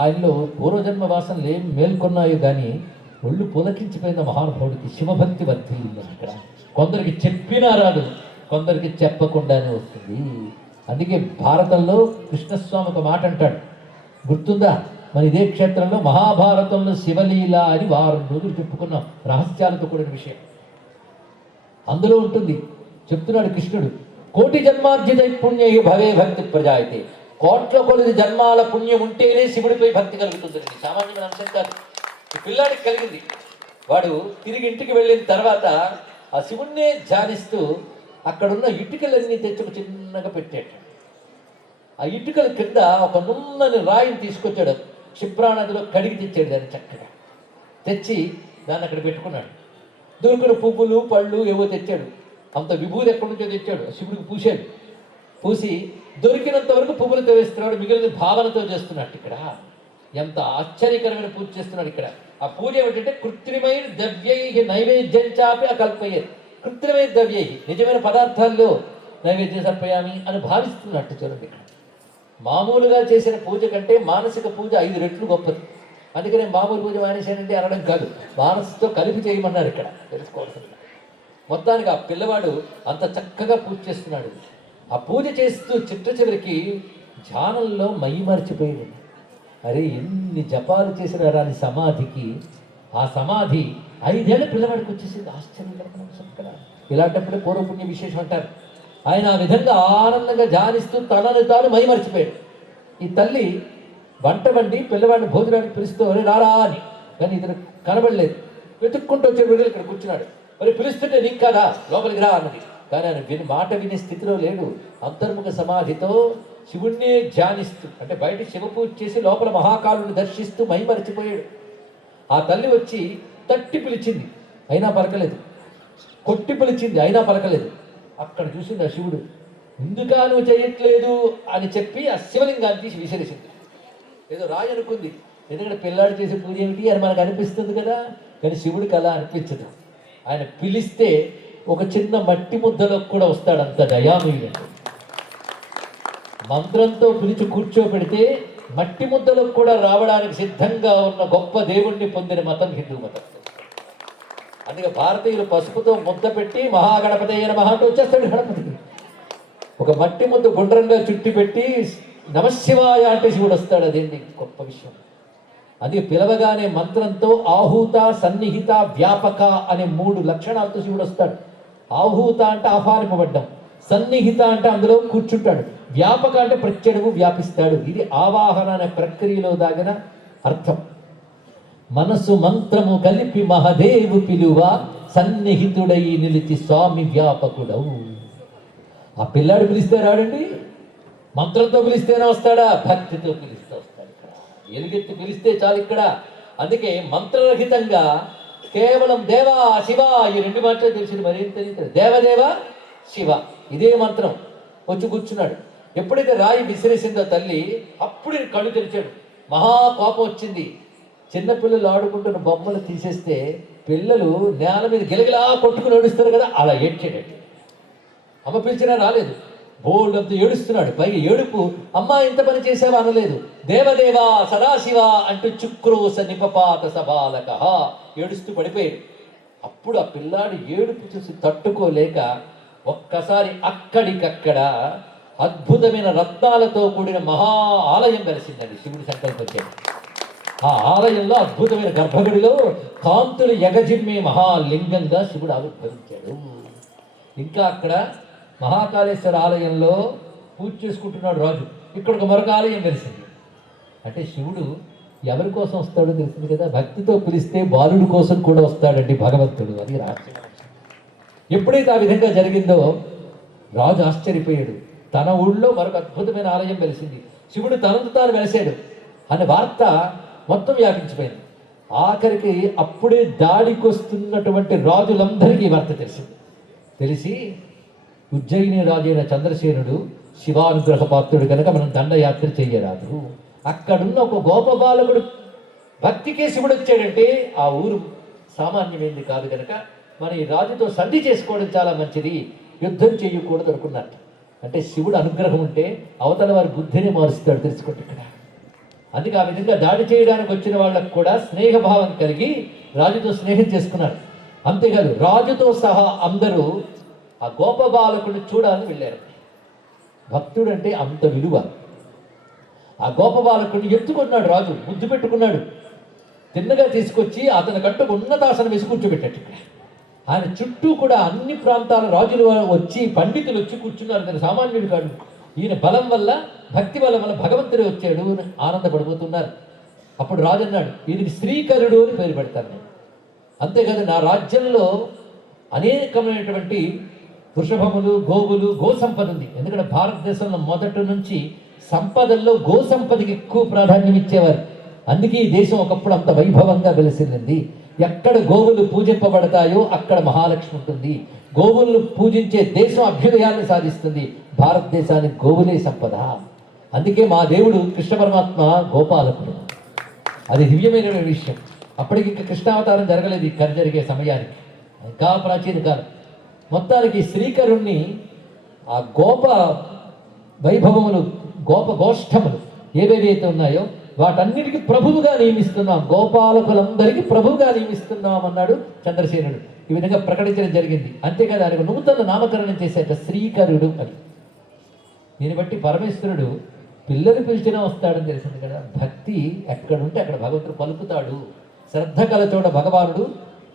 ఆయనలో పూర్వజన్మ వాసనలు ఏం మేల్కొన్నాయో కానీ ఒళ్ళు పులకించిపోయిన మహానుభావుడికి శివభక్తి వర్ధిల్లింది. ఇక్కడ కొందరికి చెప్పినా రాదు, కొందరికి చెప్పకుండానే వస్తుంది. అందుకే భారతంలో కృష్ణస్వామి ఒక మాట అంటాడు, గుర్తుందా? మన ఇదే క్షేత్రంలో మహాభారతంలో శివలీల అని 6 రోజులు చెప్పుకున్నాం. రహస్యాలతో కూడిన విషయం అందులో ఉంటుంది. చెప్తున్నాడు కృష్ణుడు, కోటి జన్మార్జిత పుణ్య భవే భక్తి ప్రజాయితే. కోట్ల కొలది జన్మాల పుణ్యం ఉంటేనే శివుడిపై భక్తి కలుగుతుందండి. సామాన్యమైన అంశం కాదు. ఈ పిల్లాడికి కలిగింది. వాడు తిరిగి ఇంటికి వెళ్ళిన తర్వాత ఆ శివుణ్ణే ధ్యానిస్తూ అక్కడున్న ఇటుకలన్నీ తెచ్చి ఒక చిన్నగా పెట్టాడు. ఆ ఇటుకల కింద ఒక నున్నని రాయిని తీసుకొచ్చాడు. క్షిప్రానదిలో కడిగి తెచ్చాడు. దాన్ని చక్కగా తెచ్చి దాన్ని అక్కడ పెట్టుకున్నాడు. దొరికిన పువ్వులు పళ్ళు ఏవో తెచ్చాడు. అంత విభూతి ఎక్కడి నుంచో తెచ్చాడు. శివుడికి పూసాడు. పూసి దొరికినంత వరకు పువ్వులతో వేస్తున్నాడు. మిగిలిన భావనతో చేస్తున్నాడు. ఇక్కడ ఎంత ఆశ్చర్యకరమైన పూజ చేస్తున్నాడు. ఇక్కడ ఆ పూజ ఏమిటంటే కృత్రిమైన ద్రవ్యై నైవేద్యం చాపి అకల్పయ్యేది. కృత్రిమైన ద్రవ్యై నిజమైన పదార్థాల్లో నైవేద్యం సర్పయామి అని భావిస్తున్నట్టు చూడండి. ఇక్కడ మామూలుగా చేసిన పూజ కంటే మానసిక పూజ 5 రెట్లు గొప్పది. అందుకనే మామూలు పూజ మానేశానంటే అనడం కాదు, మానసుతో కలిపి చేయమన్నారు. ఇక్కడ తెలుసుకోవాల్సింది మొత్తానికి ఆ పిల్లవాడు అంత చక్కగా పూజ చేస్తున్నాడు. ఆ పూజ చేస్తూ చివరికి ధ్యానంలో మై మర్చిపోయింది. అరే ఎన్ని జపాలు చేసిన రాని సమాధికి, ఆ సమాధి 5 ఏళ్ల పిల్లవాడికి వచ్చేసింది. ఆశ్చర్యకరమైన. ఇలాంటప్పుడే పూర్వపుణ్య విశేషం అంటారు. ఆయన ఆ విధంగా ఆనందంగా ధ్యానిస్తూ తనను తాను మై మర్చిపోయాడు. ఈ తల్లి వంట వండి పిల్లవాడిని భోజనానికి పిలుస్తూ అరే రారా అని, కానీ ఇతను కనబడలేదు. వెతుక్కుంటూ వచ్చే బిడ్డలు ఇక్కడ కూర్చున్నాడు. మరి పిలుస్తుంటే నీకు కాదా లోపలికి రా అన్నది. కానీ ఆయన మాట వినే స్థితిలో లేడు. అంతర్ముఖ సమాధితో శివుణ్ణే ధ్యానిస్తూ, అంటే బయట శివ పూజ చేసి లోపల మహాకాలుని దర్శిస్తూ మై మరిచిపోయాడు. ఆ తల్లి వచ్చి తట్టి పిలిచింది, అయినా పలకలేదు. కొట్టి పిలిచింది, అయినా పలకలేదు. అక్కడ చూసింది ఆ శివుడు. ఎందుకా నువ్వు చేయట్లేదు అని చెప్పి ఆ శివలింగాన్ని తీసి విసిరేసింది. ఏదో రాయి అనుకుంది, ఎందుకంటే పిల్లాడు చేసే పూజ ఏమిటి అని మనకు అనిపిస్తుంది కదా. కానీ శివుడికి అలా అనిపించదు. ఆయన పిలిస్తే ఒక చిన్న మట్టి ముద్దలో కూడా వస్తాడు. అంత దయామయుడు. మంత్రంతో పిలిచి కూర్చోబెడితే మట్టి ముద్దలకు కూడా రావడానికి సిద్ధంగా ఉన్న గొప్ప దేవుణ్ణి పొందిన మతం హిందూ మతం. అందుకే భారతీయులు పసుపుతో ముద్ద పెట్టి మహాగణపతి అయిన మహా అంటే వచ్చేస్తాడు గణపతి. ఒక మట్టి ముద్ద గుండ్రంగా చుట్టి పెట్టి నమశివాయ అంటే శివుడు వస్తాడు. అదేంటి గొప్ప విషయం. అందుకే పిలవగానే మంత్రంతో ఆహూత, సన్నిహిత, వ్యాపక అనే 3 లక్షణాలతో శివుడు వస్తాడు. ఆహూత అంటే ఆహ్వానింపబడ్డం, సన్నిహిత అంటే అందులో కూర్చుంటాడు, వ్యాపక అంటే ప్రత్యడుగు వ్యాపిస్తాడు. ఇది ఆవాహన అనే ప్రక్రియలో దాగిన అర్థం. మనసు మంత్రము కలిపి మహదేవు పిలువ, సన్నిహితుడై నిలిచి స్వామి వ్యాపకుడవు. ఆ పిల్లాడు పిలిస్తే రాడండి. మంత్రంతో పిలిస్తేనే వస్తాడా? భక్తితో పిలిస్తే వస్తాడు. ఇక్కడ ఎలుగెత్తి పిలిస్తే చాలు ఇక్కడ. అందుకే మంత్రరహితంగా కేవలం దేవా శివ ఈ 2 మాటలే తెలిసింది, మరేం తెలియదు. దేవదేవ శివ ఇదే మంత్రం. వచ్చి కూర్చున్నాడు. ఎప్పుడైతే రాయి విసిరేసిందో తల్లి, అప్పుడు కళ్ళు తెరిచాడు. మహా కోపం వచ్చింది. చిన్నపిల్లలు ఆడుకుంటున్న బొమ్మలు తీసేస్తే పిల్లలు నేల మీద గిలగిలా కొట్టుకుని ఏడుస్తారు కదా, అలా ఏడ్చాడండి. అమ్మ పిలిచినా రాలేదు. బోల్డ్ అంతా ఏడుస్తున్నాడు. పైగా ఏడుపు అమ్మా ఇంత పని చేసావా అనలేదు. దేవదేవా సదాశివ అంటూ చుక్రోస నిపపాత సబాలక ఏడుస్తూ పడిపోయాడు. అప్పుడు ఆ పిల్లాడి ఏడుపు చూసి తట్టుకోలేక ఒక్కసారి అక్కడికక్కడ అద్భుతమైన రత్నాలతో కూడిన మహా ఆలయం వెలిసిందండి. శివుడి సంకల్పించాడు. ఆ ఆలయంలో అద్భుతమైన గర్భగుడిలో కాంతులు ఎగజిమ్మే మహాలింగంగా శివుడు ఆవిర్భవించాడు. ఇంకా అక్కడ మహాకాళేశ్వర ఆలయంలో పూజ చేసుకుంటున్నాడు రాజు. ఇక్కడ ఒక మరొక ఆలయం వెలిసింది. అంటే శివుడు ఎవరి కోసం వస్తాడో తెలిసింది కదా, భక్తితో పిలిస్తే బాలుడి కోసం కూడా వస్తాడండి భగవంతుడు. అది రహస్యం. ఎప్పుడైతే ఆ విధంగా జరిగిందో రాజు ఆశ్చర్యపోయాడు. తన ఊళ్ళో మరొక అద్భుతమైన ఆలయం వెలిసింది, శివుడు తనంత తాను వెలిసాడు అనే వార్త మొత్తం వ్యాపించిపోయింది. ఆఖరికి అప్పుడే దాడికి వస్తున్నటువంటి రాజులందరికీ ఈ వార్త తెలిసింది. తెలిసి ఉజ్జయిని రాజు అయిన చంద్రసేనుడు శివానుగ్రహ పాత్రుడు కనుక మనం దండయాత్ర చెయ్యరాదు, అక్కడున్న ఒక గోపబాలకుడు భక్తికే శివుడు వచ్చాడంటే ఆ ఊరు సామాన్యమైంది కాదు కనుక మన ఈ రాజుతో సంధి చేసుకోవడం చాలా మంచిది, యుద్ధం చేయకూడదు అనుకున్నట్టు. అంటే శివుడు అనుగ్రహం ఉంటే అవతల వారి బుద్ధిని మారుస్తాడు, తెలుసుకోండి ఇక్కడ. అందుకే ఆ విధంగా దాడి చేయడానికి వచ్చిన వాళ్ళకు కూడా స్నేహభావం కలిగి రాజుతో స్నేహం చేసుకున్నారు. అంతేకాదు రాజుతో సహా అందరూ ఆ గోపబాలకుడిని చూడాలని వెళ్ళారు. భక్తుడు అంటే అంత విలువ. ఆ గోపబాలకుడిని ఎత్తుకున్నాడు రాజు, ముద్దు పెట్టుకున్నాడు, తిన్నగా తీసుకొచ్చి అతని గట్టుకు ఉన్నతాసనం వేసి కూర్చోబెట్టాడు. ఇక్కడ ఆయన చుట్టూ కూడా అన్ని ప్రాంతాల రాజులు వచ్చి పండితులు వచ్చి కూర్చున్నారు. తన సామాన్యుడు కాడు. ఈయన బలం వల్ల, భక్తి బలం వల్ల భగవంతుడే వచ్చాడు అని ఆనందపడిపోతున్నారు. అప్పుడు రాజు అన్నాడు, ఈయనకి శ్రీకరుడు అని పేరు పెడతాను నేను. అంతేకాదు నా రాజ్యంలో అనేకమైనటువంటి వృషభములు, గోవులు, గో సంపద ఉంది. ఎందుకంటే భారతదేశంలో మొదటి నుంచి సంపదల్లో గో సంపదకి ఎక్కువ ప్రాధాన్యం ఇచ్చేవారు. అందుకే ఈ దేశం ఒకప్పుడు అంత వైభవంగా వెలిసింది. ఎక్కడ గోవులు పూజింపబడతాయో అక్కడ మహాలక్ష్మి ఉంటుంది. గోవులను పూజించే దేశం అభ్యుదయాన్ని సాధిస్తుంది. భారతదేశానికి గోవులే సంపద. అందుకే మా దేవుడు కృష్ణ పరమాత్మ గోపాలకుడు. అది దివ్యమైన విషయం. అప్పటికి ఇంకా కృష్ణావతారం జరగలేదు ఈ కథ జరిగే సమయానికి, ఇంకా ప్రాచీన కాలం. మొత్తానికి శ్రీకరుణ్ణి ఆ గోప వైభవములు, గోప గోష్ఠములు ఏవేవైతే ఉన్నాయో వాటన్నిటికీ ప్రభువుగా నియమిస్తున్నాం, గోపాలకులందరికీ ప్రభువుగా నియమిస్తున్నాం అన్నాడు చంద్రసేనుడు. ఈ విధంగా ప్రకటించడం జరిగింది. అంతేకాదు ఆయనకు నూతన నామకరణం చేసేట శ్రీకరుడు అని. దీన్ని బట్టి పరమేశ్వరుడు పిల్లలు పిలిచినా వస్తాడని తెలిసింది కదా. భక్తి ఎక్కడుంటే అక్కడ భగవంతుడు పలుకుతాడు. శ్రద్ధ కల చోట భగవానుడు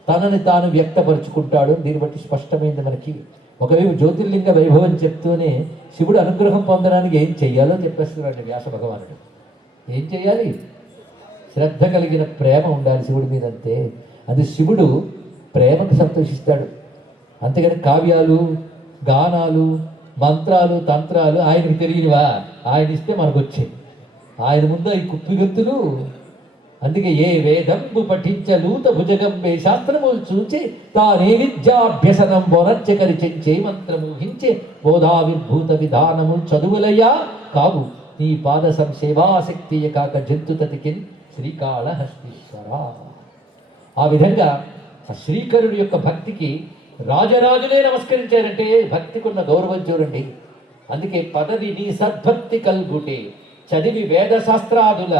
తనని తాను వ్యక్తపరుచుకుంటాడు. దీన్ని బట్టి స్పష్టమైంది మనకి. ఒకవైపు జ్యోతిర్లింగ వైభవం చెప్తూనే శివుడు అనుగ్రహం పొందడానికి ఏం చెయ్యాలో చెప్పేస్తున్నాడు వ్యాస భగవానుడు. ఏం చెయ్యాలి? శ్రద్ధ కలిగిన ప్రేమ ఉండాలి శివుడి మీద, అంతే. అది శివుడు ప్రేమకు సంతోషిస్తాడు. అంతేగాని కావ్యాలు, గానాలు, మంత్రాలు, తంత్రాలు ఆయనకు తెలియనివా? ఆయన ఇస్తే మనకు వచ్చాయి. ఆయన ముందు ఈ కుప్పిగంతులు. అందుకే ఏ వేదంబు పఠించలూత భుజగంబే శాస్త్రములు చూచి తానే విద్యాభ్యసనం బొరచ్చకరిచెంచే మంత్రము హించే బోధావిర్భూత విధానము చదువులయ్యా కావు నీ పాద సంసేవాశక్తియ కాక జంతుతతికిన్ శ్రీకాళహస్తీశ్వర. ఆ విధంగా ఆ శ్రీకరుడి యొక్క భక్తికి రాజరాజులే నమస్కరించారంటే భక్తికున్న గౌరవం చూడండి. అందుకే పదవి నీ సద్భక్తి కల్గుటే చదివి వేద శాస్త్రాదుల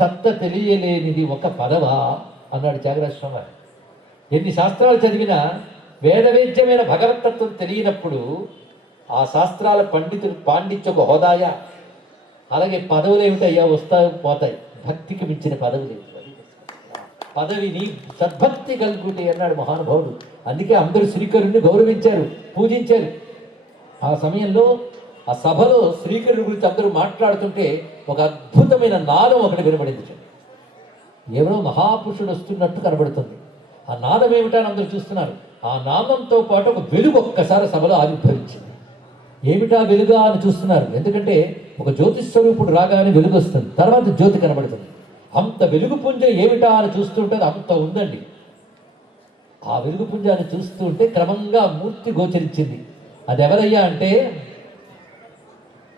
సత్త తెలియలేనిది ఒక పదవా అన్నాడు త్యాగరాజ స్వామి. ఎన్ని శాస్త్రాలు చదివినా వేదవేద్యమైన భగవతత్వం తెలియనప్పుడు ఆ శాస్త్రాల పండితులు పాండిత్య ఒక హోదాయా? అలాగే పదవులు ఏమిటయ్యా? వస్తాయి పోతాయి. భక్తికి మించిన పదవి లేదు. పదవిని సద్భక్తి కలుగుటే అన్నాడు మహానుభావుడు. అందుకే అందరూ శ్రీకరుణ్ణి గౌరవించారు, పూజించారు. ఆ సమయంలో ఆ సభలో శ్రీకరుడి గురించి అందరూ మాట్లాడుతుంటే ఒక అద్భుతమైన నాదం ఒకటి వినబడింది. ఎవరో మహాపురుషుడు వస్తున్నట్టు కనబడుతుంది. ఆ నాదం ఏమిటని అందరూ చూస్తున్నారు. ఆ నాదంతో పాటు ఒక వెలుగు ఒక్కసారి సభలో ఆవిర్భవించింది. ఏమిటా వెలుగా అని చూస్తున్నారు. ఎందుకంటే ఒక జ్యోతిస్వరూపుడు రాగానే వెలుగు వస్తుంది, తర్వాత జ్యోతి కనబడుతుంది. అంత వెలుగు పుంజ ఏమిటా అని చూస్తుంటే అంత ఉందండి. ఆ వెలుగు పుంజాన్ని చూస్తుంటే క్రమంగా మూర్తి గోచరించింది. అది ఎవరయ్యా అంటే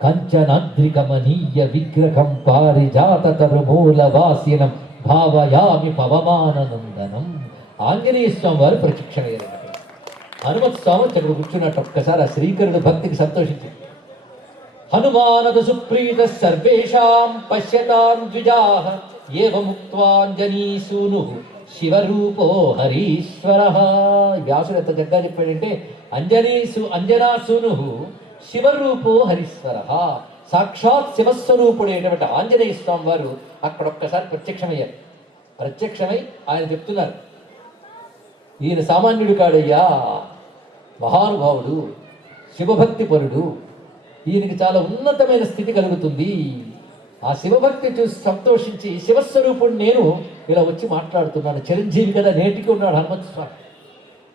కంచనాద్రికమనీయ విగ్రహం పారిజాత తరుమూల వాసినం భావయామి పవమానందనం. ఆంజనేయ స్వామి వారు ప్రత్యక్షమయ్యారు. హనుమత్ స్వామి అక్కడ కూర్చున్నట్టు ఒక్కసారి ఆ శ్రీకరుడు భక్తికి సంతోషించింది. హనుమానద సుప్రీత సర్వేషాం పశ్యతాం ద్విజాః ఏవముక్త్వాంజనీసూను శివరూపో హరీశ్వర. వ్యాసుడు ఎంత చక్కగా చెప్పాడంటే అంజనాసూను శివరూపో హరీశ్వర. సాక్షాత్ శివస్వరూపుడైనటువంటి ఆంజనేయ స్వామి వారు అక్కడ ఒక్కసారి ప్రత్యక్షమయ్యారు. ప్రత్యక్షమై ఆయన చెప్తున్నారు, ఈయన సామాన్యుడు కాడయ్యా, మహానుభావుడు, శివభక్తి పరుడు. ఈయనకి చాలా ఉన్నతమైన స్థితి కలుగుతుంది. ఆ శివభక్తి చూసి సంతోషించి శివస్వరూపుడు నేను ఇలా వచ్చి మాట్లాడుతున్నాను. చిరంజీవి కదా, నేటికి ఉన్నాడు హనుమంత స్వామి.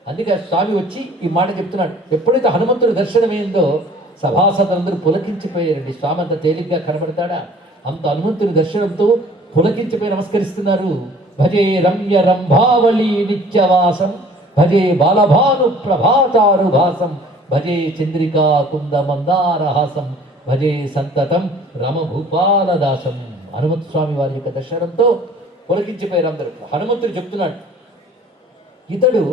అందుకే స్వామి వచ్చి ఈ మాట చెప్తున్నాడు. ఎప్పుడైతే హనుమంతుడి దర్శనమైందో సభాసదులందరూ పులకించిపోయారండి. స్వామి అంత తేలిగ్గా కనబడతాడా? అంత హనుమంతుని దర్శనంతో పులకించిపోయి నమస్కరిస్తున్నారు. భజే రమ్య రంభావళి నిత్యవాసం, భజే బాలభాను ప్రభాతారు భాసం, భజే చంద్రికా కుంద మందారహాసం, భజే సంతతం రమభూపాలదాసం. హనుమంత స్వామి వారి యొక్క దర్శనంతో పులకించిపోయారు అందరూ. హనుమంతుడు చెప్తున్నాడు, ఇతడు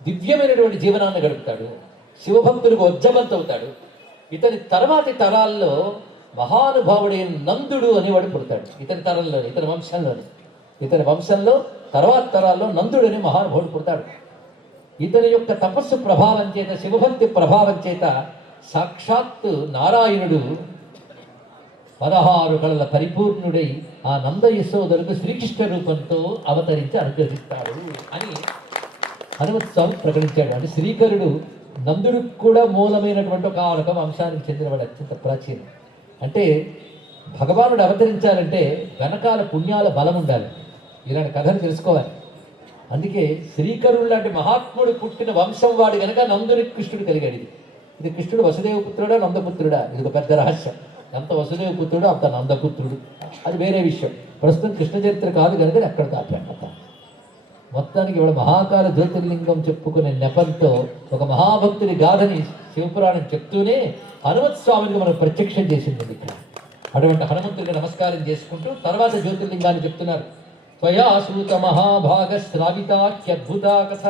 దివ్యమైనటువంటి జీవనాన్ని గడుపుతాడు, శివభక్తులకు ఉజ్జమంతవుతాడు. ఇతని తర్వాతి తరాల్లో మహానుభావుడైన నందుడు అనేవాడు పుడతాడు. ఇతని తరంలోని, ఇతని వంశంలో తర్వాత తరాల్లో నందుడు అనే మహానుభావుడు పుడతాడు. ఇతని యొక్క తపస్సు ప్రభావం చేత, శివభక్తి ప్రభావం చేత సాక్షాత్తు నారాయణుడు 16 కళల పరిపూర్ణుడై ఆ నంద యశోదరులకు శ్రీకృష్ణ రూపంతో అవతరించి అనుగ్రహిస్తాడు అని హనుమంత స్వామి ప్రకటించాడు. అంటే శ్రీకరుడు నందుడికి కూడా మూలమైనటువంటి ఒక వంశానికి చెందినవాడు, అత్యంత ప్రాచీనం. అంటే భగవానుడు అవతరించాలంటే వెనకాల పుణ్యాల బలం ఉండాలి. ఇలాంటి కథను తెలుసుకోవాలి. అందుకే శ్రీకరుడు లాంటి మహాత్ముడు పుట్టిన వంశం వాడు కనుక నందునికి కృష్ణుడు కలిగాడు. ఇది కృష్ణుడు వసుదేవపుత్రుడా నందపుత్రుడా? ఇది ఒక పెద్ద రహస్యం. ఎంత వసుదేవపుత్రుడు అంత నందపుత్రుడు, అది వేరే విషయం. ప్రస్తుతం కృష్ణ చరిత్ర కాదు కనుక ఎక్కడ తాపాను. మొత్తానికి ఇవాళ మహాకాల జ్యోతిర్లింగం చెప్పుకునే నెపంతో ఒక మహాభక్తుడి గాథని శివపురాణం చెప్తూనే హనుమత్ స్వామిని మనకు ప్రత్యక్షం చేసింది ఇక్కడ. అటువంటి హనుమంతుడికి నమస్కారం చేసుకుంటూ తర్వాత జ్యోతిర్లింగాన్ని చెప్తున్నారు. త్వయాసూత మహాభాగ శ్రావితాఖ్యద్భుత కథ.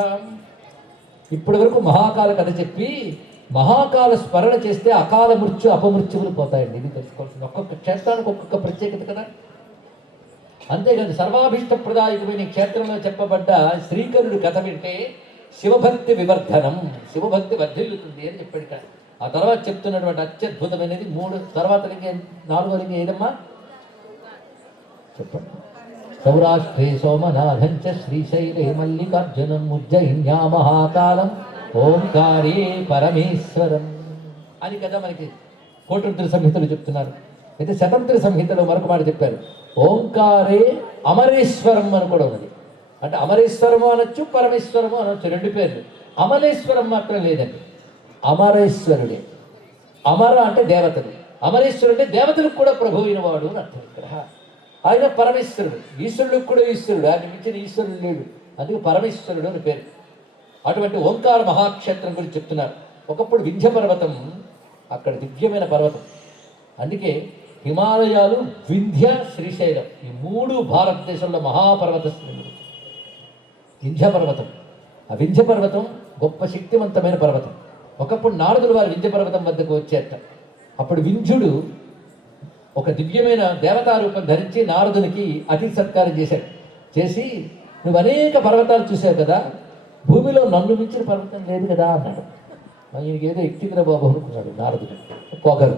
ఇప్పటి వరకు మహాకాల కథ చెప్పి మహాకాల స్మరణ చేస్తే అకాల మృత్యు అపమృత్యువులు పోతాయండి. ఇది తెలుసుకోవాల్సింది. ఒక్కొక్క క్షేత్రానికి ఒక్కొక్క ప్రత్యేకత కదా. అంతేకాదు సర్వాభీష్ట ప్రదాయకమైన క్షేత్రంలో చెప్పబడ్డ శ్రీకరుడు కథ వింటే శివభక్తి వివర్ధనం, శివభక్తి వర్ధిల్లుతుంది అని చెప్పాడు ఇక్కడ. ఆ తర్వాత చెప్తున్నటువంటి అత్యద్భుతమైనది 3 తర్వాత లింగం, 4వ లింగం ఏదమ్మా చెప్పండి. సౌరాష్ట్రే సోమనాథంచ శ్రీశైలే మల్లికార్జునం ఉజ్జయిన్యా మహాకాలం ఓంకారే పరమేశ్వరం అని కదా మనకి కోటరుద్ర సంహితలు చెప్తున్నారు. అయితే శతంత్ర సంహితలో మరొక మాట చెప్పారు, ఓంకారే అమరేశ్వరం అని కూడా ఉన్నది. అంటే అమరేశ్వరము అనొచ్చు, పరమేశ్వరము అనొచ్చు, 2 పేర్లు. అమరేశ్వరం మాత్రం లేదండి, అమరేశ్వరుడే. అమర అంటే దేవతలు, అమరేశ్వరుడు అంటే దేవతలకు కూడా ప్రభు అయిన వాడు అని అర్థం ఇక్కడ. ఆయన పరమేశ్వరుడు, ఈశ్వరుడికి కూడా ఈశ్వరుడు, ఆయన మించిన ఈశ్వరుడు లేడు, అందుకు పరమేశ్వరుడు అని పేరు. అటువంటి ఓంకార మహాక్షేత్రం గురించి చెప్తున్నారు. ఒకప్పుడు వింధ్య పర్వతం అక్కడ దివ్యమైన పర్వతం. అందుకే హిమాలయాలు, వింధ్య, శ్రీశైలం ఈ 3 భారతదేశంలో మహాపర్వత శ్రేణులు. వింధ్య పర్వతం, ఆ వింధ్య పర్వతం గొప్ప శక్తివంతమైన పర్వతం. ఒకప్పుడు నారదులు వారు వింధ్య పర్వతం వద్దకు వచ్చేట. అప్పుడు వింధ్యుడు ఒక దివ్యమైన దేవతారూపం ధరించి నారదునికి అతిథి సత్కారం చేశాడు. చేసి, నువ్వు అనేక పర్వతాలు చూసావు కదా, భూమిలో నన్ను మించిన పర్వతం లేదు కదా అన్నాడు. ఈయనకి ఏదో ఎక్కిందిరా బాబు అనుకున్నాడు నారదుడు. పొగరు,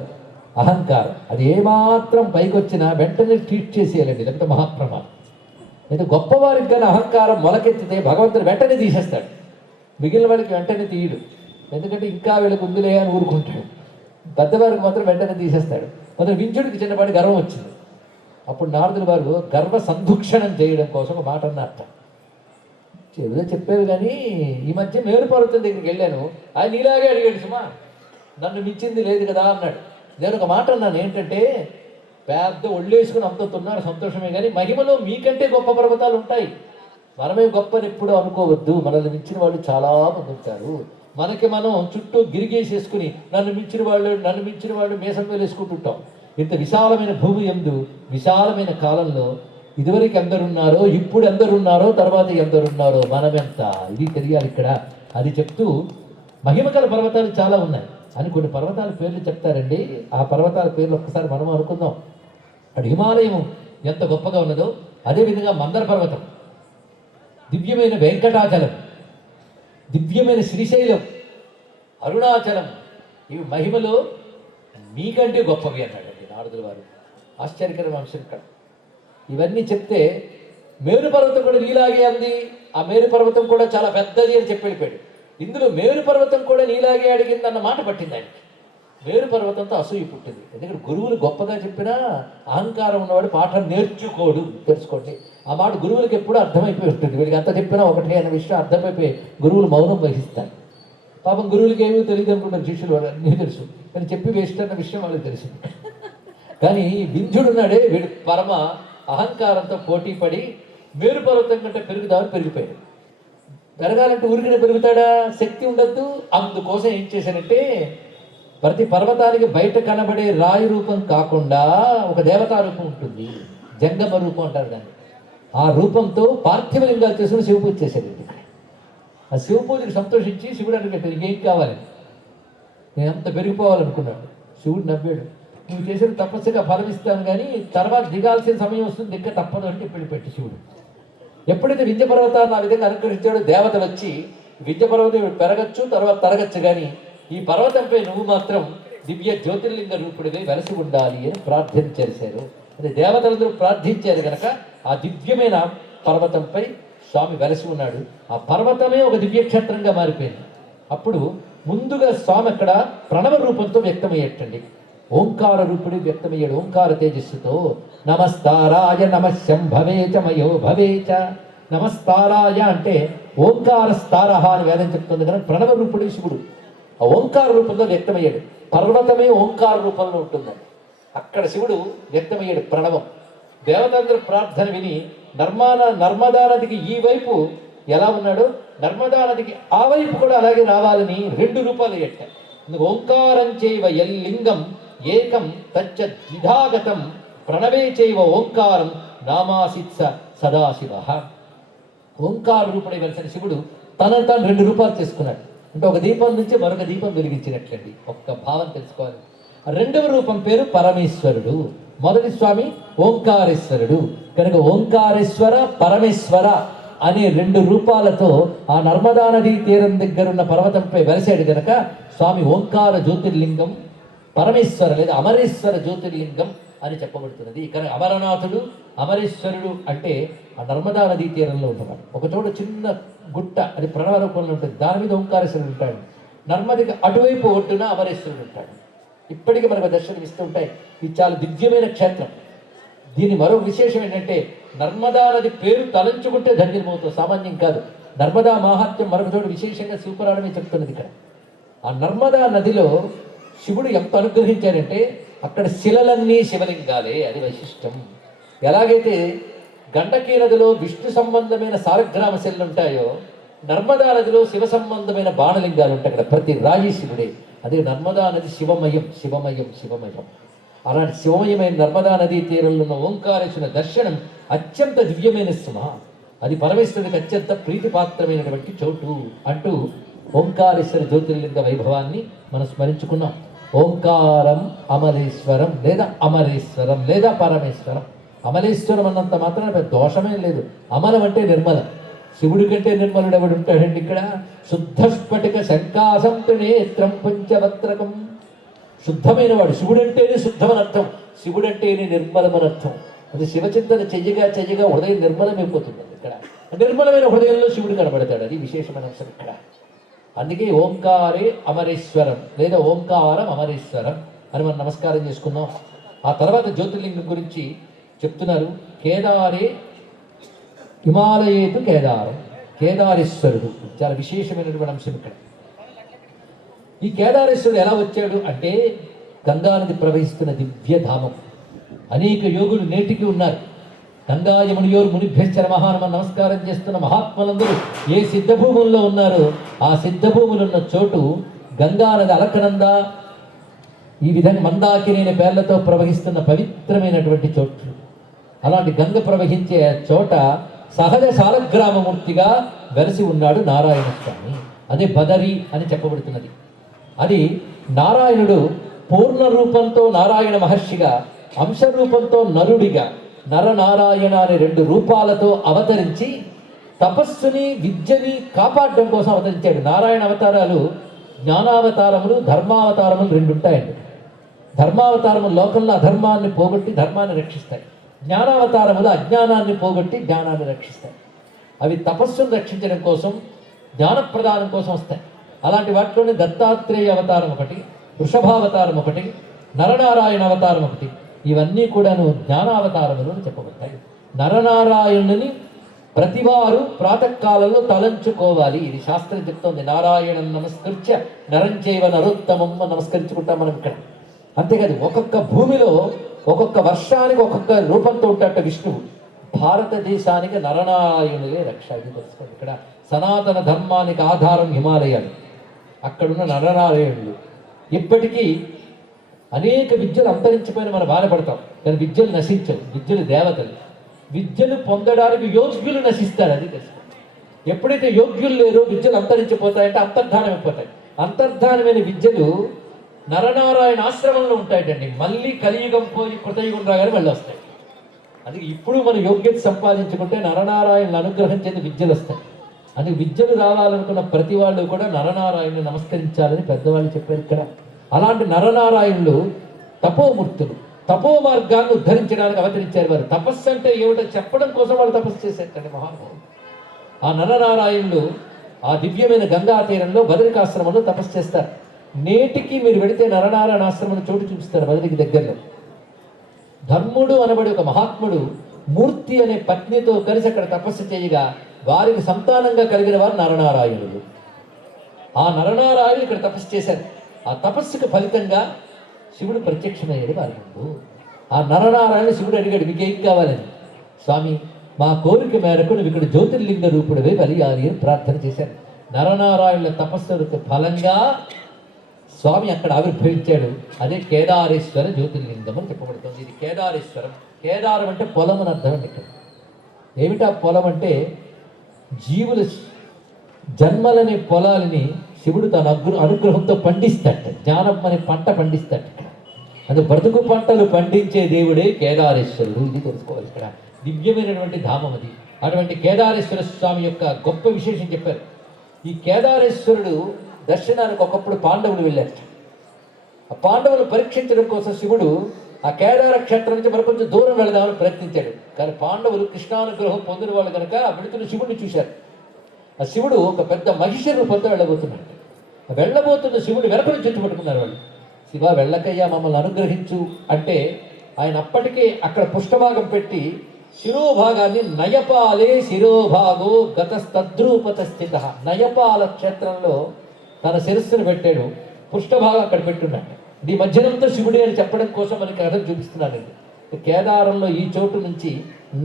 అహంకారం, అది ఏమాత్రం పైకి వచ్చినా వెంటనే ట్రీట్ చేసేయాలండి, లేకపోతే మహాప్రమాదం. అయితే గొప్పవారికి కానీ అహంకారం మొలకెత్తితే భగవంతుడు వెంటనే తీసేస్తాడు, మిగిలిన వాడికి వెంటనే తీయడు. ఎందుకంటే ఇంకా వీళ్ళకి ఉందిలే అని ఊరుకుంటాడు. పెద్దవారికి మాత్రం వెంటనే తీసేస్తాడు. మొదలు వింజుడికి చిన్నపాటి గర్వం వచ్చింది. అప్పుడు నారదుల వారు గర్వ సందుక్షణం చేయడం కోసం ఒక మాట అన్నట్ట. ఏదో చెప్పేవి కానీ ఈ మధ్య మేరు పర్వతం దగ్గరికి వెళ్ళాను, ఆయన నీలాగే అడిగాడు, సుమా నన్ను మించింది లేదు కదా అన్నాడు. నేను ఒక మాట అన్నాను, ఏంటంటే పెద్ద ఒళ్ళేసుకుని అంతున్నారు సంతోషమే, కానీ మహిమలో మీకంటే గొప్ప పర్వతాలు ఉంటాయి. మనమే గొప్పని ఎప్పుడూ అనుకోవద్దు, మనల్ని మించిన వాళ్ళు చాలా మంది ఉంటారు. మనకి మనం చుట్టూ గిరిగేసేసుకుని నన్ను మించిన వాళ్ళు మేసం వేసుకుంటుంటాం. ఇంత విశాలమైన భూమి యందు విశాలమైన కాలంలో ఇదివరకు ఎందరున్నారో, ఇప్పుడు ఎందరున్నారో, తర్వాత ఎందరున్నారో, మనమెంత, ఇది తెలియాలి ఇక్కడ. అది చెప్తూ మహిమగల పర్వతాలు చాలా ఉన్నాయి అని కొన్ని పర్వతాల పేర్లు చెప్తారండి. ఆ పర్వతాల పేర్లు ఒక్కసారి మనం అనుకుందాం. అటు హిమాలయం ఎంత గొప్పగా ఉన్నదో, అదేవిధంగా మందర పర్వతం, దివ్యమైన వెంకటాచలం, దివ్యమైన శ్రీశైలం, అరుణాచలం, ఇవి మహిమలో మీకంటే గొప్పవి అన్నాడండి నారదుల వారు. ఆశ్చర్యకరమైన అంశం ఇక్కడ. ఇవన్నీ చెప్తే మేరు పర్వతం కూడా నీలాగే అంది, ఆ మేరు పర్వతం కూడా చాలా పెద్దది అని చెప్పి వెళ్ళిపోయాడు. ఇందులో మేరు పర్వతం కూడా నీలాగే అడిగింది అన్న మాట పట్టింది ఆయనకి. మేరు పర్వతంతో అసూయ పుట్టింది. ఎందుకంటే గురువులు గొప్పగా చెప్పినా అహంకారం ఉన్నవాడు పాఠం నేర్చుకోడు. తెలుసుకోండి, ఆ మాట గురువులకి ఎప్పుడూ అర్థమైపోయి ఉంటుంది. వీడికి అంత చెప్పినా ఒకటే అనే విషయం అర్థమైపోయి గురువులు మౌనం వహిస్తారు. పాపం గురువులకి ఏమీ తెలియదు అనుకుంటారు శిష్యులు, వాళ్ళు అన్నీ తెలుసు కానీ చెప్పి వేస్ట్ అన్న విషయం వాళ్ళకి తెలుసు. కానీ వింధ్యుడు ఉన్నాడే, వీడు పరమ అహంకారంతో పోటీ పడి మేరు పర్వతం కంటే పెరుగుదామని పెరిగిపోయాడు. పెరగాలంటే ఊరికనే పెరుగుతాడా? శక్తి ఉండద్దు. అందుకోసం ఏం చేశానంటే, ప్రతి పర్వతానికి బయట కనబడే రాయి రూపం కాకుండా ఒక దేవతా రూపం ఉంటుంది, జంగమ రూపం అంటారు దాన్ని. ఆ రూపంతో పార్థివ లింగాలు చేసుకుని శివ పూజ చేశాడు. ఆ శివ పూజకి సంతోషించి శివుడు అడిగాడు, ఇంకేం కావాలి, నేను అంత పెరిగిపోవాలనుకున్నాడు. శివుడు నవ్వాడు, నువ్వు చేసిన తపస్సుగా ఫలం ఇస్తాను కానీ తర్వాత దిగాల్సిన సమయం వస్తుంది, దిక్క తప్పదు అంటే పెట్టి శివుడు ఎప్పుడైతే వింధ్య పర్వతాన్ని ఆ విధంగా అనుకరించాడో దేవతలు వచ్చి వింధ్య పర్వతం పెరగచ్చు తర్వాత తరగచ్చు కానీ ఈ పర్వతంపై నువ్వు మాత్రం దివ్య జ్యోతిర్లింగ రూపుడిగా వెలసి ఉండాలి అని ప్రార్థన చేశారు. అదే దేవతలందరూ ప్రార్థించారు కనుక ఆ దివ్యమైన పర్వతంపై స్వామి వెలసి ఉన్నాడు. ఆ పర్వతమే ఒక దివ్యక్షేత్రంగా మారిపోయింది. అప్పుడు ముందుగా స్వామి అక్కడ ప్రణవ రూపంతో వ్యక్తమయ్యేటండి, ఓంకార రూపుడి వ్యక్తమయ్యాడు. ఓంకార తేజస్సుతో నమస్తారాయ నమశంభవేచ మయో భవేచ. నమస్తారాయ అంటే ఓంకార స్తారహ అని వేదం చెప్తుంది కనుక ప్రణవ రూపుడి శివుడు ఆ ఓంకార రూపంలో వ్యక్తమయ్యాడు. పర్వతమే ఓంకార రూపంలో ఉంటుందండి. అక్కడ శివుడు వ్యక్తమయ్యాడు ప్రణవం. దేవతంద్ర ప్రార్థన విని నర్మదా నదికి ఈ వైపు ఎలా ఉన్నాడో నర్మదా నదికి ఆ వైపు కూడా అలాగే రావాలని 2 రూపాలు ఎట్టారు. ఓంకారం చైవ ఎల్లింగం ఏకం తచ్చ ద్విధాగతం ప్రణవే చైవ ఓంకారం నామాసిత్స సదాశివ. ఓంకార రూపుడై వెలిసిన శివుడు తనను తాను 2 రూపాలు చేసుకున్నాడు. అంటే ఒక దీపం నుంచి మరొక దీపం వెలిగించినట్లండి. ఒక్క భావం తెలుసుకోవాలి. రెండవ రూపం పేరు పరమేశ్వరుడు. మొదటి స్వామి ఓంకారేశ్వరుడు కనుక ఓంకారేశ్వర పరమేశ్వర అనే 2 రూపాలతో ఆ నర్మదా నదీ తీరం దగ్గరున్న పర్వతంపై వెలిసాడు కనుక స్వామి ఓంకార జ్యోతిర్లింగం పరమేశ్వర లేదా అమరేశ్వర జ్యోతిర్లింగం అని చెప్పబడుతున్నది. కానీ అమరనాథుడు అమరేశ్వరుడు అంటే ఆ నర్మదా నదీ తీరంలో ఉన్నవాడు. ఒక చోట చిన్న గుట్ట అది ప్రణవ రూపంలో ఉంటుంది, దాని మీద ఓంకారేశ్వరుడు ఉంటాడు. నర్మదికి అటువైపు ఒడ్డున అమరేశ్వరుడు ఉంటాడు. ఇప్పటికీ మనకు దర్శనం ఇస్తూ ఉంటాయి. ఇది చాలా దివ్యమైన క్షేత్రం. దీని మరో విశేషం ఏంటంటే నర్మదా నది పేరు తలంచుకుంటే ధన్యమవుతుంది, సామాన్యం కాదు. నర్మదా మాహాత్మ్యం మరొక చోటు విశేషంగా శివపురాణమే చెప్తున్నది. ఇక్కడ ఆ నర్మదా నదిలో శివుడు ఎంత అనుగ్రహించాడంటే అక్కడ శిలలన్నీ శివలింగాలే, అది వైశిష్టం. ఎలాగైతే గండకీ నదిలో విష్ణు సంబంధమైన సాలగ్రామ శిలలు ఉంటాయో నర్మదా నదిలో శివ సంబంధమైన బాణలింగాలు ఉంటాయి. అక్కడ ప్రతి రాయి శివుడే. అదే నర్మదా నది శివమయం శివమయం శివమయం. అలాంటి శివమయమైన నర్మదా నదీ తీరంలో ఉన్న ఓంకారేశ్వర దర్శనం అత్యంత దివ్యమైన సుమ. అది పరమేశ్వరుడికి అత్యంత ప్రీతిపాత్రమైనటువంటి చోటు అంటూ ఓంకారేశ్వర జ్యోతిర్లింగ వైభవాన్ని మనం స్మరించుకున్నాం. ఓంకారం అమలేశ్వరం లేదా అమరేశ్వరం లేదా పరమేశ్వరం. అమలేశ్వరం అన్నంత మాత్రం పెద్ద దోషమే లేదు. అమలం అంటే నిర్మల. శివుడి కంటే నిర్మలుడు ఎవడు ఉంటాడండి? ఇక్కడ శుద్ధ స్ఫటిక శంకాసంతు నేత్రం పంచవత్రకం. శుద్ధమైన వాడు. శివుడు అంటేనే శుద్ధమని అర్థం, శివుడు అంటేనే నిర్మలమని అర్థం. అది శివచింతన చెయ్యగా హృదయం నిర్మలమైపోతుంది. ఇక్కడ నిర్మలమైన హృదయంలో శివుడు కనబడతాడు. అది విశేషమైన అంశం ఇక్కడ. అందుకే ఓంకారే అమరేశ్వరం లేదా ఓంకారం అమరేశ్వరం అని మనం నమస్కారం చేసుకున్నాం. ఆ తర్వాత జ్యోతిర్లింగం గురించి చెప్తున్నారు. కేదారే హిమాలయేతు కేదారం, కేదారేశ్వరుడు చాలా విశేషమైనటువంటి అంశం ఇక్కడ. ఈ కేదారేశ్వరుడు ఎలా వచ్చాడు అంటే గంగానది ప్రవహిస్తున్న దివ్యధామం. అనేక యోగులు నేటికి ఉన్నారు. గంగాయమునియోరు మునిభ్యశ్చర మహానమ నమస్కారం చేస్తున్న మహాత్ములందరూ ఏ సిద్ధభూముల్లో ఉన్నారో ఆ సిద్ధభూములున్న చోటు గంగానది అలకనంద ఈ విధంగా మందాకిని అనే పేర్లతో ప్రవహిస్తున్న పవిత్రమైనటువంటి చోటు. అలాంటి గంగ ప్రవహించే చోట సహజ శాలగ్రామమూర్తిగా వెలసి ఉన్నాడు నారాయణ స్వామి. అదే బదరి అని చెప్పబడుతున్నది. అది నారాయణుడు పూర్ణ రూపంతో నారాయణ మహర్షిగా, అంశరూపంతో నరుడిగా, నరనారాయణ అనే 2 రూపాలతో అవతరించి తపస్సుని విద్యని కాపాడడం కోసం అవతరించాడు. నారాయణ అవతారాలు జ్ఞానావతారములు ధర్మావతారములు 2 ఉంటాయండి. ధర్మావతారములు లోకంలో అధర్మాన్ని పోగొట్టి ధర్మాన్ని రక్షిస్తాయి. జ్ఞానావతారములు అజ్ఞానాన్ని పోగొట్టి జ్ఞానాన్ని రక్షిస్తాయి. అవి తపస్సును రక్షించడం కోసం, జ్ఞాన ప్రదానం కోసం వస్తాయి. అలాంటి వాటిలోనే దత్తాత్రేయ అవతారం ఒకటి, వృషభావతారం ఒకటి, నరనారాయణ అవతారం ఒకటి. ఇవన్నీ కూడాను జ్ఞానావతారములు అని చెప్పబడతాయి. నరనారాయణుని ప్రతివారు ప్రాతకాలంలో తలంచుకోవాలి. ఇది శాస్త్రం చెప్తోంది. నారాయణం నమస్కరించ నరంచైవ నరోత్తమం నమస్కరించుకుంటాం మనం ఇక్కడ. అంతేకాదు ఒక్కొక్క భూమిలో ఒక్కొక్క వర్షానికి ఒక్కొక్క రూపంతో ఉంటాట విష్ణువు. భారతదేశానికి నరనారాయణులే రక్ష. ఇది తెలుసుకోండి. ఇక్కడ సనాతన ధర్మానికి ఆధారం హిమాలయాలు, అక్కడున్న నరనారాయణులు. ఇప్పటికీ అనేక విద్యలు అంతరించిపోయిన మనం బాధపడతాం, కానీ విద్యలు నశించవు. విద్యలు దేవతలు. విద్యలు పొందడానికి యోగ్యులు నశిస్తారు. అది తెలుసుకోండి. ఎప్పుడైతే యోగ్యులు లేరో విద్యలు అంతరించిపోతాయంటే అంతర్ధానం అయిపోతాయి. అంతర్ధానమైన విద్యలు నరనారాయణ ఆశ్రమంలో ఉంటాయండి. మళ్ళీ కలియుగం పోయి కృతయుగం రాగానే మళ్ళీ వస్తాయి. అది ఇప్పుడు మన యోగ్యత సంపాదించుకుంటే నరనారాయణులు అనుగ్రహం చేతి విద్యలు వస్తాయి. అది విద్యలు రావాలనుకున్న ప్రతి వాళ్ళు కూడా నరనారాయణుని నమస్కరించాలని పెద్దవాళ్ళు చెప్పారు ఇక్కడ. అలాంటి నరనారాయణులు తపోమూర్తులు. తపో మార్గాన్ని ఉద్ధరించడానికి అవతరించారు వారు. తపస్సు అంటే ఏమిటో చెప్పడం కోసం వాళ్ళు తపస్సు చేశారండి మహానుభావులు. ఆ నరనారాయణులు ఆ దివ్యమైన గంగా తీరంలో బదరికాశ్రమంలో తపస్సు చేస్తారు. నేటికి మీరు వెళితే నరనారాయణ ఆశ్రమం చోటు చూపిస్తారు బదరికి దగ్గరలో. ధర్ముడు అనబడి ఒక మహాత్ముడు మూర్తి అనే పత్నితో కలిసి అక్కడ తపస్సు చేయగా వారికి సంతానంగా కలిగిన వారు నరనారాయణులు. ఆ నరనారాయణులు ఇక్కడ తపస్సు చేశారు. ఆ తపస్సుకు ఫలితంగా శివుడు ప్రత్యక్షమయ్యాడు వారి ముందు. ఆ నరనారాయణ శివుడు అడిగాడు, మీకేం కావాలని? స్వామి, మా కోరిక మేరకు నువ్వు ఇక్కడ జ్యోతిర్లింగ రూపుడివై వెలియాలి అని ప్రార్థన చేశారు. నరనారాయణుల తపస్సులకు ఫలంగా స్వామి అక్కడ ఆవిర్భవించాడు. అదే కేదారేశ్వర జ్యోతిర్లింగం అని చెప్పబడుతుంది. ఇది కేదారేశ్వరం. కేదారం అంటే పొలం అని అర్థం అండి. ఇక్కడ ఏమిటా పొలం అంటే జీవుల జన్మలనే పొలాలని శివుడు తన అనుగ్రహంతో పండిస్తాట. జ్ఞానం అనే పంట పండిస్తాట. అది బ్రతుకు పంటలు పండించే దేవుడే కేదారేశ్వరుడు. ఇది తెలుసుకోవాలి. ఇక్కడ దివ్యమైనటువంటి ధామం అది. అటువంటి కేదారేశ్వర స్వామి యొక్క గొప్ప విశేషం చెప్పారు. ఈ కేదారేశ్వరుడు దర్శనానికి ఒకప్పుడు పాండవులు వెళ్ళారు. ఆ పాండవులు పరీక్షించడం కోసం శివుడు ఆ కేదార క్షేత్రం నుంచి మరి కొంచెం దూరం వెళదామని ప్రయత్నించాడు. కానీ పాండవులు కృష్ణానుగ్రహం పొందిన వాళ్ళు కనుక వెళుతున్న శివుడిని చూశారు. ఆ శివుడు ఒక పెద్ద మహిషి రూపంతో వెళ్ళబోతున్నాడు. వెళ్ళబోతున్న శివుడు వెనక నుంచి చుట్టుపట్టుకున్నారు వాళ్ళు. శివ, వెళ్ళకయ్యా, మమ్మల్ని అనుగ్రహించు అంటే ఆయన అప్పటికే అక్కడ పుష్టభాగం పెట్టి శిరోభాగాన్ని నయపాలే శిరోభాగో గతస్తద్రూపత స్థిత. నయపాల క్షేత్రంలో తన శిరస్సును పెట్టాడు. పుష్టభాగం అక్కడ పెట్టున్నాడు. ఈ మధ్యనంతో శివుడే అని చెప్పడం కోసం మనకి అర్థం చూపిస్తున్నానండి. కేదారంలో ఈ చోటు నుంచి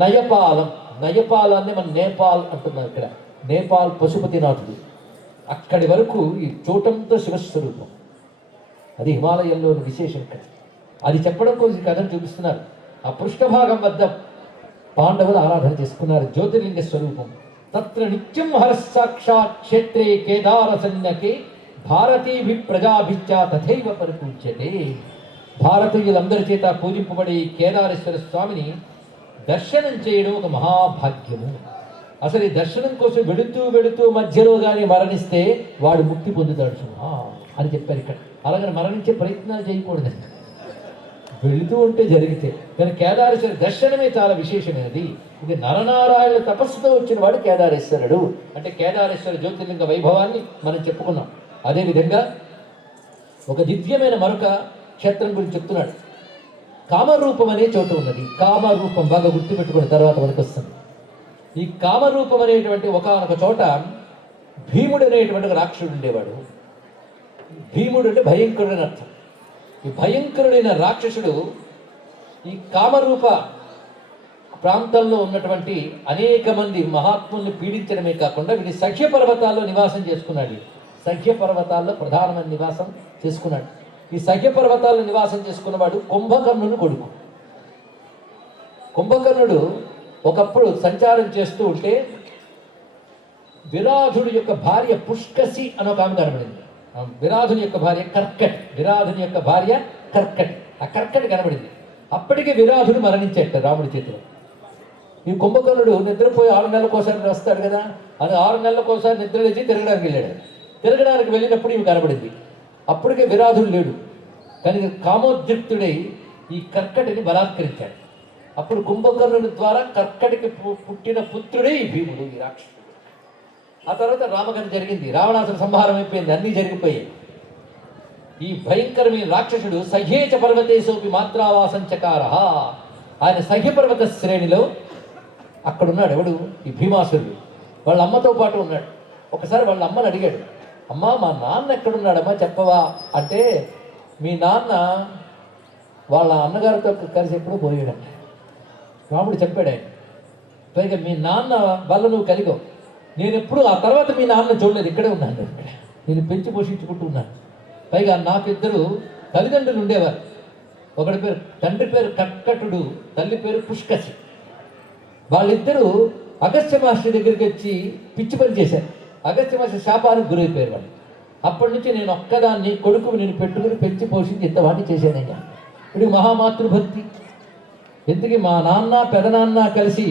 నయపాలం, నయపాలాన్ని మనం నేపాల్ అంటున్నాం. ఇక్కడ నేపాల్ పశుపతినాథుడు. అక్కడి వరకు ఈ చోటంతో శివస్వరూపం. అది హిమాలయంలోని విశేషం. ఇక్కడ అది చెప్పడం కోసం కథను చూపిస్తున్నారు. ఆ పృష్ఠభాగం వద్ద పాండవులు ఆరాధన చేసుకున్నారు. జ్యోతిర్లింగ స్వరూపం. తత్ర నిత్యం హరస్సాక్షాత్ క్షేత్రే కేదార సన్యకే భారతీభి ప్రజాభిచ్చ తథైవ పరిపూజ్యతే. భారతీయులందరి చేత పూజింపబడే కేదారేశ్వర స్వామిని దర్శనం చేయడం ఒక మహాభాగ్యము. అసలు ఈ దర్శనం కోసం వెళుతూ మధ్యలో కానీ మరణిస్తే వాడు ముక్తి పొందుతాడు సుమా అని చెప్పారు ఇక్కడ. అలాగని మరణించే ప్రయత్నాలు చేయకూడదండి. వెళుతూ ఉంటే జరిగితే. కానీ కేదారేశ్వర దర్శనమే చాలా విశేషమైనది. ఇది నరనారాయణ తపస్సుతో వచ్చిన వాడు కేదారేశ్వరుడు. అంటే కేదారేశ్వర జ్యోతిర్లింగ వైభవాన్ని మనం చెప్పుకున్నాం. అదేవిధంగా ఒక దివ్యమైన మరొక క్షేత్రం గురించి చెప్తున్నాడు. కామరూపం అనే చోటు ఉన్నది. కామరూపం బాగా గుర్తుపెట్టుకున్న తర్వాత మనకు వస్తుంది. ఈ కామరూపం అనేటువంటి ఒకనొక చోట భీముడు అనేటువంటి ఒక రాక్షసుడు ఉండేవాడు. భీముడు అంటే భయంకరుడని అర్థం. ఈ భయంకరుడైన రాక్షసుడు ఈ కామరూప ప్రాంతంలో ఉన్నటువంటి అనేక మంది మహాత్ముల్ని పీడించడమే కాకుండా వీడి సఖ్య పర్వతాల్లో నివాసం చేసుకున్నాడు. సఖ్య పర్వతాల్లో ప్రధానమైన నివాసం చేసుకున్నాడు. ఈ సఖ్య పర్వతాల్లో నివాసం చేసుకున్నవాడు కుంభకర్ణుని కొడుకు. కుంభకర్ణుడు ఒకప్పుడు సంచారం చేస్తూ ఉంటే విరాధుడి యొక్క భార్య పుష్కసి అని ఒక ఆమె కనబడింది. విరాధుని యొక్క భార్య కర్కట్. విరాధుని యొక్క భార్య కర్కట్. ఆ కర్కట్ కనబడింది. అప్పటికే విరాధుడు మరణించేట రాముడి చేతిలో. ఈ కుంభకర్ణుడు నిద్రపోయి 6 నెలలకోసారి వస్తాడు కదా, అది 6 నెలలకోసారి నిద్ర లేచి తిరగడానికి వెళ్ళాడు. తిరగడానికి వెళ్ళినప్పుడు ఇవి కనబడింది. అప్పటికే విరాధుడు లేడు. కానీ కామోద్రిక్తుడై ఈ కర్కటిని బలాత్కరించాడు. అప్పుడు కుంభకర్ణుని ద్వారా కర్కటికి పుట్టిన పుత్రుడే ఈ భీముడు, ఈ రాక్షసుడు. ఆ తర్వాత రామకథ జరిగింది. రావణాసుర సంహారం అయిపోయింది. అన్నీ జరిగిపోయాయి. ఈ భయంకరమైన రాక్షసుడు సహ్యేచ పర్వతేశోపి మాత్రావాసం చకార. ఆయన సహ్యపర్వత శ్రేణిలో అక్కడున్నాడు. ఎవడు? ఈ భీమాసురుడు. వాళ్ళ అమ్మతో పాటు ఉన్నాడు. ఒకసారి వాళ్ళ అమ్మని అడిగాడు, అమ్మా మా నాన్న ఎక్కడున్నాడమ్మా చెప్పవా అంటే, మీ నాన్న వాళ్ళ అన్నగారితో కలిసి ఎప్పుడూ పోయాడంట. రాముడు చెప్పాడు ఆయన. పైగా మీ నాన్న వల్ల నువ్వు కలిగావు, నేను ఎప్పుడు ఆ తర్వాత మీ నాన్న చూడలేదు, ఇక్కడే ఉన్నాను, ఇక్కడ నేను పెంచి పోషించుకుంటూ ఉన్నాను. పైగా నాకు ఇద్దరు తల్లిదండ్రులు ఉండేవారు. ఒకటి పేరు తండ్రి పేరు కర్కటుడు, తల్లి పేరు పుష్కసి. వాళ్ళిద్దరూ అగస్త్య మహర్షి దగ్గరికి వచ్చి పిచ్చి పని చేశారు. అగస్త్య మహర్షి శాపానికి గురైపోయారు వాళ్ళు. అప్పటి నుంచి నేను ఒక్కదాన్ని కొడుకు నేను పెట్టుకుని పెంచి పోషించి ఇంతవాడిని చేశానయ్యా. ఇప్పుడు మహామాతృభక్తి. ఎందుకు మా నాన్న పెదనాన్న కలిసి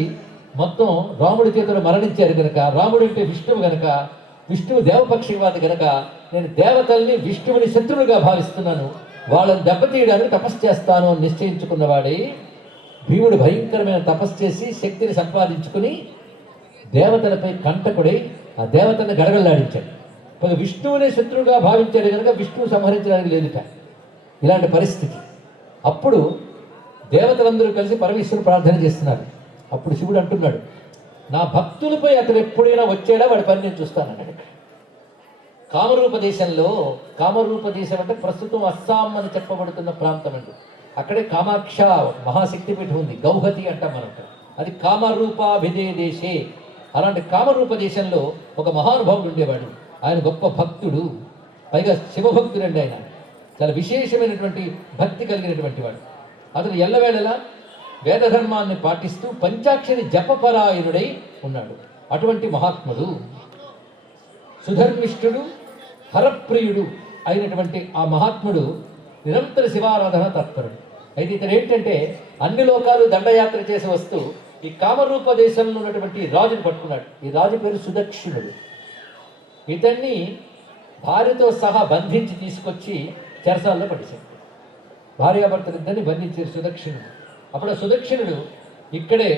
మొత్తం రాముడి చేతులు మరణించారు కనుక, రాముడు అంటే విష్ణువు కనుక, విష్ణువు దేవపక్షివాది కనుక నేను దేవతల్ని విష్ణువుని శత్రువుగా భావిస్తున్నాను, వాళ్ళని దెబ్బతీయడానికి తపస్సు చేస్తాను అని నిశ్చయించుకున్నవాడే భీముడు భయంకరమైన తపస్సు చేసి శక్తిని సంపాదించుకుని దేవతలపై కంటకుడై ఆ దేవతలను గడగల్లాడించాడు. ఒక విష్ణువునే శత్రువుగా భావించాడు కనుక విష్ణువు సంహరించడానికి లేదుట. ఇలాంటి పరిస్థితి. అప్పుడు దేవతలందరూ కలిసి పరమేశ్వరుడు ప్రార్థన చేస్తున్నారు. అప్పుడు శివుడు అంటున్నాడు, నా భక్తులపై అతను ఎప్పుడైనా వచ్చాడా వాడి పని నేను చూస్తానన్నాడు. కామరూప దేశంలో, కామరూప దేశం అంటే ప్రస్తుతం అస్సాం అని చెప్పబడుతున్న ప్రాంతం అండి. అక్కడే కామాక్ష మహాశక్తి పీఠం ఉంది, గౌహతి అంటాం మనం. అది కామరూపాభిదే దేశే. అలాంటి కామరూప దేశంలో ఒక మహానుభావుడు ఉండేవాడు. ఆయన గొప్ప భక్తుడు, పైగా శివభక్తుడు అండి. ఆయన చాలా విశేషమైనటువంటి భక్తి కలిగినటువంటి వాడు. అతను ఎల్లవేళలా వేదధర్మాన్ని పాటిస్తూ పంచాక్షరి జపపరాయణుడై ఉన్నాడు. అటువంటి మహాత్ముడు, సుధర్మిష్ఠుడు, హరప్రియుడు అయినటువంటి ఆ మహాత్ముడు నిరంతర శివారాధన తత్పరుడు. అయితే ఇతను ఏంటంటే అన్ని లోకాలు దండయాత్ర చేసి వస్తూ ఈ కామరూప దేశంలో ఉన్నటువంటి రాజును పట్టుకున్నాడు. ఈ రాజు పేరు సుదక్షిణుడు. ఇతన్ని భార్యతో సహా బంధించి తీసుకొచ్చి చెరసాల్లో పడేశాడు. భార్యాభర్తలిద్దరిని బంధించారు సుదక్షిణుడు. అప్పుడు ఆ సుదక్షిణుడు ఇక్కడే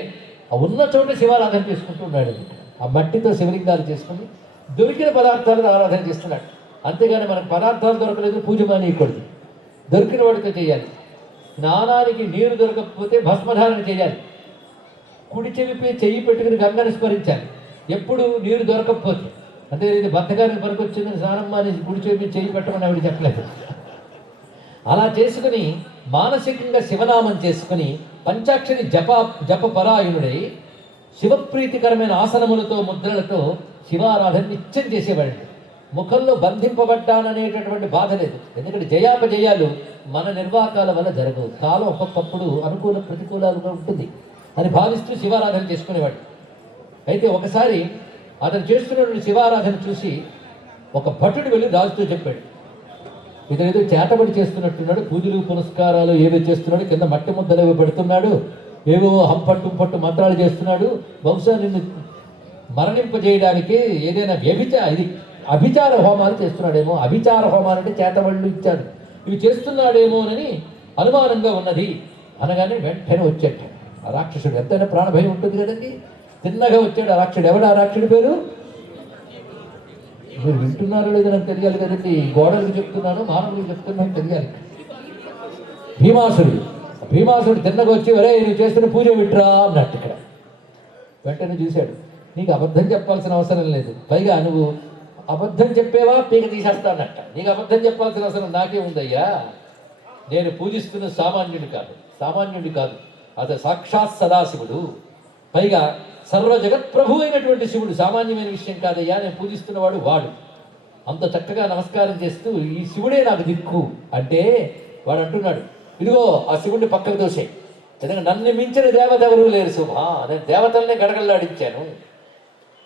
ఉన్న చోట శివారాధన చేసుకుంటూ ఉన్నాడు. ఆ మట్టితో శివలింగాలు చేసుకుని దొరికిన పదార్థాలను ఆరాధన చేస్తున్నాడు. అంతేగాని మనకు పదార్థాలు దొరకలేదు పూజ మానేయకూడదు, దొరికిన వాడితో చేయాలి. స్నానానికి నీరు దొరకకపోతే భస్మధారణ చేయాలి. కుడి చెవిపై చెయ్యి పెట్టుకుని గంగను స్మరించాలి ఎప్పుడు నీరు దొరకకపోతే. అంటే ఇది బద్ధకానికి పనికొచ్చిందని స్నానం మానేసి కుడి చెవిపై చెయ్యి పెట్టమని ఆవిడ చెప్పలేదు. అలా చేసుకుని మానసికంగా శివనామం చేసుకుని పంచాక్షరి జపపరాయణుడై శివప్రీతికరమైన ఆసనములతో ముద్రలతో శివారాధన నిత్యం చేసేవాడు. ముఖంలో బంధింపబడ్డాననేటటువంటి బాధ లేదు. ఎందుకంటే జయాపజయాలు మన నిర్వాకాల వల్ల జరగవు. కాలం ఒక్కొక్కప్పుడు అనుకూల ప్రతికూలాలుగా ఉంటుంది అని భావిస్తూ శివారాధన చేసుకునేవాడు. అయితే ఒకసారి అతను చేస్తున్నటువంటి శివారాధన చూసి ఒక భటుడు వెళ్ళి రాజుతో చెప్పాడు, ఇతను ఏదో చేతబడి చేస్తున్నట్టున్నాడు, పూజలు పునస్కారాలు ఏవో చేస్తున్నాడు, కింద మట్టి ముద్దలు ఏవో పెడుతున్నాడు, ఏవో హంపట్టు మంత్రాలు చేస్తున్నాడు, బహుశా నిన్ను మరణింపజేయడానికి ఏదైనా ఇది అభిచార హోమాలు చేస్తున్నాడేమో. అభిచార హోమాలు అంటే చేతబడులు ఇచ్చాడు, ఇవి చేస్తున్నాడేమోనని అనుమానంగా ఉన్నది అనగానే వెంటనే వచ్చాడు ఆ రాక్షసుడు. ఎంతైనా ప్రాణభయం ఉంటుంది కదండి. తిన్నగా వచ్చాడు ఆ రాక్షసుడు. ఎవడు ఆ రాక్షసుడి పేరు? మీరు వింటున్నారో లేదో నాకు తెలియాలి కదండి. గోడలకు చెప్తున్నాను, మానవులకు చెప్తున్నాను, తెలియాలి. భీమాసురుడు. భీమాసురుడు తిన్నగా వచ్చి ఒరే నువ్వు చేస్తున్న పూజ విట్రా అన్నట్టు. ఇక్కడ వెంటనే చూశాడు, నీకు అబద్ధం చెప్పాల్సిన అవసరం లేదు, పైగా నువ్వు అబద్ధం చెప్పేవా పీక తీసేస్తా అన్నట్ట. నీకు అబద్ధం చెప్పాల్సిన అవసరం నాకే ఉందయ్యా. నేను పూజిస్తున్న సామాన్యుడి కాదు, అతను సాక్షాత్ సదాశివుడు, పైగా సర్వ జగత్ప్రభు అయినటువంటి శివుడు. సామాన్యమైన విషయం కాదయ్యా, నేను పూజిస్తున్నవాడు వాడు. అంత చక్కగా నమస్కారం చేస్తూ ఈ శివుడే నాకు దిక్కు అంటే వాడు అంటున్నాడు, ఇదిగో ఆ శివుడిని పక్కకు దోసే. ఎందుకంటే నన్ను మించిన దేవత ఎవరు లేరు శుభా, నేను దేవతల్నే గడగల్లాడించాను.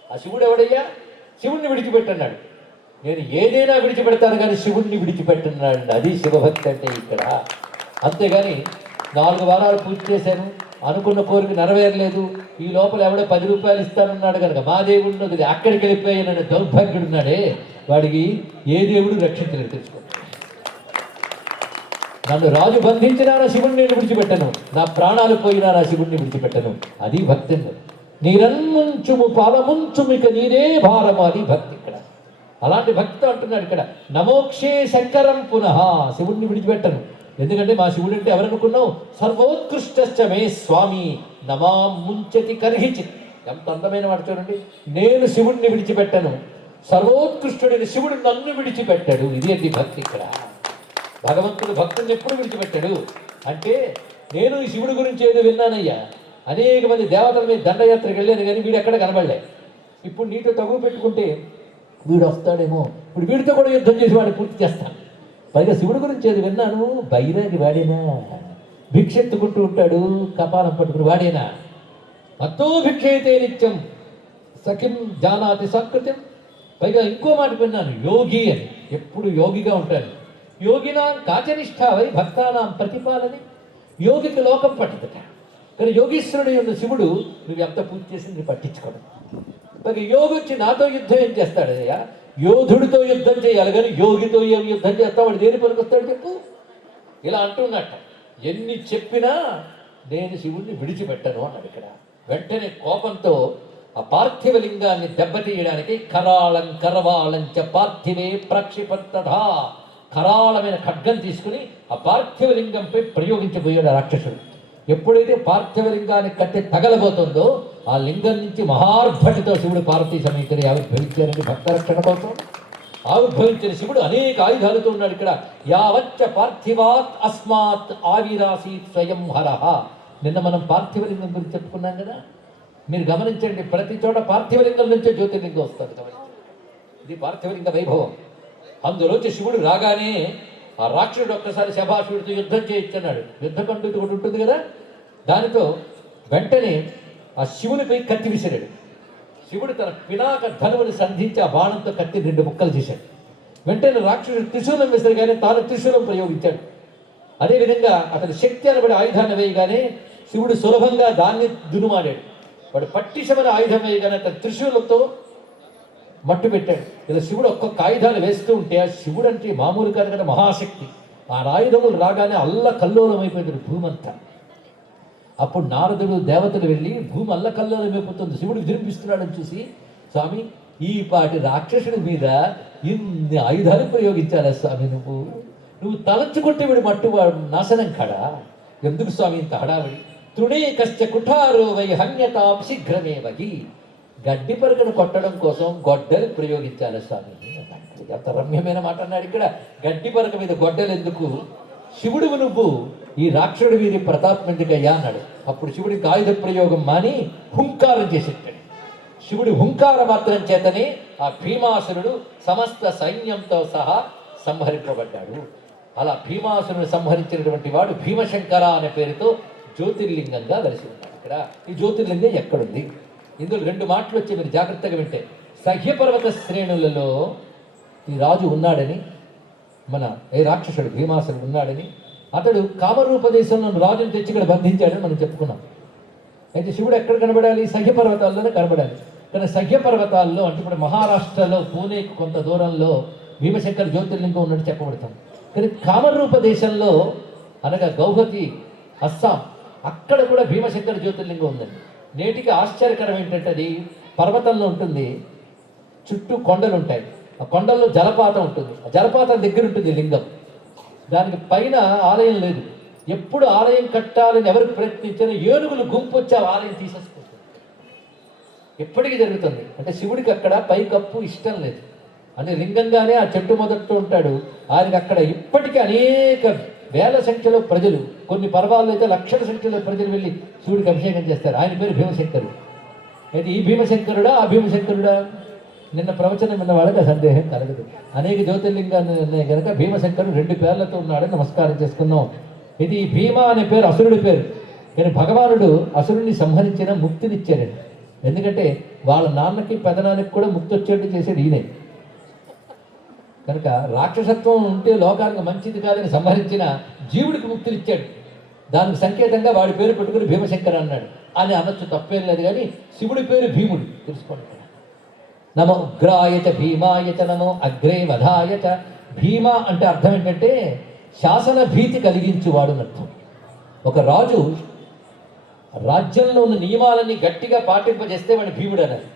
ఆ శివుడు ఎవడయ్యా? శివుణ్ణి విడిచిపెట్టన్నాడు. నేను ఏదైనా విడిచిపెడతాను కానీ శివుణ్ణి విడిచిపెట్టున్నాడు. అది శివభక్తి అంటే ఇక్కడ. అంతేగాని 4 వారాలు పూజ చేశాను, అనుకున్న కోరిక నెరవేరలేదు, ఈ లోపల ఎవడో 10 రూపాయలు ఇస్తానన్నాడు కనుక మా దేవుడిని వదిలి అక్కడికి వెళ్ళిపోయానని దౌర్భాగ్యుడున్నాడే, వాడికి ఏ దేవుడు రక్షించలేదు. తెలుసుకో, నన్ను రాజు బంధించినా నా శివుణ్ణి నేను విడిచిపెట్టను, నా ప్రాణాలు పోయినా నా శివుణ్ణి విడిచిపెట్టను. అది భక్తి. నీరన్ముంచుము పాలముంచుమిక నీరే భారము, అది భక్తి. ఇక్కడ అలాంటి భక్తితో అంటున్నాడు ఇక్కడ, నమోక్షే శంకరం పునః, శివుడిని విడిచిపెట్టను. ఎందుకంటే మా శివుడు అంటే ఎవరనుకున్నావు, సర్వోత్కృష్టశ్చ మే స్వామి నమాం ముంచతి కర్హిచిత్. ఎంత అందమైన మాట చూడండి, నేను శివుడిని విడిచిపెట్టను, సర్వోత్కృష్టుడైన శివుడు నన్ను విడిచిపెట్టాడు. ఇదేంటి భక్తి ఇక్కడ. భగవంతుడు భక్తుని ఎప్పుడు విడిచిపెట్టాడు అంటే, నేను ఈ శివుడి గురించి ఏదో విన్నానయ్యా, అనేక మంది దేవతల మీద దండయాత్రకు వెళ్ళాను కానీ వీడు ఎక్కడ కనబడలే. ఇప్పుడు నీతో తగువ పెట్టుకుంటే వీడు వస్తాడేమో, ఇప్పుడు వీడితో కూడా యుద్ధం చేసి వాడిని పూర్తి చేస్తాను. పైగా శివుడి గురించి ఏది విన్నాను, బైరాగి వాడేనా, భిక్షెత్తుకుంటూ ఉంటాడు, కపాలం పట్టుకుని వాడేనా, మత్తో భిక్షయితే నిత్యం సఖిం జానాతి సత్కృత్యం. పైగా ఇంకో మాట విన్నాను, యోగి అని, ఎప్పుడు యోగిగా ఉంటాడు. యోగినాం కాచనిష్టావై భక్తానాం ప్రతిపాలని. యోగికి లోకం పట్టదట, కానీ యోగీశ్వరుడు ఉన్న శివుడు నువ్వు ఎంత పూజ చేసింది పట్టించుకోవడం. మరి యోగి వచ్చి నాతో యుద్ధం ఏం చేస్తాడయ్యా, యోధుడితో యుద్ధం చేయాలి కానీ యోగితో ఏం యుద్ధం చేస్తావు, వాడు దేని పనికొస్తాడు చెప్పు. ఇలా అంటున్నట్ట. ఎన్ని చెప్పినా నేను శివుడిని విడిచిపెట్టను అన్నాడు ఇక్కడ. వెంటనే కోపంతో ఆ పార్థివ లింగాన్ని దెబ్బతీయడానికి కరాళం కరవాళంచ పార్థివే ప్రక్షిపత్తథా, కరాళమైన ఖడ్గం తీసుకుని ఆ పార్థివ లింగంపై ప్రయోగించబోయాడు రాక్షసుడు. ఎప్పుడైతే పార్థివలింగాన్ని కట్టి తగలబోతుందో ఆ లింగం నుంచి మహార్భటితో శివుడు పార్వతీ సమేతుడు ఆవిర్భవించారండి భక్తరక్షణ కోసం. ఆవిర్భవించిన శివుడు అనేక ఆయుధాలతో ఉన్నాడు ఇక్కడ. యావచ్చ పార్థివాత్ అస్మాత్ ఆవిరాసీత్ స్వయం హరహ. నిన్న మనం పార్థివలింగం గురించి చెప్పుకున్నాం కదా, మీరు గమనించండి, ప్రతి చోట పార్థివలింగం నుంచే జ్యోతిర్లింగం వస్తుంది. గమనించండి, ఇది పార్థివలింగ వైభవం. అందులోంచి శివుడు రాగానే ఆ రాక్షసుడు ఒక్కసారి శభాషుడితో యుద్ధం చేయించున్నాడు. యుద్ధ కంటూ ఒకటి ఉంటుంది కదా, దానితో వెంటనే ఆ శివునిపై కత్తి విసిరాడు. శివుడు తన పినాక ధనువుని సంధించి ఆ బాణంతో కత్తి 2 ముక్కలు చేశాడు. వెంటనే రాక్షసుడు త్రిశూలం విసిరగానే తాను త్రిశూలం ప్రయోగించాడు. అదేవిధంగా అతని శక్తి అనబడి ఆయుధాన్ని వేయగానే శివుడు సులభంగా దాన్ని దునుమాడాడు. వాడు పట్టిషమని ఆయుధం వేయగానే తన త్రిశూలంతో మట్టు పెట్టాడు. ఇలా శివుడు ఒక్కొక్క ఆయుధాలు వేస్తూ ఉంటే, ఆ శివుడు అంటే మామూలు కాదు కదా, మహాశక్తి. ఆ ఆయుధములు రాగానే అల్ల కల్లోలం అయిపోయింది భూమంతా. అప్పుడు నారదుడు దేవతలు వెళ్ళి భూమి అల్ల కల్లోలం అయిపోతుంది, శివుడు విజృంభిస్తున్నాడని చూసి, స్వామి ఈ పాటి రాక్షసుడి మీద ఇన్ని ఆయుధాలు ప్రయోగించాలా స్వామి, నువ్వు తలంచుకుంటే వీడు మట్టు నాశనం కాడా, ఎందుకు స్వామి ఇంత హడావిడి. తృణే కశ్చ కుఠారో వై హన్యతాం శీఘ్రమేవహి. గడ్డి పరకను కొట్టడం కోసం గొడ్డలు ప్రయోగించాలి స్వామి. ఎంత రమ్యమైన మాట అన్నాడు ఇక్కడ. గడ్డి పరక మీద గొడ్డలు ఎందుకు, శివుడు నువ్వు ఈ రాక్షసుడి వీరి ప్రతాపం ఎందుకయ్యా అన్నాడు. అప్పుడు శివుడికి ఆయుధ ప్రయోగం మాని హుంకారం చేసేటాడు. శివుడి హుంకార మాత్రం చేతనే ఆ భీమాసురుడు సమస్త సైన్యంతో సహా సంహరింపబడ్డాడు. అలా భీమాసురుడు సంహరించినటువంటి వాడు భీమశంకర అనే పేరుతో జ్యోతిర్లింగంగా వెలిసి ఉన్నాడు. ఇక్కడ ఈ జ్యోతిర్లింగం ఎక్కడుంది, ఇందులో 2 మాటలు వచ్చి మీరు జాగ్రత్తగా వింటే, సహ్యపర్వత శ్రేణులలో ఈ రాజు ఉన్నాడని, మన ఏ రాక్షసుడు భీమాసురుడు ఉన్నాడని, అతడు కామరూపదేశంలో రాజును తెచ్చి ఇక్కడ బంధించాడని మనం చెప్పుకున్నాం. అయితే శివుడు ఎక్కడ కనబడాలి, సహ్యపర్వతాల్లోనే కనబడాలి. కానీ సహ్యపర్వతాల్లో అంటే ఇప్పుడు మహారాష్ట్రలో పూణేకు కొంత దూరంలో భీమశంకర జ్యోతిర్లింగం ఉన్నట్టు చెప్పబడుతుంది. కానీ కామరూప దేశంలో అనగా గౌహతి అస్సాం, అక్కడ కూడా భీమశంకర జ్యోతిర్లింగం ఉందండి. నేటికి ఆశ్చర్యకరం ఏంటంటే, అది పర్వతంలో ఉంటుంది, చుట్టూ కొండలు ఉంటాయి, ఆ కొండల్లో జలపాతం ఉంటుంది, ఆ జలపాతం దగ్గర ఉంటుంది లింగం. దానికి పైన ఆలయం లేదు. ఎప్పుడు ఆలయం కట్టాలని ఎవరికి ప్రయత్నించినా ఏనుగులు గుంపు వచ్చి ఆ ఆలయం తీసేసుకుంటుంది. ఎప్పటికీ జరుగుతుంది. అంటే శివుడికి అక్కడ పైకప్పు ఇష్టం లేదు, అని లింగంగానే ఆ చెట్టు మొదట్లో ఉంటాడు. ఆయనకి అక్కడ ఇప్పటికీ అనేక వేల సంఖ్యలో ప్రజలు, కొన్ని పర్వాల్లో అయితే లక్షల సంఖ్యలో ప్రజలు వెళ్ళి శివుడికి అభిషేకం చేస్తారు. ఆయన పేరు భీమశంకరుడు. అయితే ఈ భీమశంకరుడా ఆ భీమశంకరుడా, నిన్న ప్రవచనం విన్న వాళ్ళకి సందేహం కలగదు. అనేక జ్యోతిర్లింగాన్ని ఉన్నాయి కనుక భీమశంకరుడు 2 పేర్లతో ఉన్నాడని నమస్కారం చేసుకుందాం. ఇది భీమ అనే పేరు అసురుడి పేరు, కానీ భగవానుడు అసురుడిని సంహరించిన ముక్తినిచ్చాడండి. ఎందుకంటే వాళ్ళ నాన్నకి పెదనానికి కూడా ముక్తి వచ్చేట్టు చేసేది ఈయనే. కనుక రాక్షసత్వం ఉంటే లోకానికి మంచిది కాదని సంహరించిన జీవుడికి ముక్తినిచ్చాడు. దానికి సంకేతంగా వాడి పేరు పెట్టుకుని భీమశంకర అన్నాడు అని అనొచ్చు, తప్పేం లేదు. కానీ శివుడి పేరు భీముడు, తెలుసుకోండి. నమో ఉగ్రాయచ భీమాయచ నమో అగ్రే వధాయచ. భీమ అంటే అర్థం ఏంటంటే శాసన భీతి కలిగించువాడు అర్థం. ఒక రాజు రాజ్యంలో ఉన్న నియమాలన్నీ గట్టిగా పాటింపజేస్తే వాడి భీముడు అన్నారు.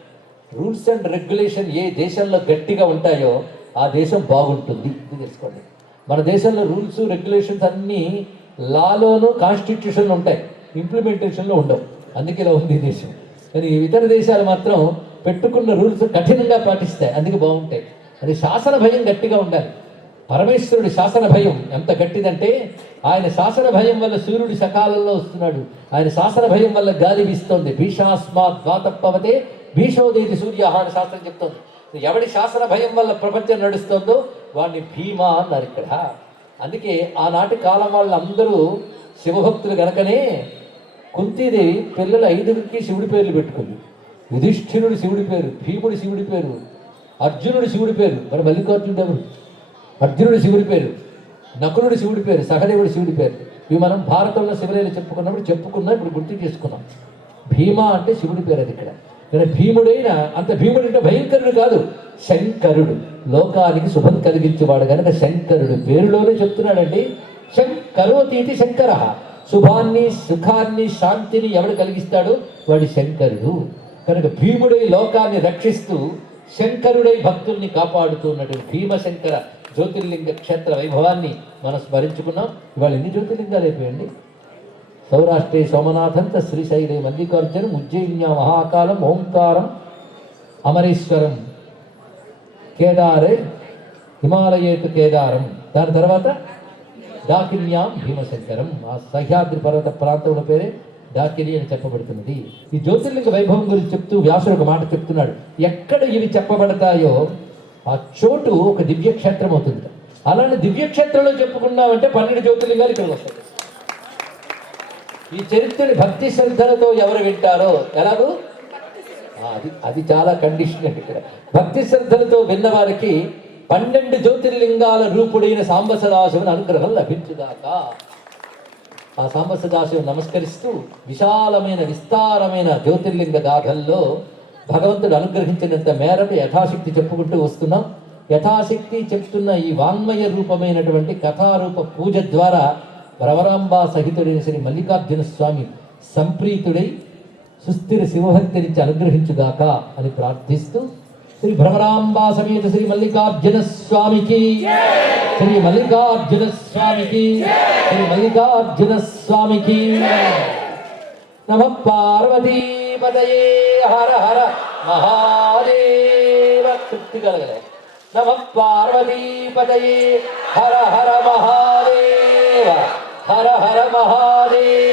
రూల్స్ అండ్ రెగ్యులేషన్ ఏ దేశంలో గట్టిగా ఉంటాయో ఆ దేశం బాగుంటుంది. ఇది తెలుసుకోండి. మన దేశంలో రూల్స్ రెగ్యులేషన్స్ అన్నీ లాలోను కాన్స్టిట్యూషన్లో ఉంటాయి, ఇంప్లిమెంటేషన్లో ఉండవు. అందుకే ఇలా ఉంది ఈ దేశం. కానీ ఇతర దేశాలు మాత్రం పెట్టుకున్న రూల్స్ కఠినంగా పాటిస్తాయి, అందుకే బాగుంటాయి. అది శాసన భయం గట్టిగా ఉండాలి. పరమేశ్వరుడి శాసన భయం ఎంత గట్టిదంటే, ఆయన శాసన భయం వల్ల సూర్యుడు సకాలంలో వస్తున్నాడు, ఆయన శాసన భయం వల్ల గాలి వీస్తోంది. భీషాస్మాత్ ద్వాతప్పవతే భీషోదేతి సూర్య అని శాస్త్రం చెప్తోంది. ఎవడి శాసన భయం వల్ల ప్రపంచం నడుస్తుందో వాడిని భీమా అన్నారు ఇక్కడ. అందుకే ఆనాటి కాలం వాళ్ళందరూ శివభక్తులు గనకనే కుంతీదేవి పిల్లలు 5కి శివుడి పేర్లు పెట్టుకుంది. యుధిష్ఠిరుడు శివుడి పేరు, భీముడి శివుడి పేరు, అర్జునుడి శివుడి పేరు. మరి మల్లికార్జునుడు ఎవరు? అర్జునుడి శివుడి పేరు, నకులుడి శివుడి పేరు, సహదేవుడి శివుడి పేరు. ఇవి మనం భారతంలో శివలీల చెప్పుకున్నాం, ఇప్పుడు గుర్తు చేసుకున్నాం. భీమా అంటే శివుడి పేరు. అది ఇక్కడ కానీ భీముడైన అంత భీముడు అంటే భయంకరుడు కాదు, శంకరుడు, లోకానికి శుభం కలిగించేవాడు కనుక శంకరుడు. పేరులోనే చెప్తున్నాడండి, శంకరోతీతి శంకర. శుభాన్ని, సుఖాన్ని, శాంతిని ఎవడు కలిగిస్తాడో వాడి శంకరుడు. కనుక భీముడై లోకాన్ని రక్షిస్తూ శంకరుడై భక్తుల్ని కాపాడుతున్నటువంటి భీమశంకర జ్యోతిర్లింగ క్షేత్ర వైభవాన్ని మనం స్మరించుకున్నాం. ఇవాళ ఎన్ని జ్యోతిర్లింగాలు అయిపోయండి. సౌరాష్ట్రే సోమనాథంత శ్రీశైలే మల్లికార్జునం, ఉజ్జయిన్యా మహాకాలం, ఓంకారం, అమరేశ్వరం, కేదారే హిమాలయేతు కేదారం, దాని తర్వాత డాకిన్యాం భీమశంకరం. ఆ సహ్యాద్రి పర్వత ప్రాంతంలో పేరే డాకిని అని చెప్పబడుతున్నది. ఈ జ్యోతిర్లింగ వైభవం గురించి చెప్తూ వ్యాసుడు ఒక మాట చెప్తున్నాడు. ఎక్కడ ఇవి చెప్పబడతాయో ఆ చోటు ఒక దివ్యక్షేత్రం అవుతుంది. అలానే దివ్యక్షేత్రంలో చెప్పుకున్నామంటే 12 జ్యోతిర్లింగాలు ఇక్కడ వస్తాయి. ఈ చరిత్రని భక్తి శ్రద్ధలతో ఎవరు వింటారో, ఎలాగో అది చాలా కండిషన్ అండి. ఇక్కడ భక్తి శ్రద్ధలతో విన్నవారికి 12 జ్యోతిర్లింగాల రూపుడైన సాంబ సదాశివుని అనుగ్రహం లభించుగాక. ఆ సాంబ సదాశివుని నమస్కరిస్తూ విశాలమైన విస్తారమైన జ్యోతిర్లింగ గాథల్లో భగవంతుడు అనుగ్రహించినంత మేరకు యథాశక్తి చెప్పుకుంటూ వస్తున్నాం. యథాశక్తి చెప్తున్న ఈ వాంగ్మయ రూపమైనటువంటి కథారూప పూజ ద్వారా భ్రమరాంబా సహితుడైన శ్రీ మల్లికార్జున స్వామి సంప్రీతుడై సుస్థిర శివభక్తి నుంచి అనుగ్రహించుగాక అని ప్రార్థిస్తూ శ్రీ భ్రమరాంబా సమేత శ్రీ మల్లికార్జున స్వామికి, శ్రీ మల్లికార్జున స్వామికి, శ్రీ మల్లికార్జున స్వామికి. నమః పార్వతీపతయే హర హర మహాదేవ. తృప్తి కలగలే. నమః పార్వతీపతయే హర హర మహాదేవ, హర హర మహాదేవ.